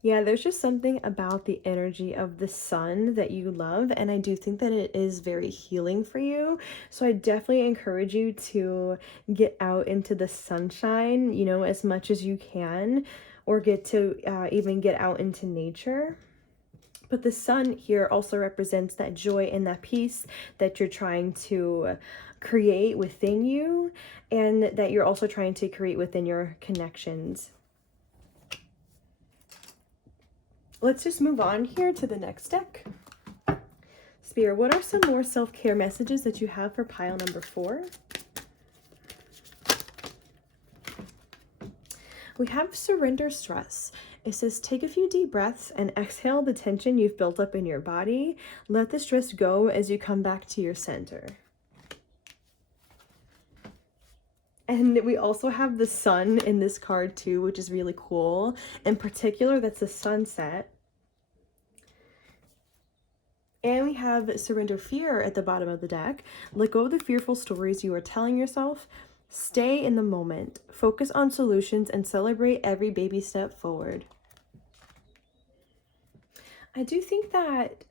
yeah, there's just something about the energy of the sun that you love, and I do think that it is very healing for you. So I definitely encourage you to get out into the sunshine, you know, as much as you can, or get to even get out into nature. But the sun here also represents that joy and that peace that you're trying to create within you, and that you're also trying to create within your connections. Let's just move on here to the next deck. Spirit, what are some more self-care messages that you have for pile number 4? We have surrender stress. It says, take a few deep breaths and exhale the tension you've built up in your body. Let the stress go as you come back to your center. And we also have the sun in this card too, which is really cool. In particular, that's the sunset. And we have surrender fear at the bottom of the deck. Let go of the fearful stories you are telling yourself. Stay in the moment. Focus on solutions and celebrate every baby step forward. I do think that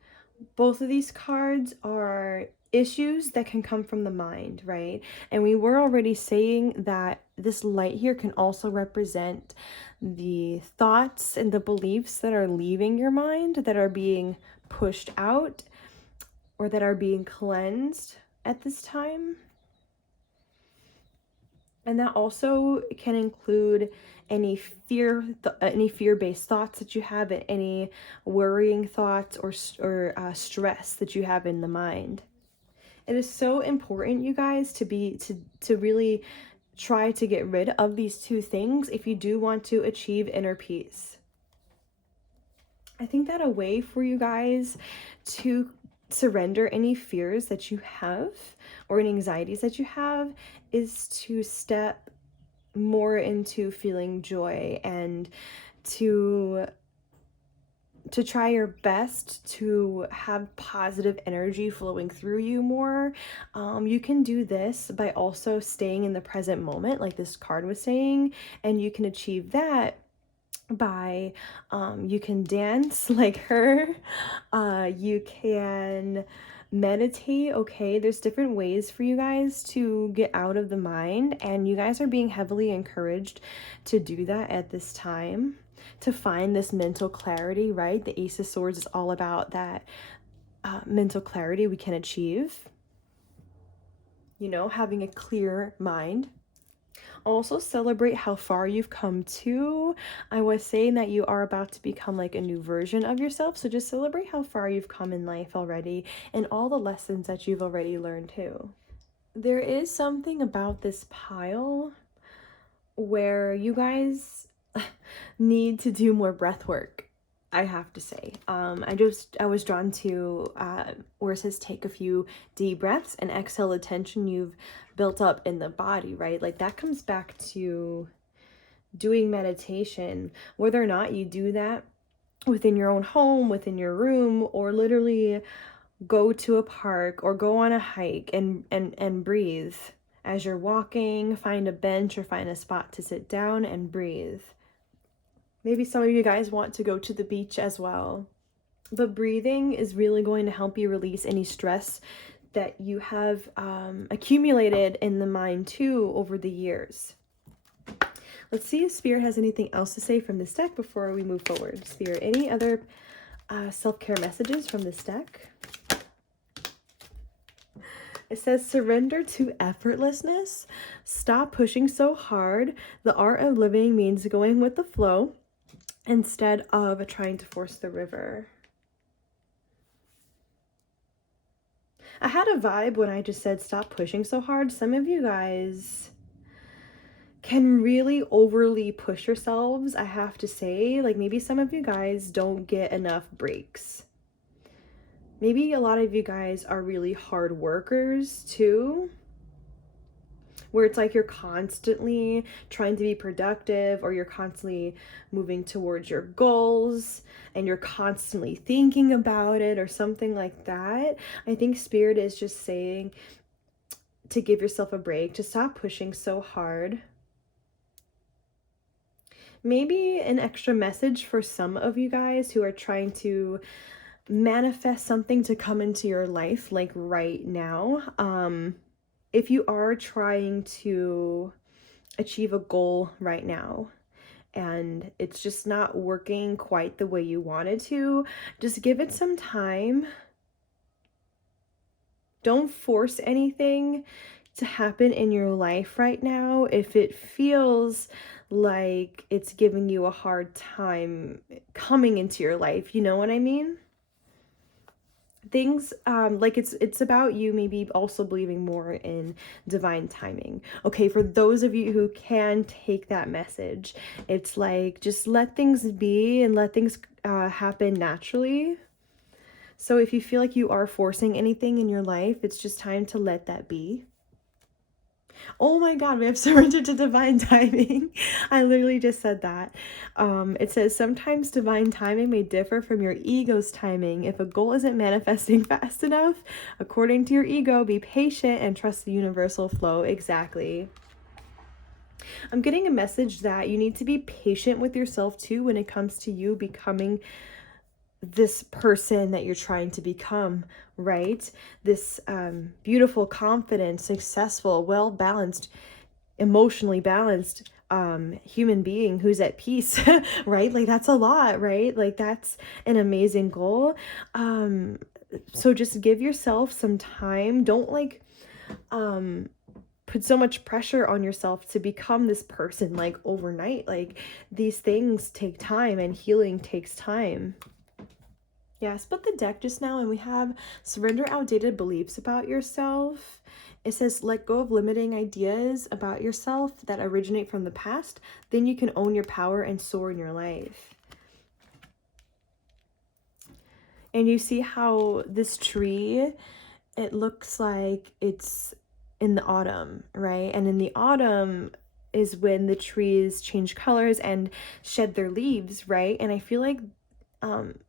both of these cards are issues that can come from the mind, right? And we were already saying that this light here can also represent the thoughts and the beliefs that are leaving your mind, that are being pushed out, or that are being cleansed at this time. And that also can include any fear-based thoughts that you have, and any worrying thoughts or stress that you have in the mind. It is so important, you guys, to really try to get rid of these two things if you do want to achieve inner peace. I think that a way for you guys to surrender any fears that you have or any anxieties that you have is to step more into feeling joy and to try your best to have positive energy flowing through you more. You can do this by also staying in the present moment, like this card was saying, and you can achieve that by you can dance like her, you can meditate. Okay, there's different ways for you guys to get out of the mind, and you guys are being heavily encouraged to do that at this time, to find this mental clarity, right? The Ace of Swords is all about that mental clarity we can achieve, you know, having a clear mind. Also celebrate how far you've come too. I was saying that you are about to become like a new version of yourself, so just celebrate how far you've come in life already and all the lessons that you've already learned too. There is something about this pile where you guys need to do more breath work, I have to say. I was drawn to where it says take a few deep breaths and exhale the tension you've built up in the body, right? Like that comes back to doing meditation, whether or not you do that within your own home, within your room, or literally go to a park or go on a hike and breathe. As you're walking, find a bench or find a spot to sit down and breathe. Maybe some of you guys want to go to the beach as well. But breathing is really going to help you release any stress that you have accumulated in the mind too over the years. Let's see if Spirit has anything else to say from this deck before we move forward. Spirit, any other self-care messages from this deck? It says, surrender to effortlessness. Stop pushing so hard. The art of living means going with the flow instead of trying to force the river. I had a vibe when I just said stop pushing so hard. Some of you guys can really overly push yourselves, I have to say. Like maybe some of you guys don't get enough breaks. Maybe a lot of you guys are really hard workers too, where it's like you're constantly trying to be productive, or you're constantly moving towards your goals and you're constantly thinking about it or something like that. I think Spirit is just saying to give yourself a break, to stop pushing so hard. Maybe an extra message for some of you guys who are trying to manifest something to come into your life like right now. If you are trying to achieve a goal right now and it's just not working quite the way you wanted to, just give it some time. Don't force anything to happen in your life right now if it feels like it's giving you a hard time coming into your life. You know what I mean? Things like it's about you maybe also believing more in divine timing. Okay, for those of you who can take that message, it's like just let things be and let things happen naturally. So if you feel like you are forcing anything in your life, it's just time to let that be. Oh my God, we have surrendered to divine timing. I literally just said that. It says, sometimes divine timing may differ from your ego's timing. If a goal isn't manifesting fast enough, according to your ego, be patient and trust the universal flow. Exactly. I'm getting a message that you need to be patient with yourself too when it comes to you becoming this person that you're trying to become, right? This beautiful, confident, successful, well-balanced, emotionally balanced human being who's at peace, right? Like that's a lot, right? Like that's an amazing goal. So just give yourself some time. Don't like put so much pressure on yourself to become this person like overnight. Like these things take time and healing takes time. Yeah, I split the deck just now and we have surrender outdated beliefs about yourself. It says let go of limiting ideas about yourself that originate from the past. Then you can own your power and soar in your life. And you see how this tree, it looks like it's in the autumn, right? And in the autumn, is when the trees change colors and shed their leaves, right? And I feel like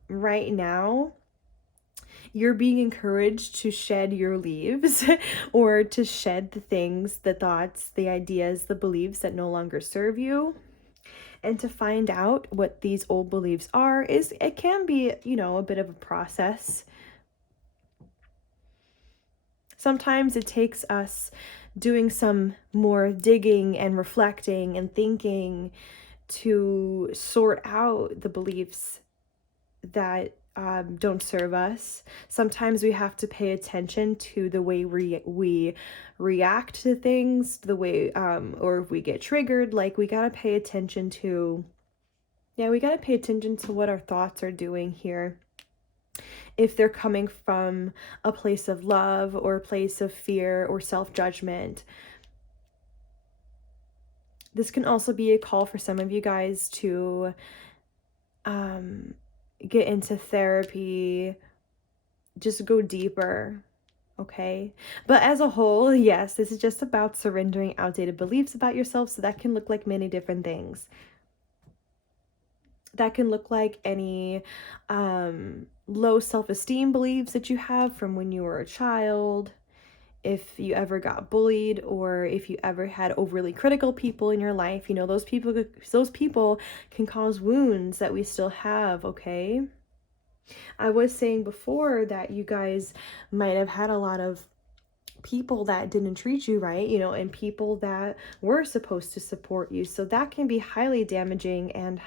right now you're being encouraged to shed your leaves or to shed the things, the thoughts, the ideas, the beliefs that no longer serve you. And to find out what these old beliefs are is, it can be, you know, a bit of a process. Sometimes it takes us doing some more digging and reflecting and thinking to sort out the beliefs that don't serve us. Sometimes we have to pay attention to the way we react to things, the way, or if we get triggered, like we gotta pay attention to, we gotta pay attention to what our thoughts are doing here. If they're coming from a place of love or a place of fear or self-judgment. This can also be a call for some of you guys to get into therapy, just go deeper, okay? But as a whole, yes, this is just about surrendering outdated beliefs about yourself. So that can look like many different things. That can look like any low self-esteem beliefs that you have from when you were a child, if you ever got bullied, or if you ever had overly critical people in your life. You know, those people can cause wounds that we still have, okay? I was saying before that you guys might have had a lot of people that didn't treat you right, you know, and people that were supposed to support you. So that can be highly damaging and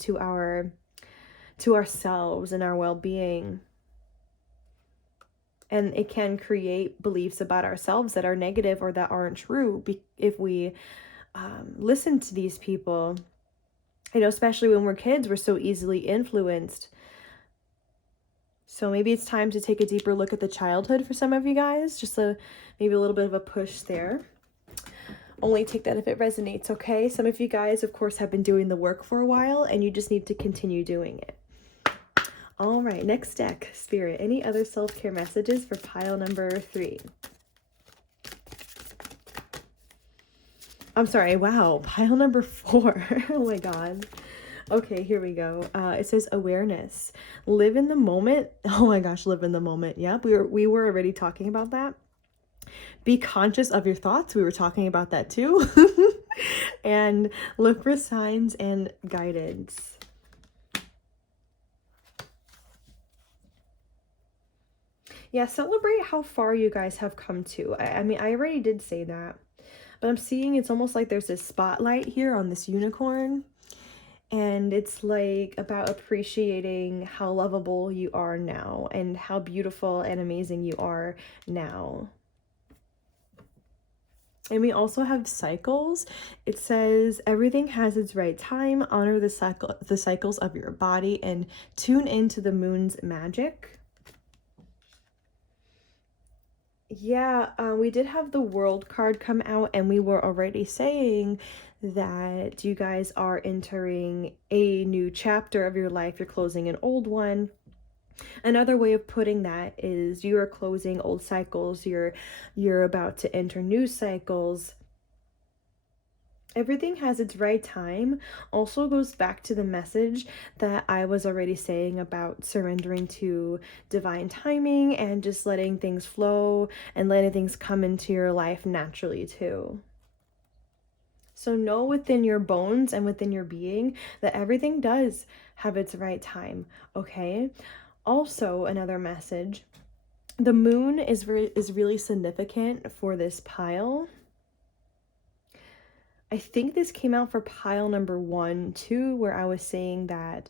to ourselves and our well-being. And it can create beliefs about ourselves that are negative or that aren't true if we listen to these people. You know, especially when we're kids, we're so easily influenced. So maybe it's time to take a deeper look at the childhood for some of you guys. Just maybe a little bit of a push there. Only take that if it resonates, okay? Some of you guys, of course, have been doing the work for a while, and you just need to continue doing it. All right, next deck, Spirit. Any other self-care messages for pile number 3? I'm sorry, wow, pile number 4. Oh my God. Okay, here we go. It says awareness. Live in the moment. Oh my gosh, live in the moment. Yep, we were already talking about that. Be conscious of your thoughts. We were talking about that too. And look for signs and guidance. Yeah, celebrate how far you guys have come to. I mean, I already did say that, but I'm seeing it's almost like there's this spotlight here on this unicorn. And it's like about appreciating how lovable you are now and how beautiful and amazing you are now. And we also have cycles. It says everything has its right time. Honor the cycles of your body and tune into the moon's magic. Yeah, we did have the World card come out, and we were already saying that you guys are entering a new chapter of your life. You're closing an old one. Another way of putting that is you are closing old cycles. You're about to enter new cycles. Everything has its right time also goes back to the message that I was already saying about surrendering to divine timing and just letting things flow and letting things come into your life naturally too. So know within your bones and within your being that everything does have its right time, okay? Also, another message, the moon is really significant for this pile. I think this came out for pile number 1 too, where I was saying that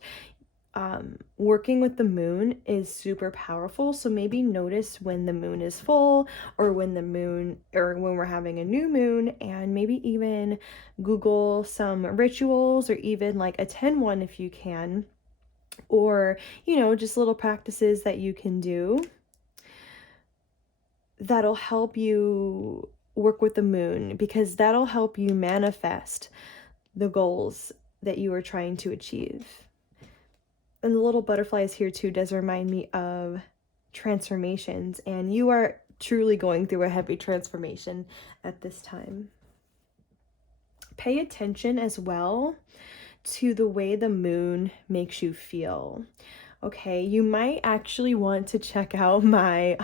working with the moon is super powerful. So maybe notice when the moon is full or when we're having a new moon, and maybe even Google some rituals or even like attend one if you can, or, you know, just little practices that you can do that'll help you work with the moon, because that'll help you manifest the goals that you are trying to achieve. And the little butterflies here too does remind me of transformations, and you are truly going through a heavy transformation at this time. pay attention as well to the way the moon makes you feel. Okay, you might actually want to check out my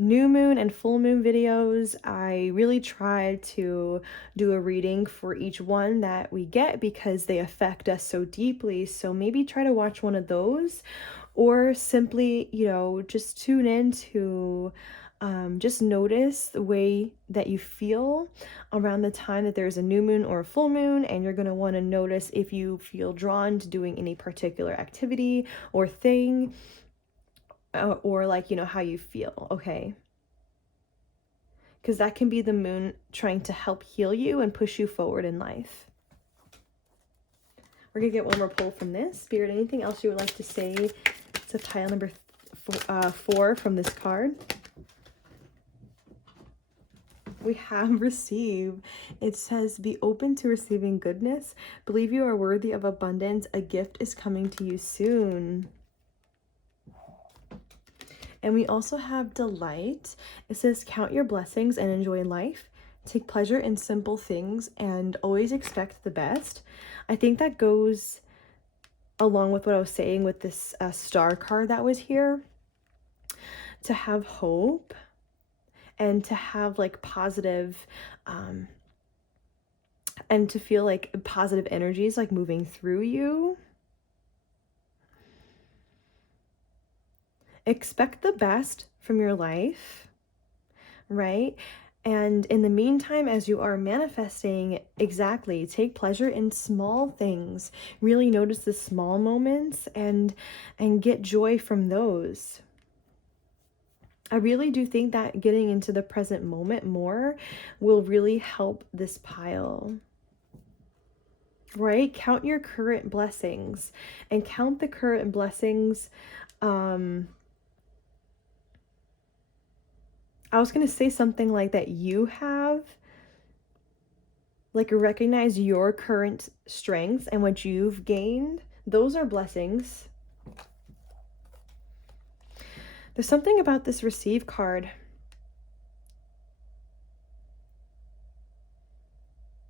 new moon and full moon videos. I really try to do a reading for each one that we get because they affect us so deeply. So maybe try to watch one of those, or simply, just tune in to just notice the way that you feel around the time that there's a new moon or a full moon, and you're going to want to notice if you feel drawn to doing any particular activity or thing, or like, how you feel, okay? Because that can be the moon trying to help heal you and push you forward in life. We're going to get one more pull from this. Spirit, anything else you would like to say to pile number 4 from this card? We have receive. It says, be open to receiving goodness. Believe you are worthy of abundance. A gift is coming to you soon. And we also have delight. It says, count your blessings and enjoy life. Take pleasure in simple things and always expect the best. I think that goes along with what I was saying with this star card that was here. To have hope and to have like positive, and to feel like positive energies like moving through you. Expect the best from your life, right? And in the meantime, as you are manifesting, exactly, take pleasure in small things. Really notice the small moments and get joy from those. I really do think that getting into the present moment more will really help this pile. Right? Count your current blessings and count the current blessings. I was going to say something like that you have, like recognize your current strengths and what you've gained. Those are blessings. There's something about this receive card.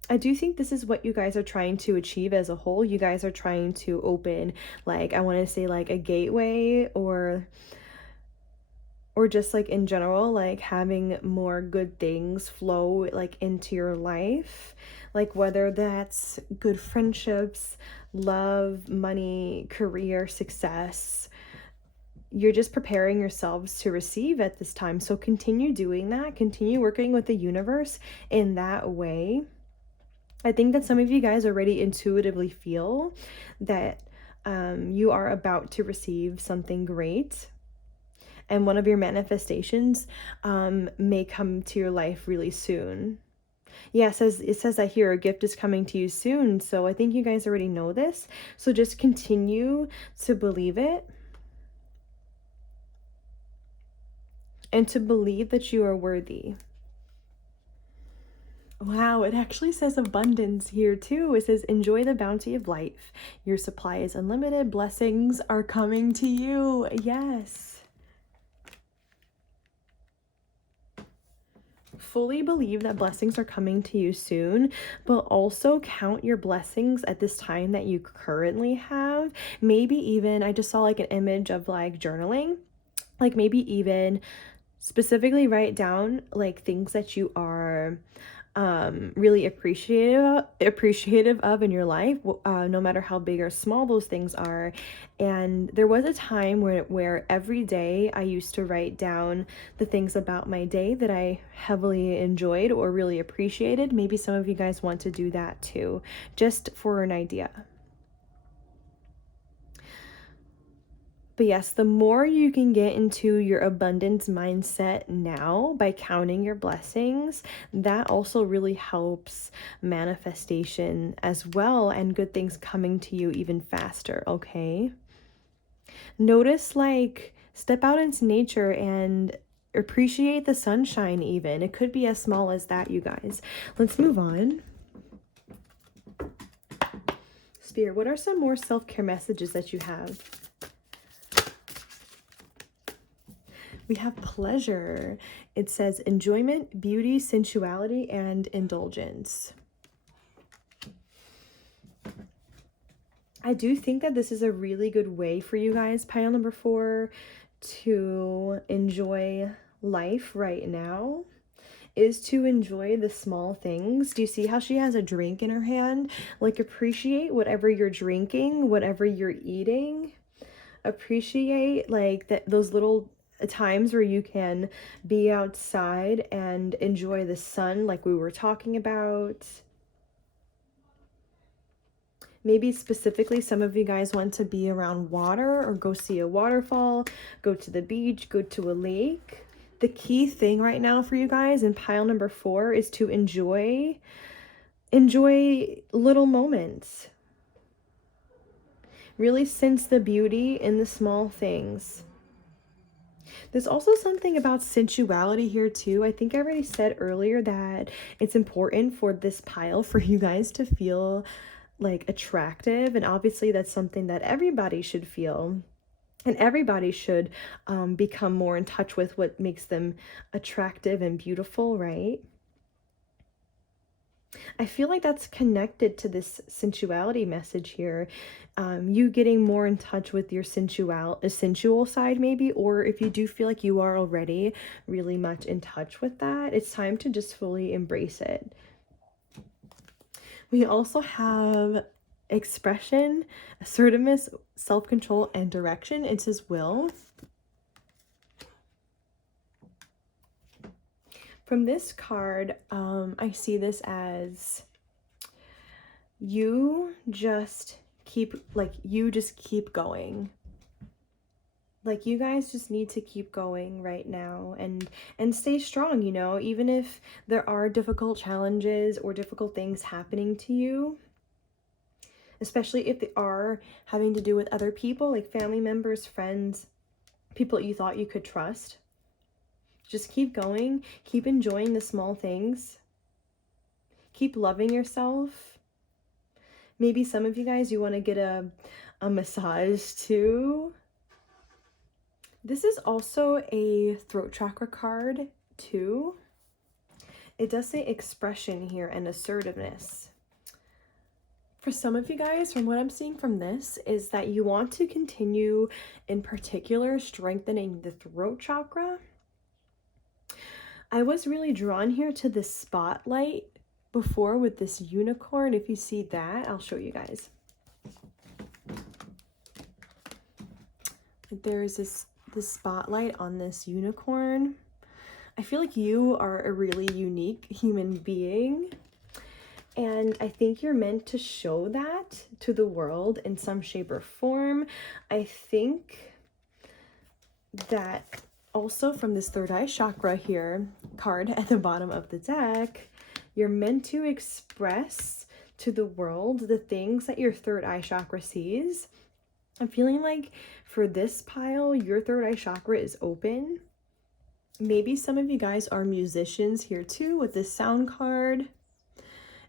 I do think this is what you guys are trying to achieve as a whole. You guys are trying to open, like, I want to say like a gateway, or just like in general, like having more good things flow like into your life. Like whether that's good friendships, love, money, career, success. You're just preparing yourselves to receive at this time. So continue doing that. Continue working with the universe in that way. I think that some of you guys already intuitively feel that you are about to receive something great. And one of your manifestations may come to your life really soon. Yeah, it says that here, a gift is coming to you soon. So I think you guys already know this. So just continue to believe it. And to believe that you are worthy. Wow, it actually says abundance here too. It says, enjoy the bounty of life. Your supply is unlimited. Blessings are coming to you. Yes. Fully believe that blessings are coming to you soon, but also count your blessings at this time that you currently have. Maybe even, I just saw like an image of like journaling, like maybe even specifically write down like things that you are really appreciative of in your life, no matter how big or small those things are. And there was a time where every day I used to write down the things about my day that I heavily enjoyed or really appreciated. Maybe some of you guys want to do that too, just for an idea. But yes, the more you can get into your abundance mindset now by counting your blessings, that also really helps manifestation as well, and good things coming to you even faster, okay? Notice, like, step out into nature and appreciate the sunshine even. It could be as small as that, you guys. Let's move on. Spirit, what are some more self-care messages that you have? We have pleasure. It says enjoyment, beauty, sensuality, and indulgence. I do think that this is a really good way for you guys, pile number 4, to enjoy life right now, is to enjoy the small things. Do you see how she has a drink in her hand? Like, appreciate whatever you're drinking, whatever you're eating. Appreciate like that, those little times where you can be outside and enjoy the sun like we were talking about. Maybe specifically some of you guys want to be around water or go see a waterfall, go to the beach, go to a lake. The key thing right now for you guys in pile number 4 is to enjoy little moments. Really sense the beauty in the small things. There's also something about sensuality here too. I think I already said earlier that it's important for this pile for you guys to feel like attractive, and obviously that's something that everybody should feel, and everybody should become more in touch with what makes them attractive and beautiful, right? I feel like that's connected to this sensuality message here. You getting more in touch with your sensual side maybe, or if you do feel like you are already really much in touch with that, it's time to just fully embrace it. We also have expression, assertiveness, self-control, and direction. It says will. From this card, I see this as you just keep going. Like, you guys just need to keep going right now and stay strong, you know, even if there are difficult challenges or difficult things happening to you, especially if they are having to do with other people, like family members, friends, people you thought you could trust. Just keep going, keep enjoying the small things, keep loving yourself. Maybe some of you guys, you want to get a massage too. This is also a throat chakra card too. It does say expression here and assertiveness. For some of you guys, from what I'm seeing from this, is that you want to continue, in particular, strengthening the throat chakra. I was really drawn here to this spotlight before with this unicorn. If you see that, I'll show you guys. There is this spotlight on this unicorn. I feel like you are a really unique human being, and I think you're meant to show that to the world in some shape or form. I think that also from this third eye chakra here card at the bottom of the deck, you're meant to express to the world the things that your third eye chakra sees. I'm feeling like for this pile, your third eye chakra is open. Maybe some of you guys are musicians here too with this sound card.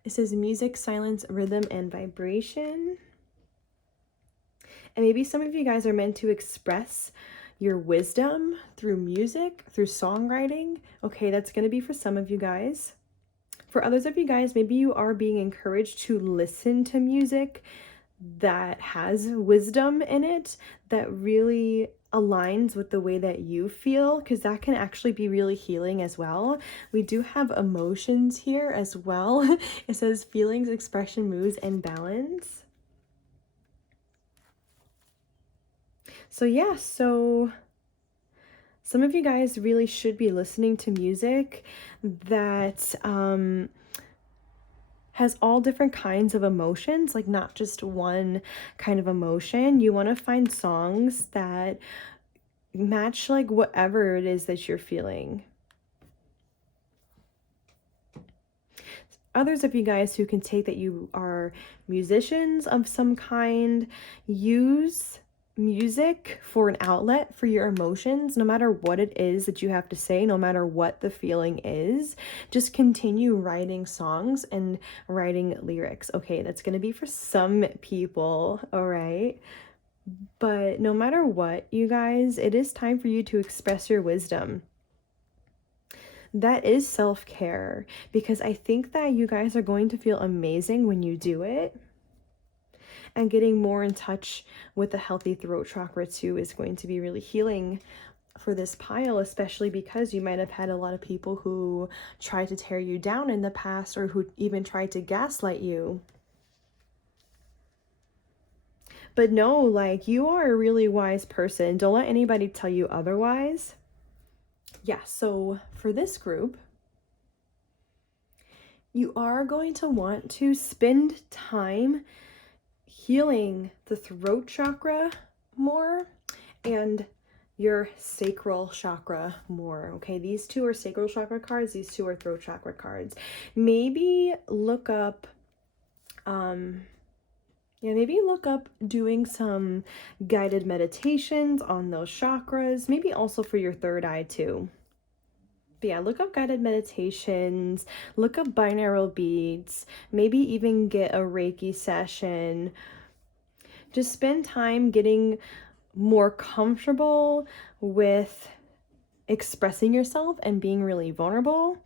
It says music, silence, rhythm, and vibration. And maybe some of you guys are meant to express your wisdom through music, through songwriting. Okay, that's going to be for some of you guys. For others of you guys, maybe you are being encouraged to listen to music that has wisdom in it, that really aligns with the way that you feel, because that can actually be really healing as well. We do have emotions here as well. It says feelings, expression, moods, and balance. So yeah, so some of you guys really should be listening to music that has all different kinds of emotions, like not just one kind of emotion. You want to find songs that match like whatever it is that you're feeling. Others of you guys who can take that you are musicians of some kind, use music for an outlet for your emotions, no matter what it is that you have to say, no matter what the feeling is. Just continue writing songs and writing lyrics. Okay, that's going to be for some people, all right? But no matter what, you guys, it is time for you to express your wisdom. That is self-care, because I think that you guys are going to feel amazing when you do it. And getting more in touch with the healthy throat chakra too is going to be really healing for this pile, especially because you might have had a lot of people who tried to tear you down in the past, or who even tried to gaslight you. But no, like, you are a really wise person. Don't let anybody tell you otherwise. Yeah, so for this group, you are going to want to spend time healing the throat chakra more and your sacral chakra more. Okay, these two are sacral chakra cards, these two are throat chakra cards. Maybe look up maybe look up doing some guided meditations on those chakras, maybe also for your third eye too. But yeah, look up guided meditations, look up binaural beats, maybe even get a Reiki session. Just spend time getting more comfortable with expressing yourself and being really vulnerable,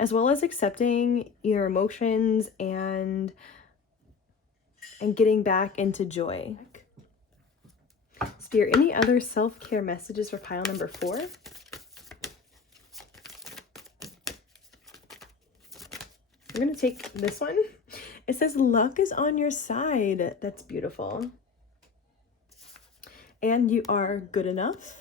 as well as accepting your emotions and getting back into joy. Spirit, any other self-care messages for pile number 4? I'm going to take this one. It says luck is on your side. That's beautiful. And you are good enough.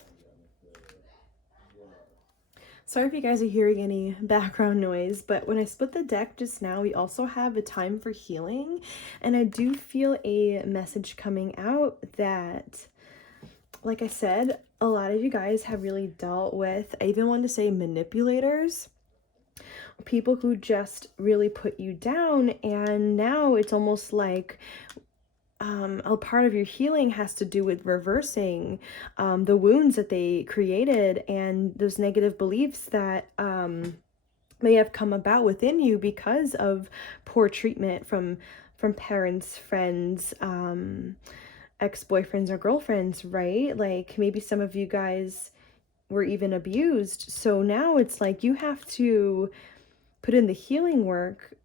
Sorry if you guys are hearing any background noise, but when I split the deck just now, we also have a time for healing. And I do feel a message coming out that, like I said, a lot of you guys have really dealt with, I even want to say, manipulators. People who just really put you down, and now it's almost like a part of your healing has to do with reversing the wounds that they created and those negative beliefs that may have come about within you because of poor treatment from parents, friends, ex-boyfriends or girlfriends, right? Like maybe some of you guys were even abused. So now it's like you have to put in the healing work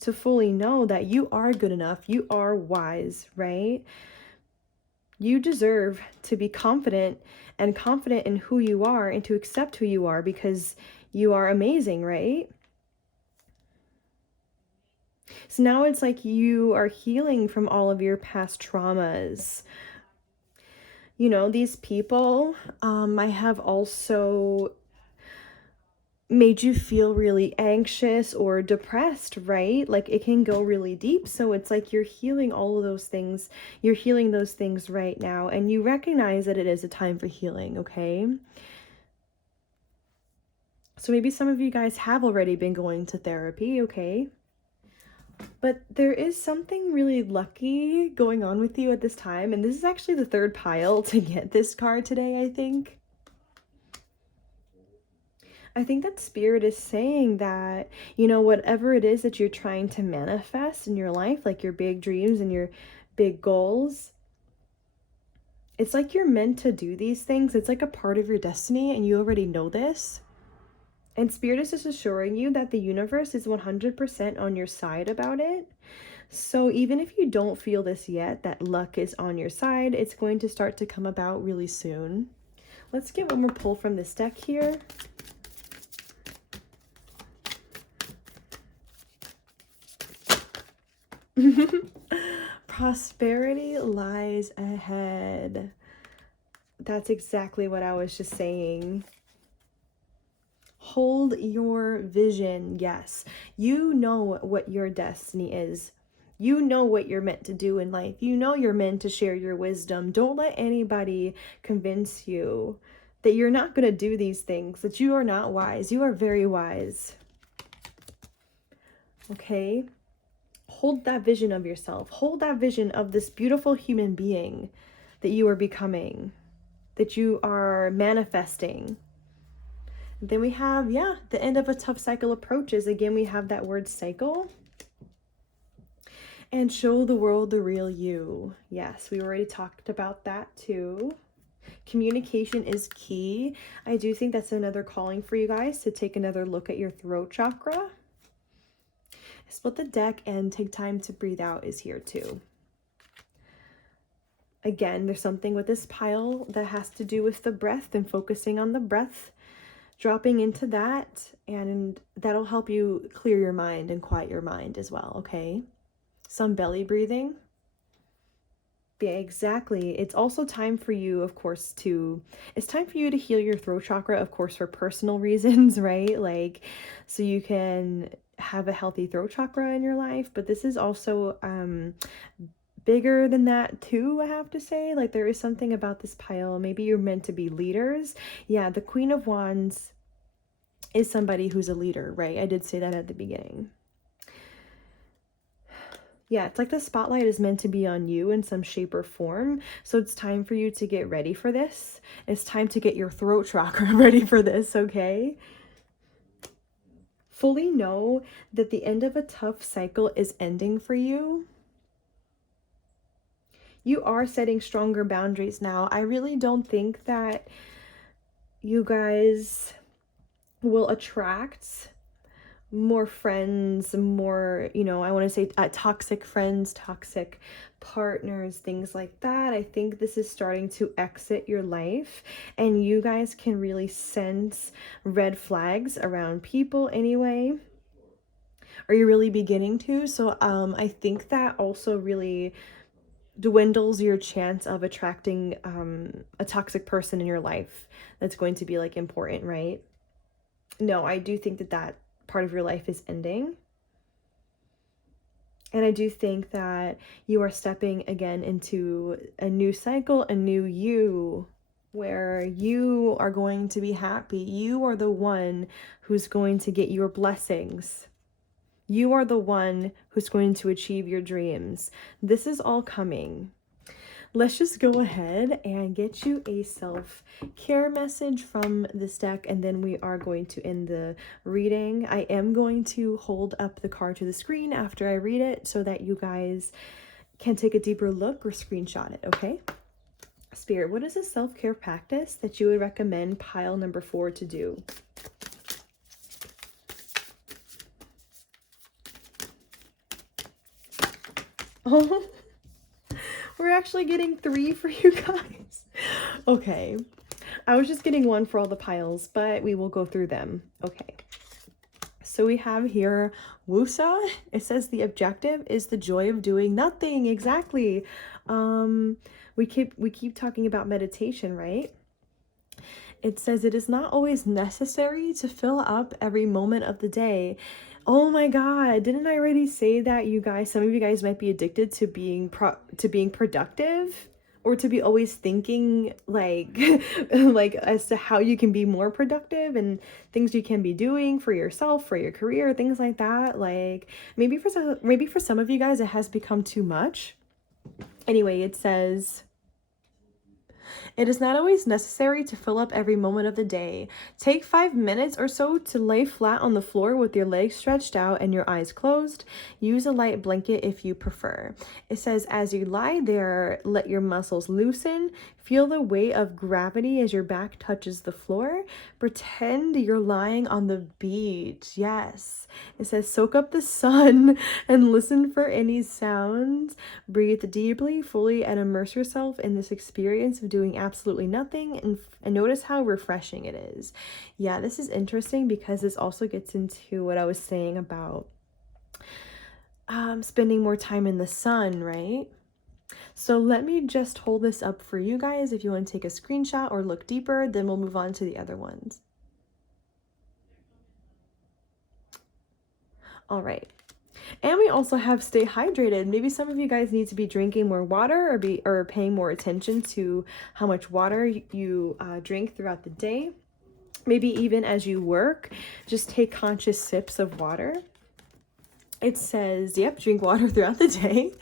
to fully know that you are good enough, you are wise, right? You deserve to be confident in who you are and to accept who you are, because you are amazing, right? So now it's like you are healing from all of your past traumas. You know, these people I have also made you feel really anxious or depressed, right? Like it can go really deep. So it's like you're healing all of those things. You're healing those things right now, and you recognize that it is a time for healing, okay? So maybe some of you guys have already been going to therapy, okay? But there is something really lucky going on with you at this time, and this is actually the third pile to get this card today, I think. I think that Spirit is saying that, you know, whatever it is that you're trying to manifest in your life, like your big dreams and your big goals, it's like you're meant to do these things. It's like a part of your destiny, and you already know this. And Spirit is just assuring you that the universe is 100% on your side about it. So even if you don't feel this yet, that luck is on your side, it's going to start to come about really soon. Let's get one more pull from this deck here. Prosperity lies ahead. That's exactly what I was just saying. Hold your vision. Yes, you know what your destiny is. You know what you're meant to do in life. You know you're meant to share your wisdom. Don't let anybody convince you that you're not going to do these things, that you are not wise. You are very wise. Okay? Hold that vision of yourself. Hold that vision of this beautiful human being that you are becoming, that you are manifesting. Then we have, the end of a tough cycle approaches. Again, we have that word cycle. And show the world the real you. Yes, we already talked about that too. Communication is key. I do think that's another calling for you guys to take another look at your throat chakra. Split the deck and take time to breathe out is here too. Again, there's something with this pile that has to do with the breath and focusing on the breath, dropping into that, and that'll help you clear your mind and quiet your mind as well, okay? Some belly breathing. Yeah, exactly. It's also time for you, of course, it's time for you to heal your throat chakra, of course, for personal reasons, right? Like, so you can have a healthy throat chakra in your life, but this is also bigger than that too, I have to say. Like, there is something about this pile. Maybe you're meant to be leaders. Yeah, the Queen of Wands is somebody who's a leader, right? I did say that at the beginning. Yeah, it's like the spotlight is meant to be on you in some shape or form. So it's time for you to get ready for this. It's time to get your throat chakra ready for this, okay? Fully know that the end of a tough cycle is ending for you. You are setting stronger boundaries now. I really don't think that you guys will attract more friends, more, I want to say toxic friends, toxic partners, things like that. I think this is starting to exit your life, and you guys can really sense red flags around people anyway. Are you really beginning to? So I think that also really dwindles your chance of attracting a toxic person in your life that's going to be like important, right? No, I do think that that part of your life is ending. And I do think that you are stepping again into a new cycle, a new you, where you are going to be happy. You are the one who's going to get your blessings. You are the one who's going to achieve your dreams. This is all coming. Let's just go ahead and get you a self-care message from this deck, and then we are going to end the reading. I am going to hold up the card to the screen after I read it so that you guys can take a deeper look or screenshot it, okay? Spirit, what is a self-care practice that you would recommend pile number 4 to do? Oh, we're actually getting 3 for you guys. Okay. I was just getting 1 for all the piles, but we will go through them. Okay. So we have here Wusa. It says the objective is the joy of doing nothing. Exactly. We keep talking about meditation, right? It says it is not always necessary to fill up every moment of the day. Oh my God, didn't I already say that, you guys? Some of you guys might be addicted to being productive, or to be always thinking like like as to how you can be more productive and things you can be doing for yourself, for your career, things like that. Like maybe for some of you guys it has become too much. Anyway, it says it is not always necessary to fill up every moment of the day. Take 5 minutes or so to lay flat on the floor with your legs stretched out and your eyes closed. Use a light blanket if you prefer. It says, as you lie there, let your muscles loosen. Feel the weight of gravity as your back touches the floor. Pretend you're lying on the beach. Yes. It says, soak up the sun and listen for any sounds. Breathe deeply, fully, and immerse yourself in this experience of doing absolutely nothing, and notice how refreshing it is. Yeah, this is interesting because this also gets into what I was saying about spending more time in the sun, right? So let me just hold this up for you guys. If you want to take a screenshot or look deeper, then we'll move on to the other ones. All right. And we also have stay hydrated. Maybe some of you guys need to be drinking more water, or paying more attention to how much water you drink throughout the day. Maybe even as you work, just take conscious sips of water. It says, yep, drink water throughout the day.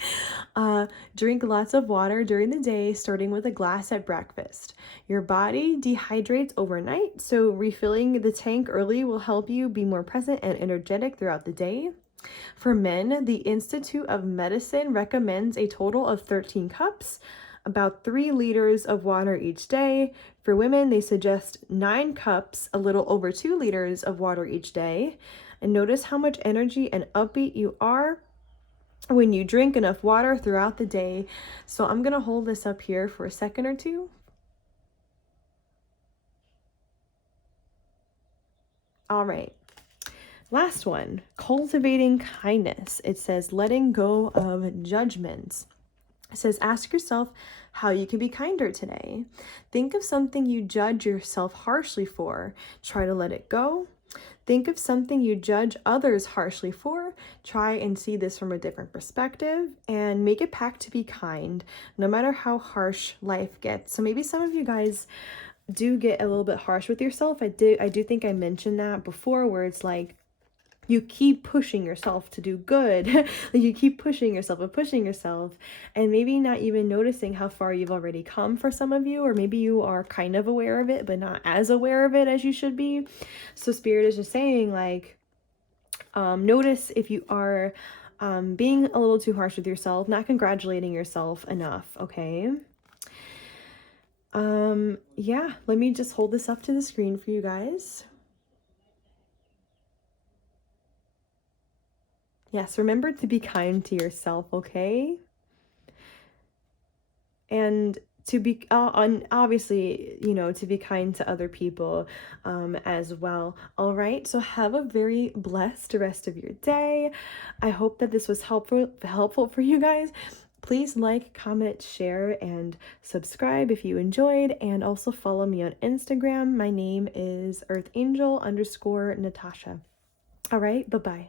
Drink lots of water during the day, starting with a glass at breakfast. Your body dehydrates overnight, so refilling the tank early will help you be more present and energetic throughout the day. For men, the Institute of Medicine recommends a total of 13 cups, about 3 liters of water each day. For women, they suggest 9 cups, a little over 2 liters of water each day. And notice how much energy and upbeat you are when you drink enough water throughout the day. So I'm going to hold this up here for a second or two. All right. Last one, cultivating kindness. It says letting go of judgments. It says ask yourself how you can be kinder today. Think of something you judge yourself harshly for. Try to let it go. Think of something you judge others harshly for. Try and see this from a different perspective and make a pact to be kind, no matter how harsh life gets. So maybe some of you guys do get a little bit harsh with yourself. I do think I mentioned that before, where it's like you keep pushing yourself to do good. Like you keep pushing yourself and maybe not even noticing how far you've already come for some of you, or maybe you are kind of aware of it but not as aware of it as you should be. So Spirit is just saying, like, notice if you are being a little too harsh with yourself, not congratulating yourself enough. Okay. Yeah, let me just hold this up to the screen for you guys. Yes, remember to be kind to yourself, okay? And to be obviously, you know, to be kind to other people as well. All right, so have a very blessed rest of your day. I hope that this was helpful for you guys. Please like, comment, share, and subscribe if you enjoyed, and also follow me on Instagram. My name is earthangel_Natasha. All right, bye-bye.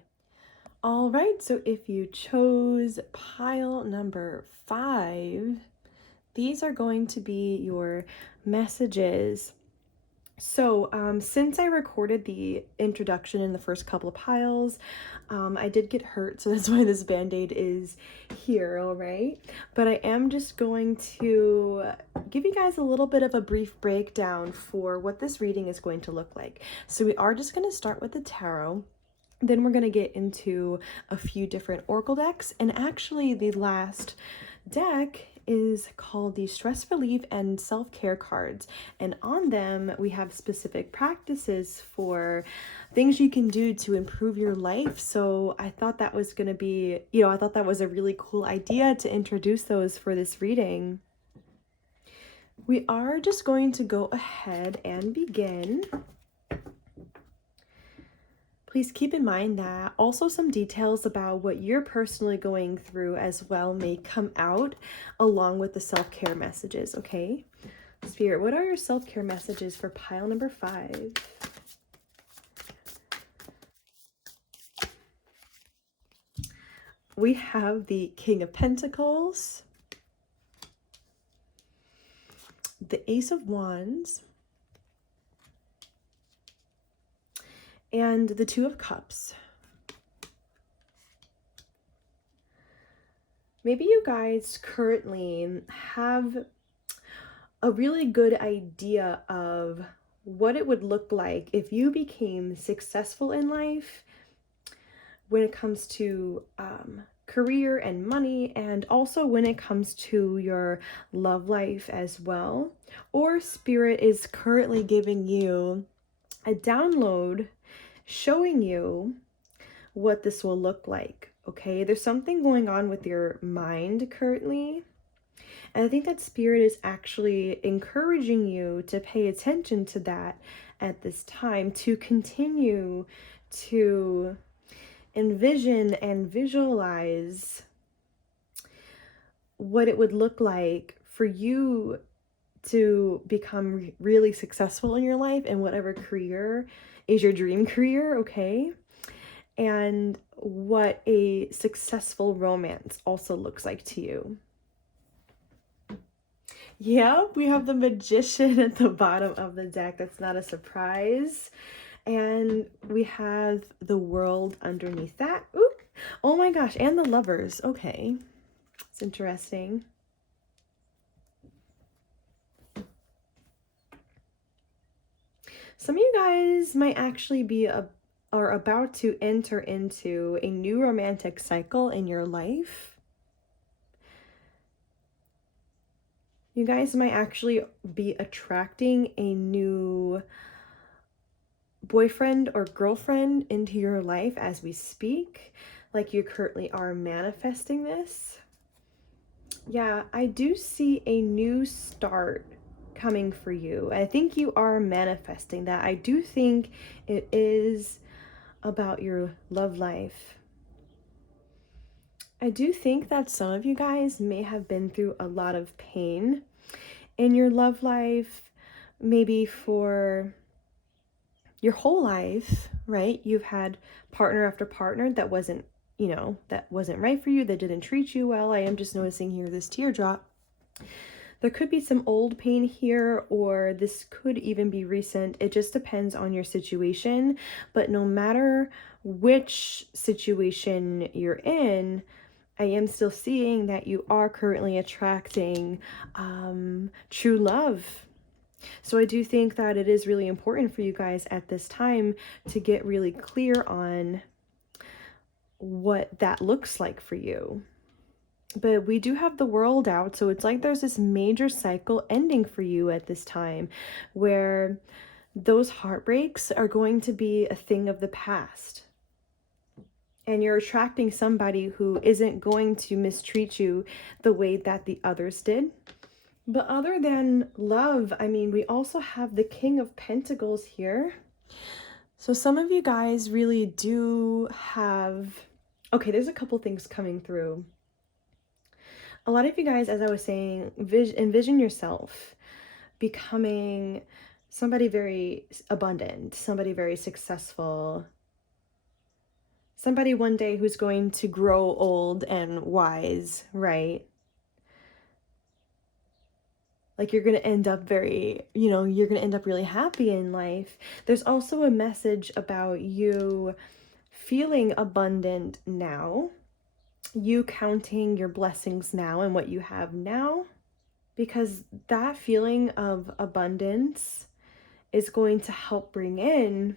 All right, so if you chose pile number 5, these are going to be your messages. So since I recorded the introduction in the first couple of piles, I did get hurt, so that's why this band-aid is here, all right? But I am just going to give you guys a little bit of a brief breakdown for what this reading is going to look like. So we are just going to start with the tarot. Then we're going to get into a few different oracle decks, and actually the last deck is called the Stress Relief and Self-Care cards, and on them we have specific practices for things you can do to improve your life. So I thought that was going to be, I thought that was a really cool idea to introduce those for this reading. We are just going to go ahead and begin. Please keep in mind that also some details about what you're personally going through as well may come out along with the self-care messages, okay? Spirit, what are your self-care messages for pile number 5? We have the King of Pentacles, the Ace of Wands, and the Two of Cups. Maybe you guys currently have a really good idea of what it would look like if you became successful in life when it comes to career and money, and also when it comes to your love life as well. Or Spirit is currently giving you a download showing you what this will look like, okay? There's something going on with your mind currently, and I think that Spirit is actually encouraging you to pay attention to that at this time, to continue to envision and visualize what it would look like for you to become really successful in your life in whatever career is your dream career, okay? And what a successful romance also looks like to you. Yeah, we have the Magician at the bottom of the deck. That's not a surprise. And we have the World underneath that. Ooh, oh my gosh, and the Lovers. Okay, it's interesting. Some of you guys might actually be are about to enter into a new romantic cycle in your life. You guys might actually be attracting a new boyfriend or girlfriend into your life as we speak. like you currently are manifesting this. Yeah, I do see a new start coming for you. I think you are manifesting that. I do think it is about your love life. I do think that some of you guys may have been through a lot of pain in your love life, maybe for your whole life, right? You've had partner after partner that wasn't, that wasn't right for you, that didn't treat you well. I am just noticing here this teardrop. There could be some old pain here, or this could even be recent. It just depends on your situation. But no matter which situation you're in, I am still seeing that you are currently attracting true love. So I do think that it is really important for you guys at this time to get really clear on what that looks like for you. But we do have the world out, so it's like there's this major cycle ending for you at this time where those heartbreaks are going to be a thing of the past. And you're attracting somebody who isn't going to mistreat you the way that the others did. But other than love, I mean, we also have the King of Pentacles here. So some of you guys really do have... Okay, there's a couple things coming through. A lot of you guys, as I was saying, envision yourself becoming somebody very abundant, somebody very successful, somebody one day who's going to grow old and wise, right? Like you're going to end up you're going to end up really happy in life. There's also a message about you feeling abundant now, you counting your blessings now and what you have now, because that feeling of abundance is going to help bring in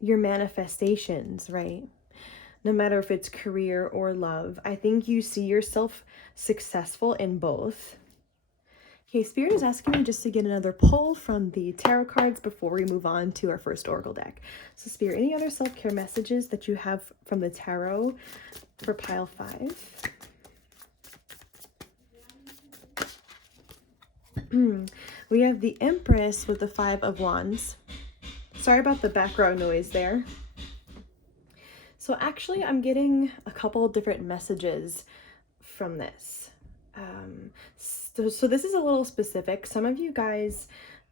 your manifestations, right? No matter if it's career or love. I think you see yourself successful in both. Okay, Spirit is asking me just to get another pull from the tarot cards before we move on to our first oracle deck. So Spirit, any other self-care messages that you have from the tarot for pile 5? We have the Empress with the 5 of Wands. Sorry about the background noise there. So actually, I'm getting a couple different messages from this. So this is a little specific. Some of you guys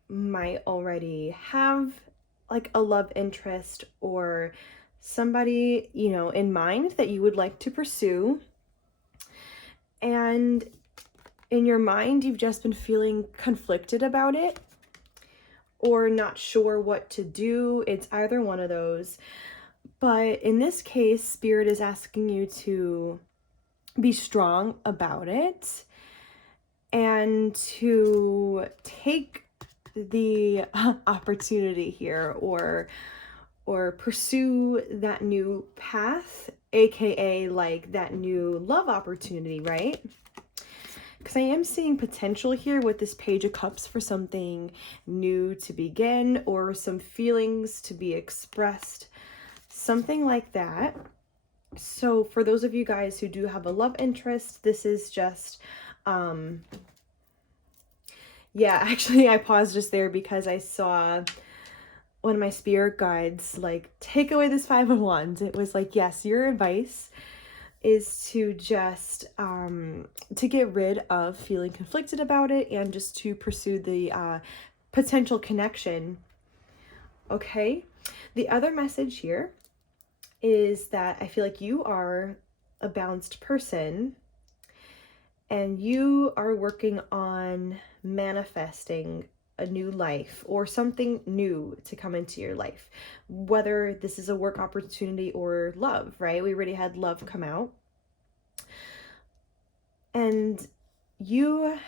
might already have like a love interest or somebody, in mind that you would like to pursue. And in your mind, you've just been feeling conflicted about it or not sure what to do. It's either one of those. But in this case, Spirit is asking you to be strong about it and to take the opportunity here or pursue that new path, aka like that new love opportunity, right? Because I am seeing potential here with this Page of Cups for something new to begin or some feelings to be expressed, something like that. So for those of you guys who do have a love interest, this is just, yeah, actually I paused just there because I saw one of my spirit guides like take away this 5 of Wands. It was like, yes, your advice is to just to get rid of feeling conflicted about it and just to pursue the potential connection. Okay, the other message here is that I feel like you are a balanced person and you are working on manifesting a new life or something new to come into your life, whether this is a work opportunity or love, right? We already had love come out. And you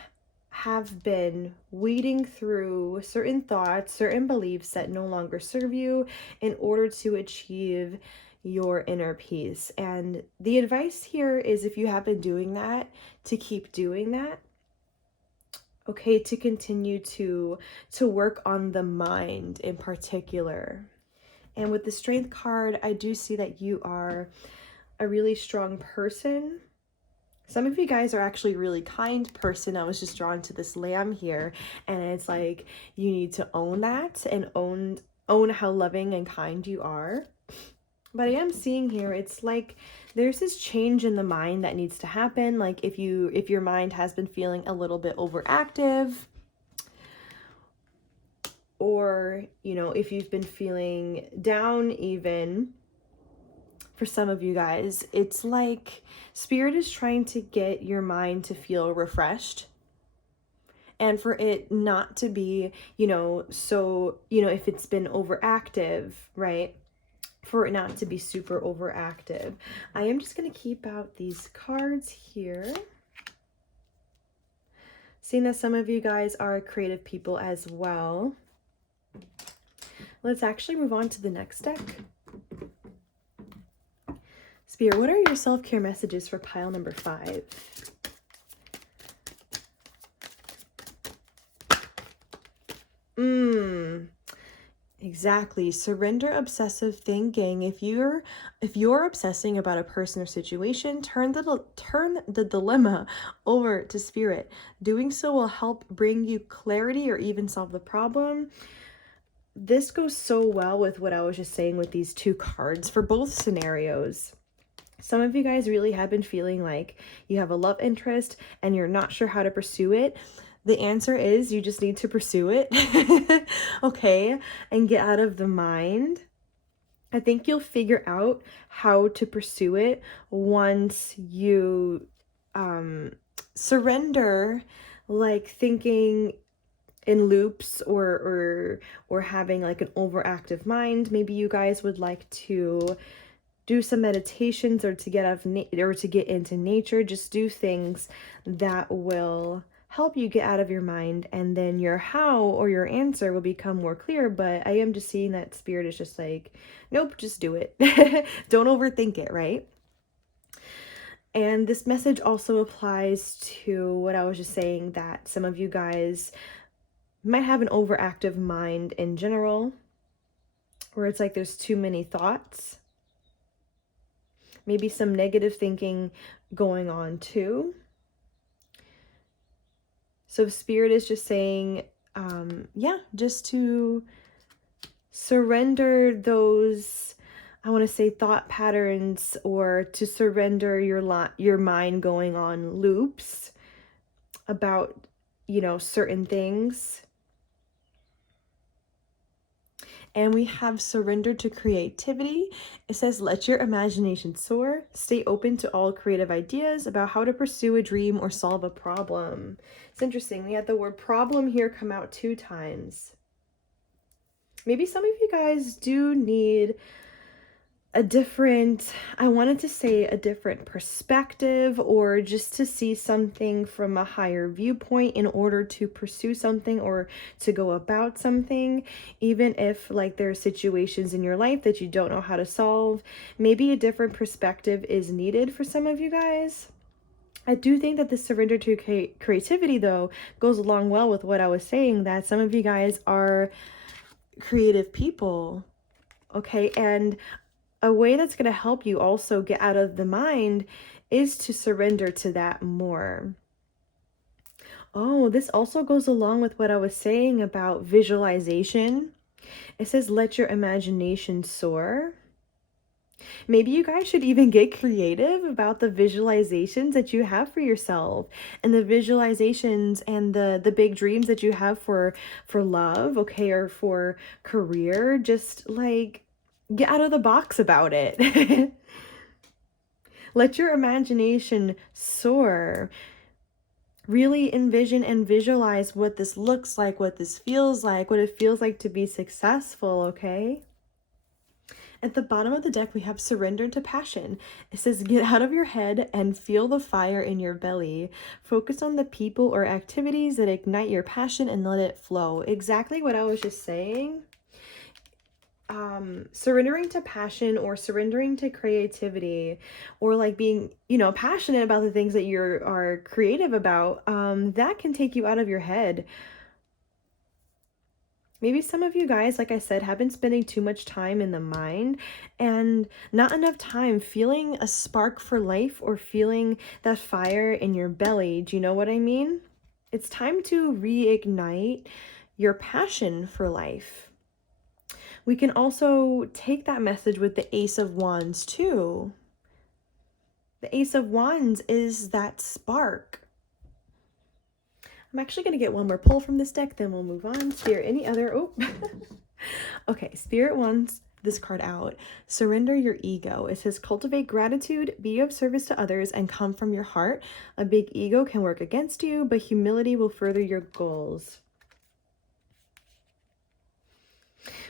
have been weeding through certain thoughts, certain beliefs that no longer serve you in order to achieve your inner peace. And the advice here is, if you have been doing that, to keep doing that. Okay, to continue to work on the mind in particular. And with the Strength card, I do see that you are a really strong person. Some of you guys are actually a really kind person. I was just drawn to this lamb here, and it's like you need to own that and own how loving and kind you are. But I am seeing here, it's like there's this change in the mind that needs to happen. Like if your mind has been feeling a little bit overactive, or, you know, if you've been feeling down even, for some of you guys, it's like Spirit is trying to get your mind to feel refreshed. And for it not to be, you know, so, you know, if it's been overactive, right? For it not to be super overactive. I am just going to keep out these cards here. Seeing that some of you guys are creative people as well. Let's actually move on to the next deck. Spirit, what are your self-care messages for pile number 5? Exactly. Surrender obsessive thinking. If you're obsessing about a person or situation, turn the dilemma over to Spirit. Doing so will help bring you clarity or even solve the problem. This goes so well with what I was just saying with these two cards for both scenarios. Some of you guys really have been feeling like you have a love interest and you're not sure how to pursue it. The answer is you just need to pursue it, okay, and get out of the mind. I think you'll figure out how to pursue it once you surrender, like thinking in loops or having like an overactive mind. Maybe you guys would like to do some meditations or to get out of or to get into nature. Just do things that will help you get out of your mind, and then your how or your answer will become more clear. But I am just seeing that Spirit is just like, nope, just do it. Don't overthink it, right? And this message also applies to what I was just saying, that some of you guys might have an overactive mind in general, where it's like there's too many thoughts. Maybe some negative thinking going on too. So Spirit is just saying, yeah, just to surrender those, I want to say, thought patterns, or to surrender your mind going on loops about, you know, certain things. And we have surrender to creativity. It says, let your imagination soar. Stay open to all creative ideas about how to pursue a dream or solve a problem. It's interesting. We had the word problem here come out 2 times. Maybe some of you guys do need a different, I wanted to say a different perspective, or just to see something from a higher viewpoint in order to pursue something or to go about something. Even if like there are situations in your life that you don't know how to solve, maybe a different perspective is needed for some of you guys. I do think that the surrender to creativity though goes along well with what I was saying, that some of you guys are creative people, okay? And a way that's going to help you also get out of the mind is to surrender to that more. Oh, this also goes along with what I was saying about visualization. It says, let your imagination soar. Maybe you guys should even get creative about the visualizations that you have for yourself, and the visualizations and the big dreams that you have for love, okay, or for career. Just like get out of the box about it. Let your imagination soar. Really envision and visualize what this looks like, what this feels like, what it feels like to be successful, okay? At the bottom of the deck, we have surrender to passion. It says, get out of your head and feel the fire in your belly. Focus on the people or activities that ignite your passion and let it flow. Exactly what I was just saying. Surrendering to passion or surrendering to creativity, or like being, you know, passionate about the things that you are creative about, that can take you out of your head. Maybe some of you guys, like I said, have been spending too much time in the mind and not enough time feeling a spark for life or feeling that fire in your belly. Do you know what I mean? It's time to reignite your passion for life. We can also take that message with the Ace of Wands too. The Ace of Wands is that spark. I'm actually going to get one more pull from this deck, then we'll move on. Spirit, any other? Oh, okay. Spirit wants this card out. Surrender your ego. It says, cultivate gratitude, be of service to others, and come from your heart. A big ego can work against you, but humility will further your goals.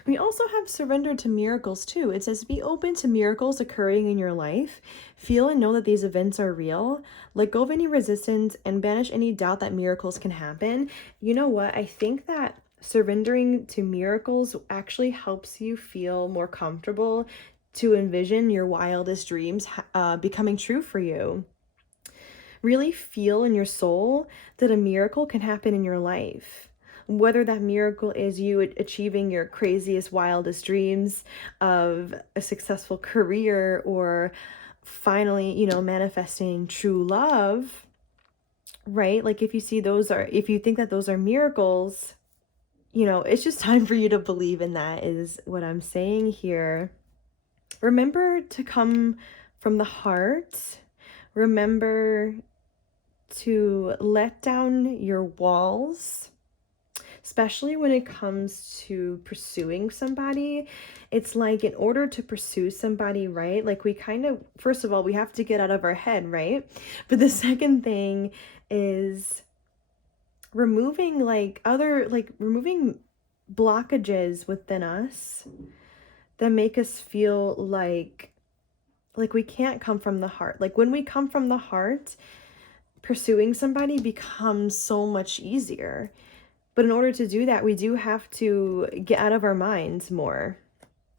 We also have surrender to miracles too. It says, be open to miracles occurring in your life. Feel and know that these events are real. Let go of any resistance and banish any doubt that miracles can happen. You know what? I think that surrendering to miracles actually helps you feel more comfortable to envision your wildest dreams becoming true for you. Really feel in your soul that a miracle can happen in your life. Whether that miracle is you achieving your craziest, wildest dreams of a successful career or finally, manifesting true love, right? Like if you think that those are miracles, it's just time for you to believe in that, is what I'm saying here. Remember to come from the heart. Remember to let down your walls, especially when it comes to pursuing somebody. It's like, in order to pursue somebody, right? Like first of all, we have to get out of our head, right? But the second thing is removing removing blockages within us that make us feel like we can't come from the heart. Like when we come from the heart, pursuing somebody becomes so much easier. But in order to do that, we do have to get out of our minds more.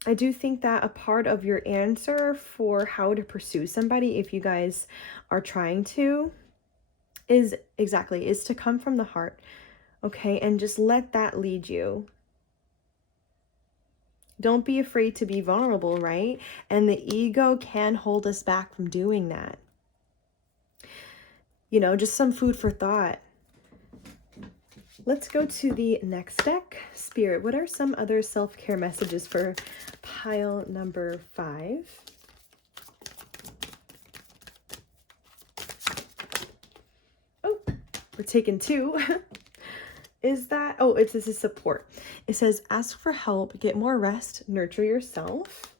I do think that a part of your answer for how to pursue somebody, if you guys are trying to, is to come from the heart. Okay? And just let that lead you. Don't be afraid to be vulnerable, right? And the ego can hold us back from doing that. Just some food for thought. Let's go to the next deck. Spirit, what are some other self-care messages for pile number 5? Oh, we're taking 2. This is support. It says, ask for help, get more rest, nurture yourself.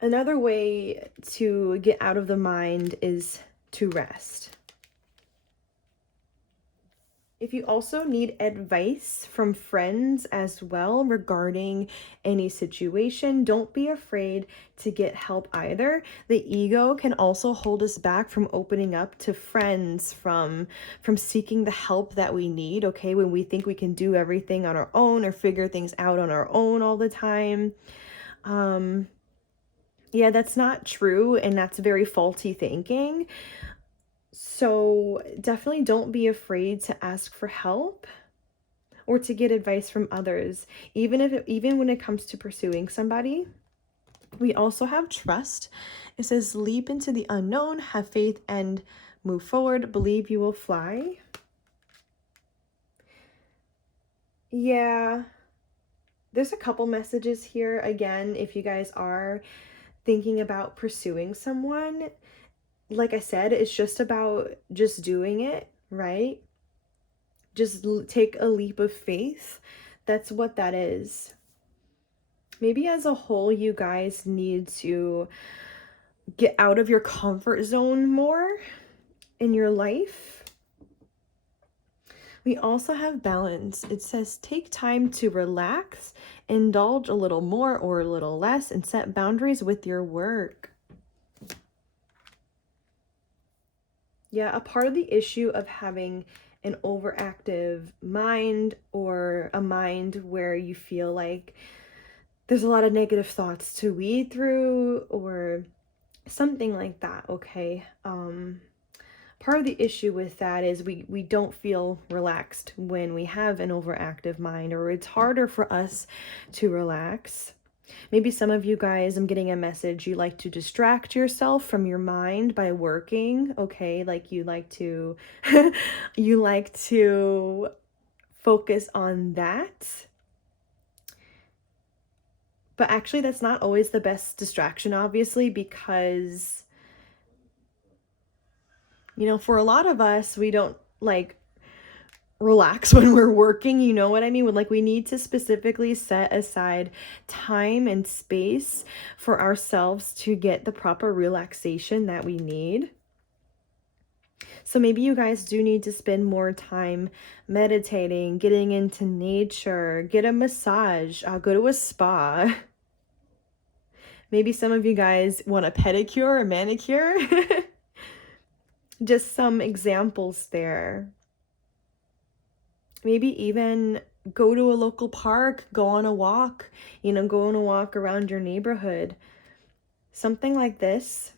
Another way to get out of the mind is to rest. If you also need advice from friends as well regarding any situation, don't be afraid to get help either. The ego can also hold us back from opening up to friends, from seeking the help that we need, okay? When we think we can do everything on our own or figure things out on our own all the time. Yeah, that's not true, and that's very faulty thinking. So definitely don't be afraid to ask for help or to get advice from others, even when it comes to pursuing somebody. We also have trust. It says, leap into the unknown, have faith, and move forward. Believe you will fly. Yeah, there's a couple messages here. Again, if you guys are thinking about pursuing someone, like I said, it's just about just doing it, right? Just take a leap of faith. That's what that is. Maybe as a whole, you guys need to get out of your comfort zone more in your life. We also have balance. It says, take time to relax, indulge a little more or a little less, and set boundaries with your work. Yeah, a part of the issue of having an overactive mind, or a mind where you feel like there's a lot of negative thoughts to weed through or something like that, okay? part of the issue with that is we don't feel relaxed when we have an overactive mind, or it's harder for us to relax. Maybe some of you guys, I'm getting a message, you like to distract yourself from your mind by working, okay? Like you like to you like to focus on that. But actually that's not always the best distraction, obviously, because you know, for a lot of us, we don't like relax when we're working, you know what I mean? Like we need to specifically set aside time and space for ourselves to get the proper relaxation that we need. So maybe you guys do need to spend more time meditating, getting into nature, get a massage, go to a spa. Maybe some of you guys want a pedicure or manicure. Just some examples there. Maybe even go to a local park, go on a walk, you know, go on a walk around your neighborhood. Something like this.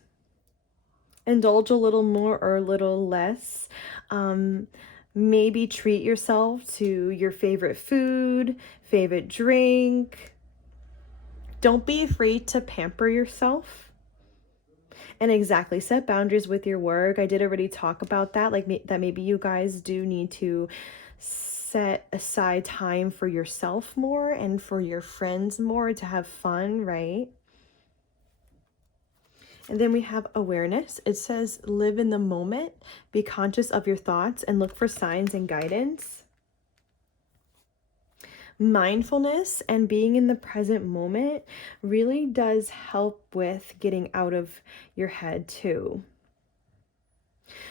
Indulge a little more or a little less. Maybe treat yourself to your favorite food, favorite drink. Don't be afraid to pamper yourself. And exactly, set boundaries with your work. I did already talk about that, like that maybe you guys do need to set aside time for yourself more and for your friends more to have fun, right? And then we have awareness. It says live in the moment, be conscious of your thoughts, and look for signs and guidance. Mindfulness and being in the present moment really does help with getting out of your head too.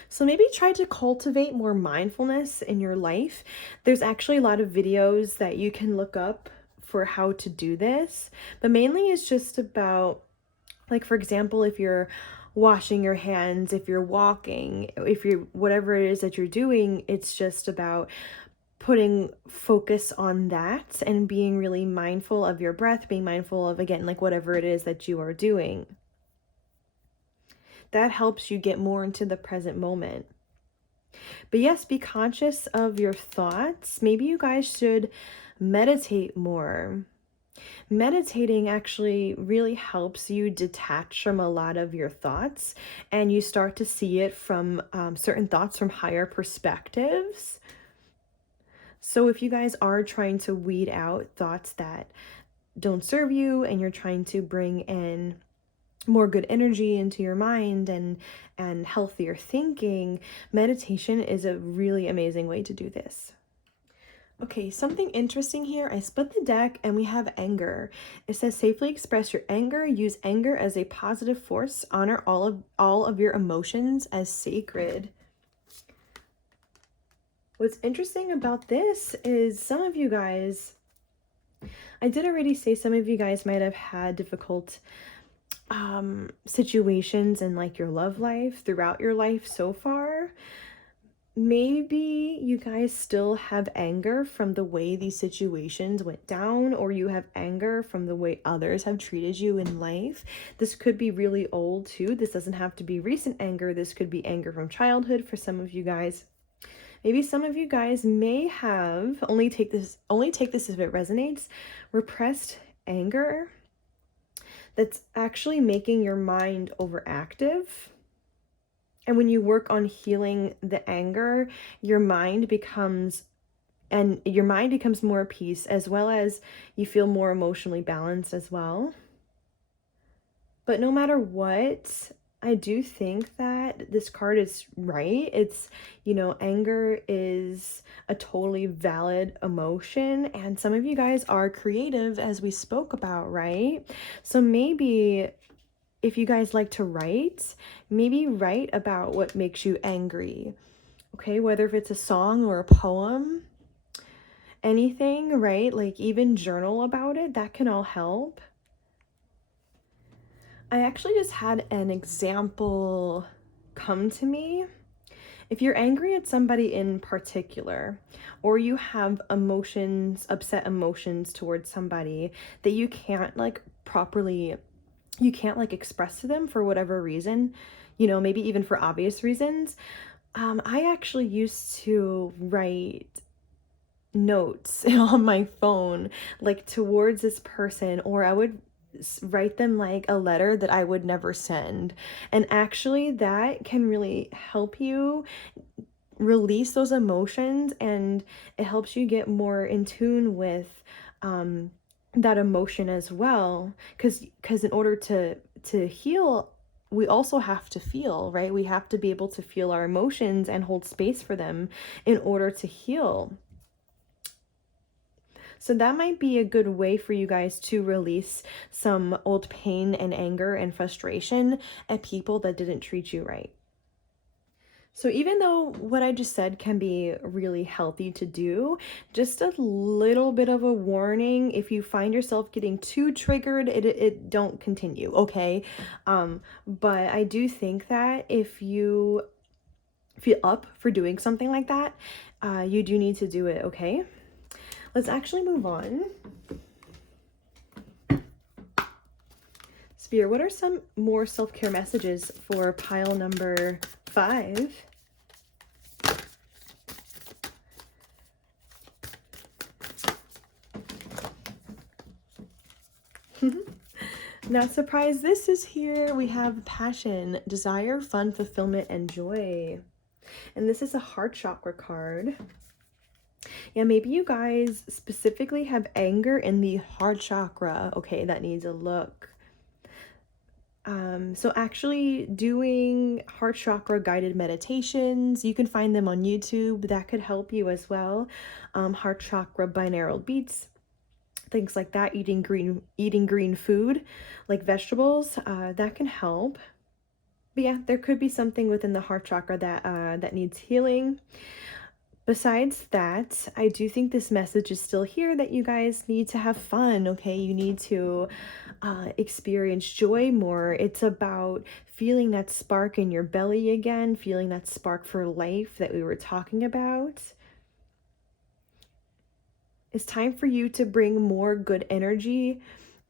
So maybe try to cultivate more mindfulness in your life. There's actually a lot of videos that you can look up for how to do this, but mainly it's just about, like, for example, if you're washing your hands, if you're walking, if you're whatever it is that you're doing, it's just about putting focus on that and being really mindful of your breath, being mindful of, again, like whatever it is that you are doing. That helps you get more into the present moment. But yes, be conscious of your thoughts. Maybe you guys should meditate more. Meditating actually really helps you detach from a lot of your thoughts, and you start to see it from certain thoughts from higher perspectives. So if you guys are trying to weed out thoughts that don't serve you, and you're trying to bring in more good energy into your mind and healthier thinking, meditation is a really amazing way to do this. Okay, something interesting here. I split the deck and we have anger. It says safely express your anger, use anger as a positive force, honor all of your emotions as sacred. What's interesting about this is some of you guys, I did already say some of you guys might have had difficult situations in like your love life throughout your life so far. Maybe you guys still have anger from the way these situations went down, or you have anger from the way others have treated you in life. This could be really old too. This doesn't have to be recent anger. This could be anger from childhood for some of you guys. Maybe some of you guys may have, only take this if it resonates, repressed anger that's actually making your mind overactive. And when you work on healing the anger, your mind becomes more at peace, as well as you feel more emotionally balanced as well. But no matter what, I do think that this card is right. It's, you know, anger is a totally valid emotion, and some of you guys are creative, as we spoke about, right? So maybe if you guys like to write, maybe write about what makes you angry, okay? Whether if it's a song or a poem, anything, right? Like even journal about it, that can all help. I actually just had an example come to me. If you're angry at somebody in particular, or you have emotions, upset emotions towards somebody that you can't like properly, you can't like express to them for whatever reason, you know, maybe even for obvious reasons, I actually used to write notes on my phone, like towards this person, or I would write them like a letter that I would never send. And actually, that can really help you release those emotions, and it helps you get more in tune with um, that emotion as well. Because in order to heal, we also have to feel, right? We have to be able to feel our emotions and hold space for them in order to heal. So that might be a good way for you guys to release some old pain and anger and frustration at people that didn't treat you right. So even though what I just said can be really healthy to do, just a little bit of a warning: if you find yourself getting too triggered, it don't continue, okay? But I do think that if you feel up for doing something like that, you do need to do it, okay? Let's actually move on. Spirit, what are some more self-care messages for pile number 5? Not surprised this is here. We have passion, desire, fun, fulfillment, and joy. And this is a heart chakra card. Yeah, maybe you guys specifically have anger in the heart chakra. Okay, that needs a look. So actually doing heart chakra guided meditations, you can find them on YouTube. That could help you as well. Heart chakra binaural beats, things like that. Eating green food like vegetables, that can help. But yeah, there could be something within the heart chakra that that needs healing. Besides that, I do think this message is still here, that you guys need to have fun, okay? You need to experience joy more. It's about feeling that spark in your belly again, feeling that spark for life that we were talking about. It's time for you to bring more good energy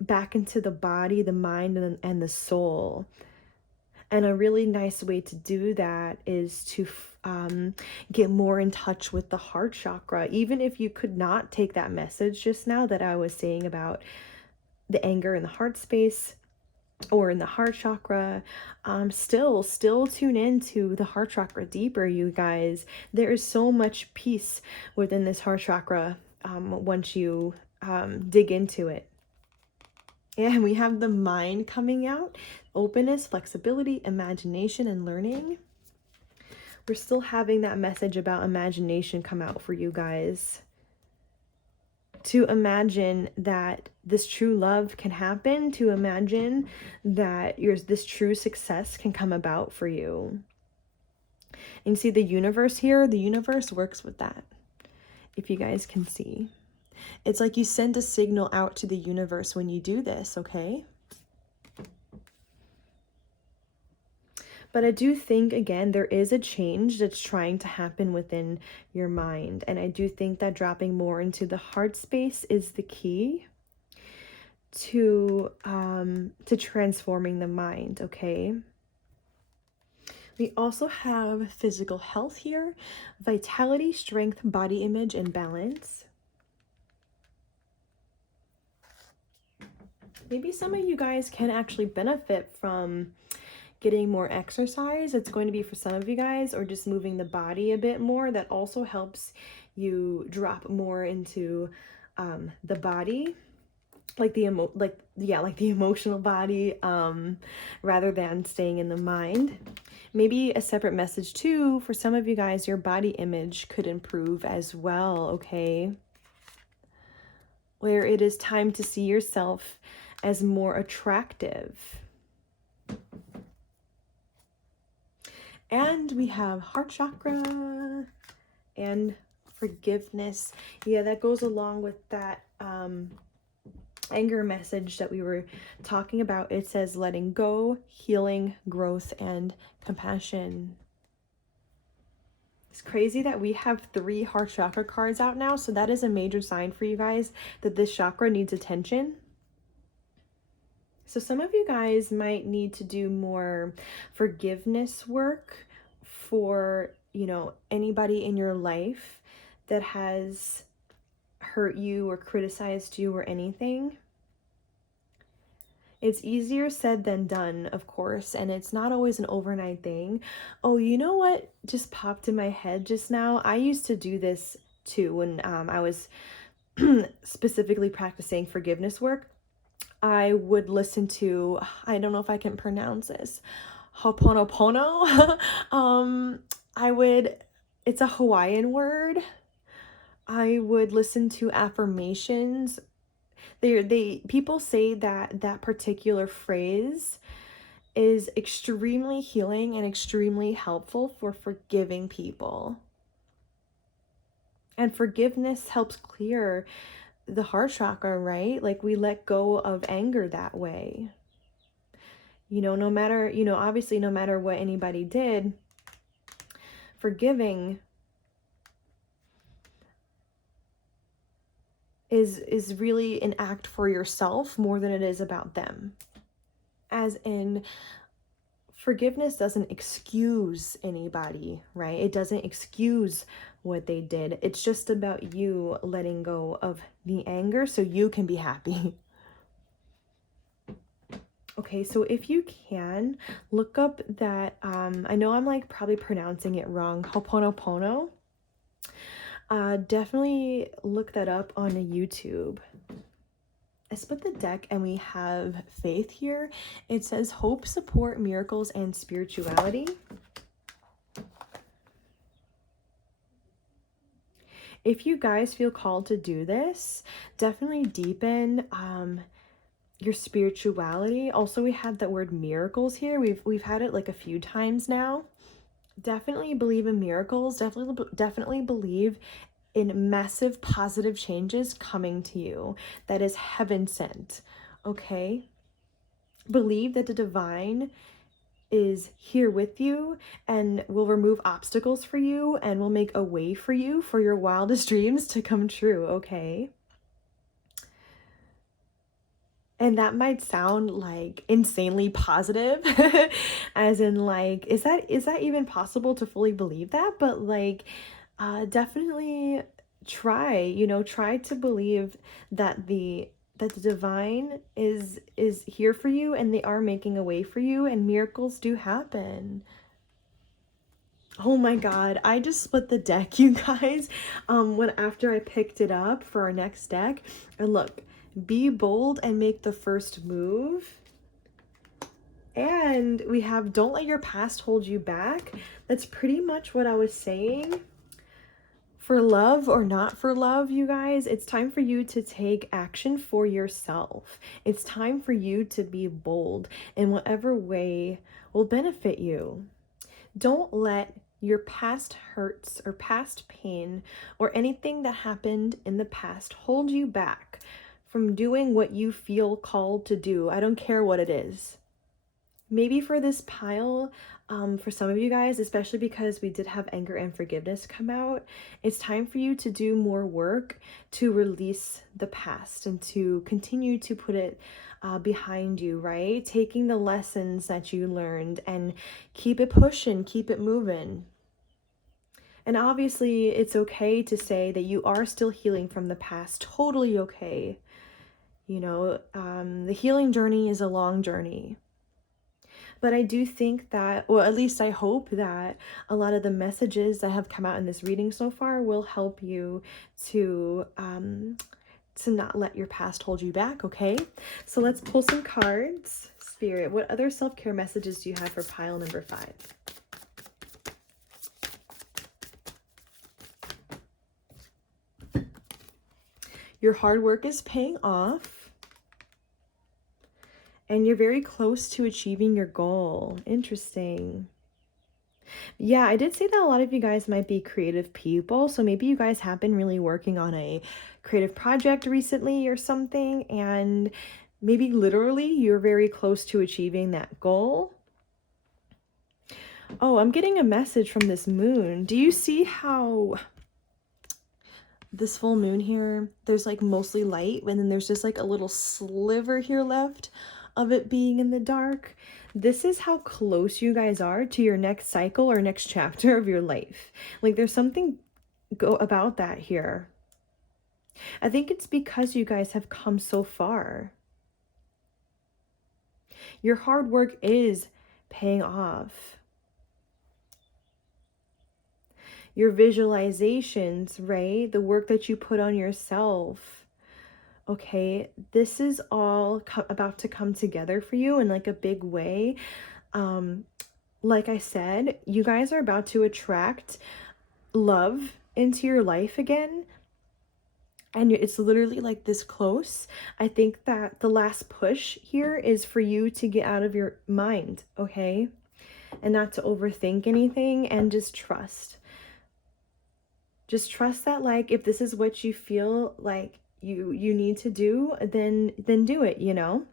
back into the body, the mind, and the soul. And a really nice way to do that is to get more in touch with the heart chakra. Even if you could not take that message just now that I was saying about the anger in the heart space or in the heart chakra, still tune into the heart chakra deeper, you guys. There is so much peace within this heart chakra once you dig into it. And we have the mind coming out: openness, flexibility, imagination, and learning. We're still having that message about imagination come out for you guys. To imagine that this true love can happen, to imagine that this true success can come about for you. And see the universe here, the universe works with that. If you guys can see, it's like you send a signal out to the universe when you do this, okay? But I do think, again, there is a change that's trying to happen within your mind. And I do think that dropping more into the heart space is the key to transforming the mind, okay? We also have physical health here: vitality, strength, body image, and balance. Maybe some of you guys can actually benefit from getting more exercise. It's going to be for some of you guys, or just moving the body a bit more. That also helps you drop more into the body, like the emotional body, rather than staying in the mind. Maybe a separate message too for some of you guys: your body image could improve as well, okay? Where it is time to see yourself as more attractive. And we have heart chakra and forgiveness. Yeah, that goes along with that anger message that we were talking about. It says letting go, healing, growth, and compassion. It's crazy that we have 3 heart chakra cards out now, so that is a major sign for you guys that this chakra needs attention. So some of you guys might need to do more forgiveness work for you know, anybody in your life that has hurt you or criticized you or anything. It's easier said than done, of course, and it's not always an overnight thing. Oh, you know what just popped in my head just now? I used to do this too when I was specifically practicing forgiveness work. I would listen to, I don't know if I can pronounce this, Ho'oponopono. I would, it's a Hawaiian word. I would listen to affirmations. People say that that particular phrase is extremely healing and extremely helpful for forgiving people. And forgiveness helps clear the heart chakra, right? Like we let go of anger that way. You know, no matter, you know, obviously no matter what anybody did, forgiving is really an act for yourself more than it is about them. As in, forgiveness doesn't excuse anybody, right? It doesn't excuse what they did. It's just about you letting go of the anger so you can be happy. Okay, so if you can, look up that, I know I'm like probably pronouncing it wrong, Ho'oponopono. Definitely look that up on YouTube. I split the deck and we have faith here. It says hope, support, miracles, and spirituality. If you guys feel called to do this, definitely deepen your spirituality. Also, we had that word miracles here. We've had it like a few times now. Definitely believe in miracles. Definitely believe in massive positive changes coming to you. That is heaven sent. Okay? Believe that the divine is here with you and will remove obstacles for you and will make a way for you for your wildest dreams to come true, okay? And that might sound like insanely positive, as in like, is that even possible to fully believe that? But like, definitely try, you know, try to believe that the divine is here for you and they are making a way for you and miracles do happen. Oh my god, I just split the deck, you guys. When after I picked it up for our next deck, and look, be bold and make the first move. And we have don't let your past hold you back. That's pretty much what I was saying. For love or not for love, you guys, it's time for you to take action for yourself. It's time for you to be bold in whatever way will benefit you. Don't let your past hurts or past pain or anything that happened in the past hold you back from doing what you feel called to do. I don't care what it is. Maybe for this pile, for some of you guys, especially because we did have anger and forgiveness come out, it's time for you to do more work to release the past and to continue to put it behind you, right? Taking the lessons that you learned and keep it pushing, keep it moving. And obviously, it's okay to say that you are still healing from the past. Totally okay. You know, the healing journey is a long journey. But I do think that, well, at least I hope that a lot of the messages that have come out in this reading so far will help you to not let your past hold you back, okay? So let's pull some cards. Spirit, what other self-care messages do you have for pile number 5? Your hard work is paying off. And you're very close to achieving your goal. Interesting. Yeah, I did say that a lot of you guys might be creative people. So maybe you guys have been really working on a creative project recently or something. And maybe literally you're very close to achieving that goal. Oh, I'm getting a message from this moon. Do you see how this full moon here, there's like mostly light and then there's just like a little sliver here left of it being in the dark, this is how close you guys are to your next cycle or next chapter of your life. Like there's something about that here. I think it's because you guys have come so far. Your hard work is paying off. Your visualizations, right? The work that you put on yourself. Okay, this is all about to come together for you in like a big way. Like I said, you guys are about to attract love into your life again. And it's literally like this close. I think that the last push here is for you to get out of your mind, okay? And not to overthink anything and just trust. Just trust that, like, if this is what you feel like you need to do, then do it, you know?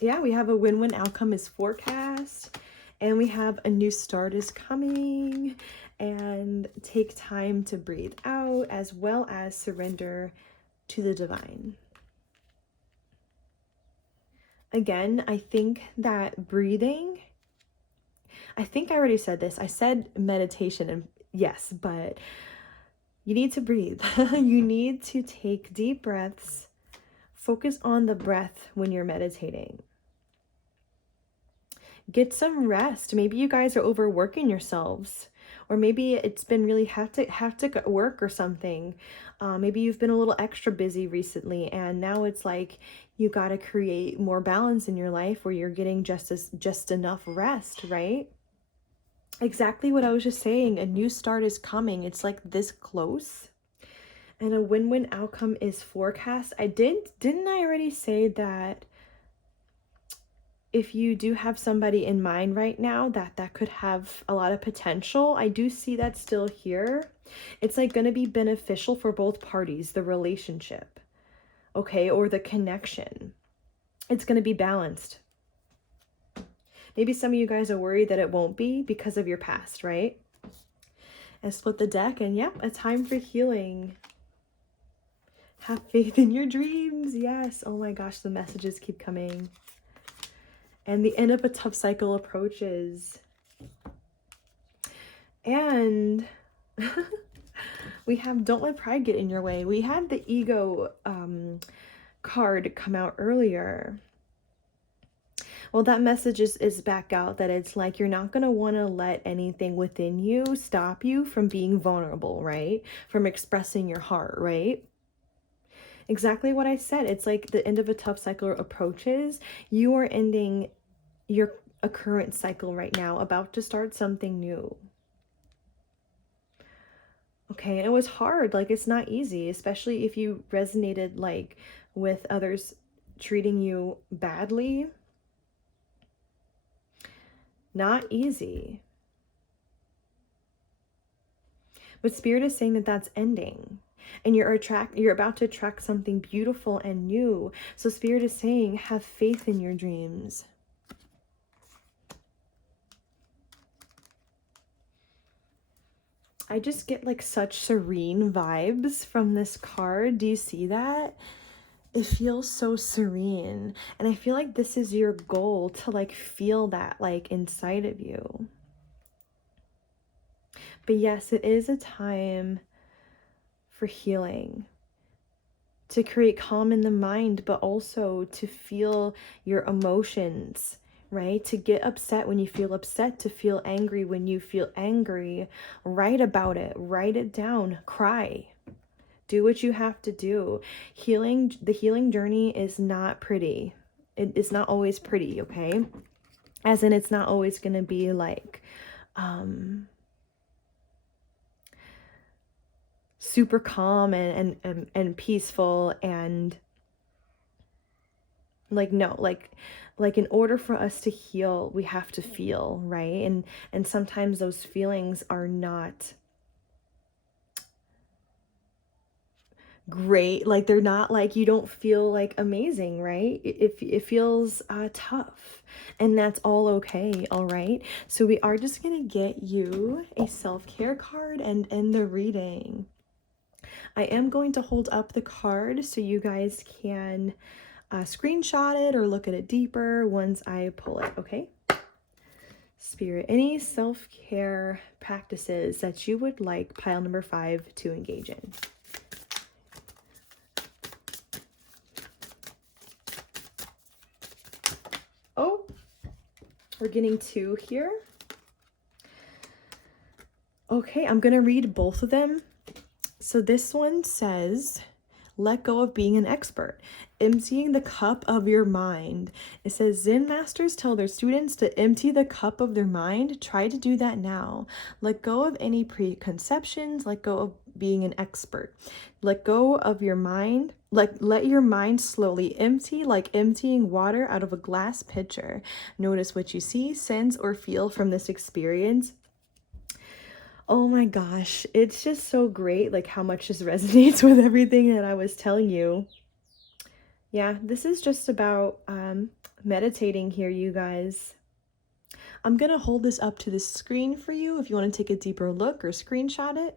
Yeah, we have a win-win outcome is forecast, and we have a new start is coming, and take time to breathe out as well as surrender to the divine. Again, I think that breathing, I think I already said this. I said meditation, and yes, but you need to breathe. You need to take deep breaths. Focus on the breath when you're meditating. Get some rest. Maybe you guys are overworking yourselves, or maybe it's been really hectic at work or something. Maybe you've been a little extra busy recently, and now it's like you got to create more balance in your life where you're getting just enough rest, right? Exactly what I was just saying. A new start is coming. It's like this close. And a win-win outcome is forecast. Didn't I already say that if you do have somebody in mind right now that could have a lot of potential, I do see that still here. It's like going to be beneficial for both parties, the relationship, okay, or the connection. It's going to be balanced. Maybe some of you guys are worried that it won't be because of your past, right? And split the deck, and yep, a time for healing. Have faith in your dreams. Yes. Oh my gosh, the messages keep coming. And the end of a tough cycle approaches. And we have don't let pride get in your way. We had the ego card come out earlier. Well, that message is back out, that it's like you're not going to want to let anything within you stop you from being vulnerable, right? From expressing your heart, right? Exactly what I said. It's like the end of a tough cycle approaches. You are ending a current cycle right now, about to start something new. Okay, and it was hard. Like, it's not easy, especially if you resonated like with others treating you badly. Not easy. But Spirit is saying that that's ending. And you're about to attract something beautiful and new. So Spirit is saying, have faith in your dreams. I just get like such serene vibes from this card. Do you see that? It feels so serene. And I feel like this is your goal, to like feel that like inside of you. But yes, it is a time for healing, to create calm in the mind, but also to feel your emotions, right? To get upset when you feel upset, to feel angry when you feel angry. Write about it, write it down, cry. Do what you have to do. The healing journey is not pretty. It is not always pretty, okay? As in, it's not always going to be like super calm and peaceful and like, no, like in order for us to heal, we have to feel, right? And sometimes those feelings are not great. Like, they're not like, you don't feel like amazing, right? It feels tough, and that's all okay. All right, so we are just gonna get you a self-care card and end the reading. I am going to hold up the card so you guys can screenshot it or look at it deeper once I pull it, okay? Spirit, any self-care practices that you would like pile number 5 to engage in? Oh, we're getting 2 here. Okay, I'm gonna read both of them. So this one says, let go of being an expert, emptying the cup of your mind. It says Zen masters tell their students to empty the cup of their mind. Try to do that now. Let go of any preconceptions, let go of being an expert. Let go of your mind. Let your mind slowly empty, like emptying water out of a glass pitcher. Notice what you see, sense, or feel from this experience. Oh my gosh, it's just so great, like how much this resonates with everything that I was telling you. Yeah, this is just about meditating here, you guys. I'm gonna hold this up to the screen for you if you want to take a deeper look or screenshot it.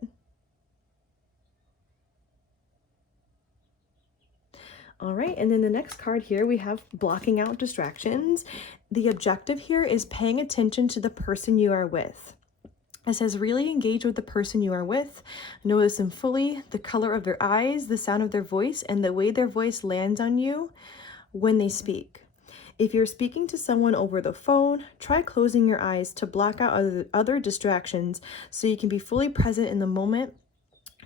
All right, and then the next card here, we have blocking out distractions. The objective here is paying attention to the person you are with. It says really engage with the person you are with, notice them fully, the color of their eyes, the sound of their voice, and the way their voice lands on you when they speak. If you're speaking to someone over the phone, try closing your eyes to block out other distractions so you can be fully present in the moment.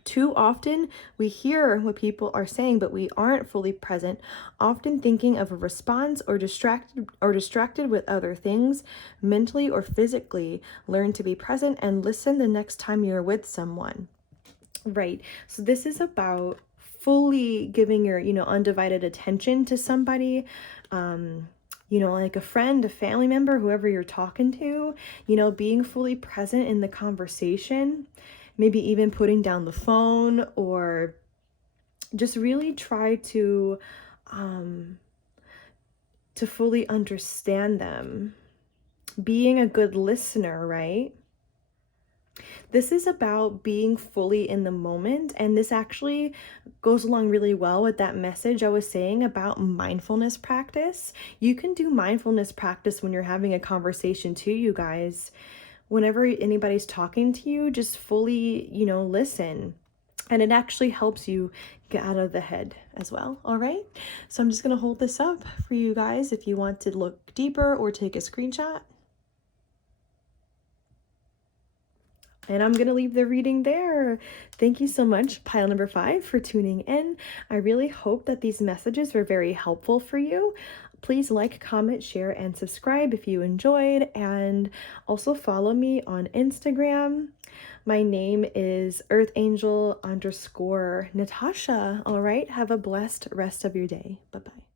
Too often, we hear what people are saying, but we aren't fully present, often thinking of a response or distracted with other things, mentally or physically. Learn to be present and listen the next time you're with someone. Right. So this is about fully giving your, undivided attention to somebody. Like a friend, a family member, whoever you're talking to, being fully present in the conversation. Maybe even putting down the phone, or just really try to fully understand them. Being a good listener, right? This is about being fully in the moment, and this actually goes along really well with that message I was saying about mindfulness practice. You can do mindfulness practice when you're having a conversation too, you guys. Whenever anybody's talking to you, just fully, listen. And it actually helps you get out of the head as well. All right. So I'm just going to hold this up for you guys if you want to look deeper or take a screenshot. And I'm going to leave the reading there. Thank you so much, pile number 5, for tuning in. I really hope that these messages were very helpful for you. Please like, comment, share, and subscribe if you enjoyed. And also follow me on Instagram. My name is earthangel_Natasha. All right. Have a blessed rest of your day. Bye-bye.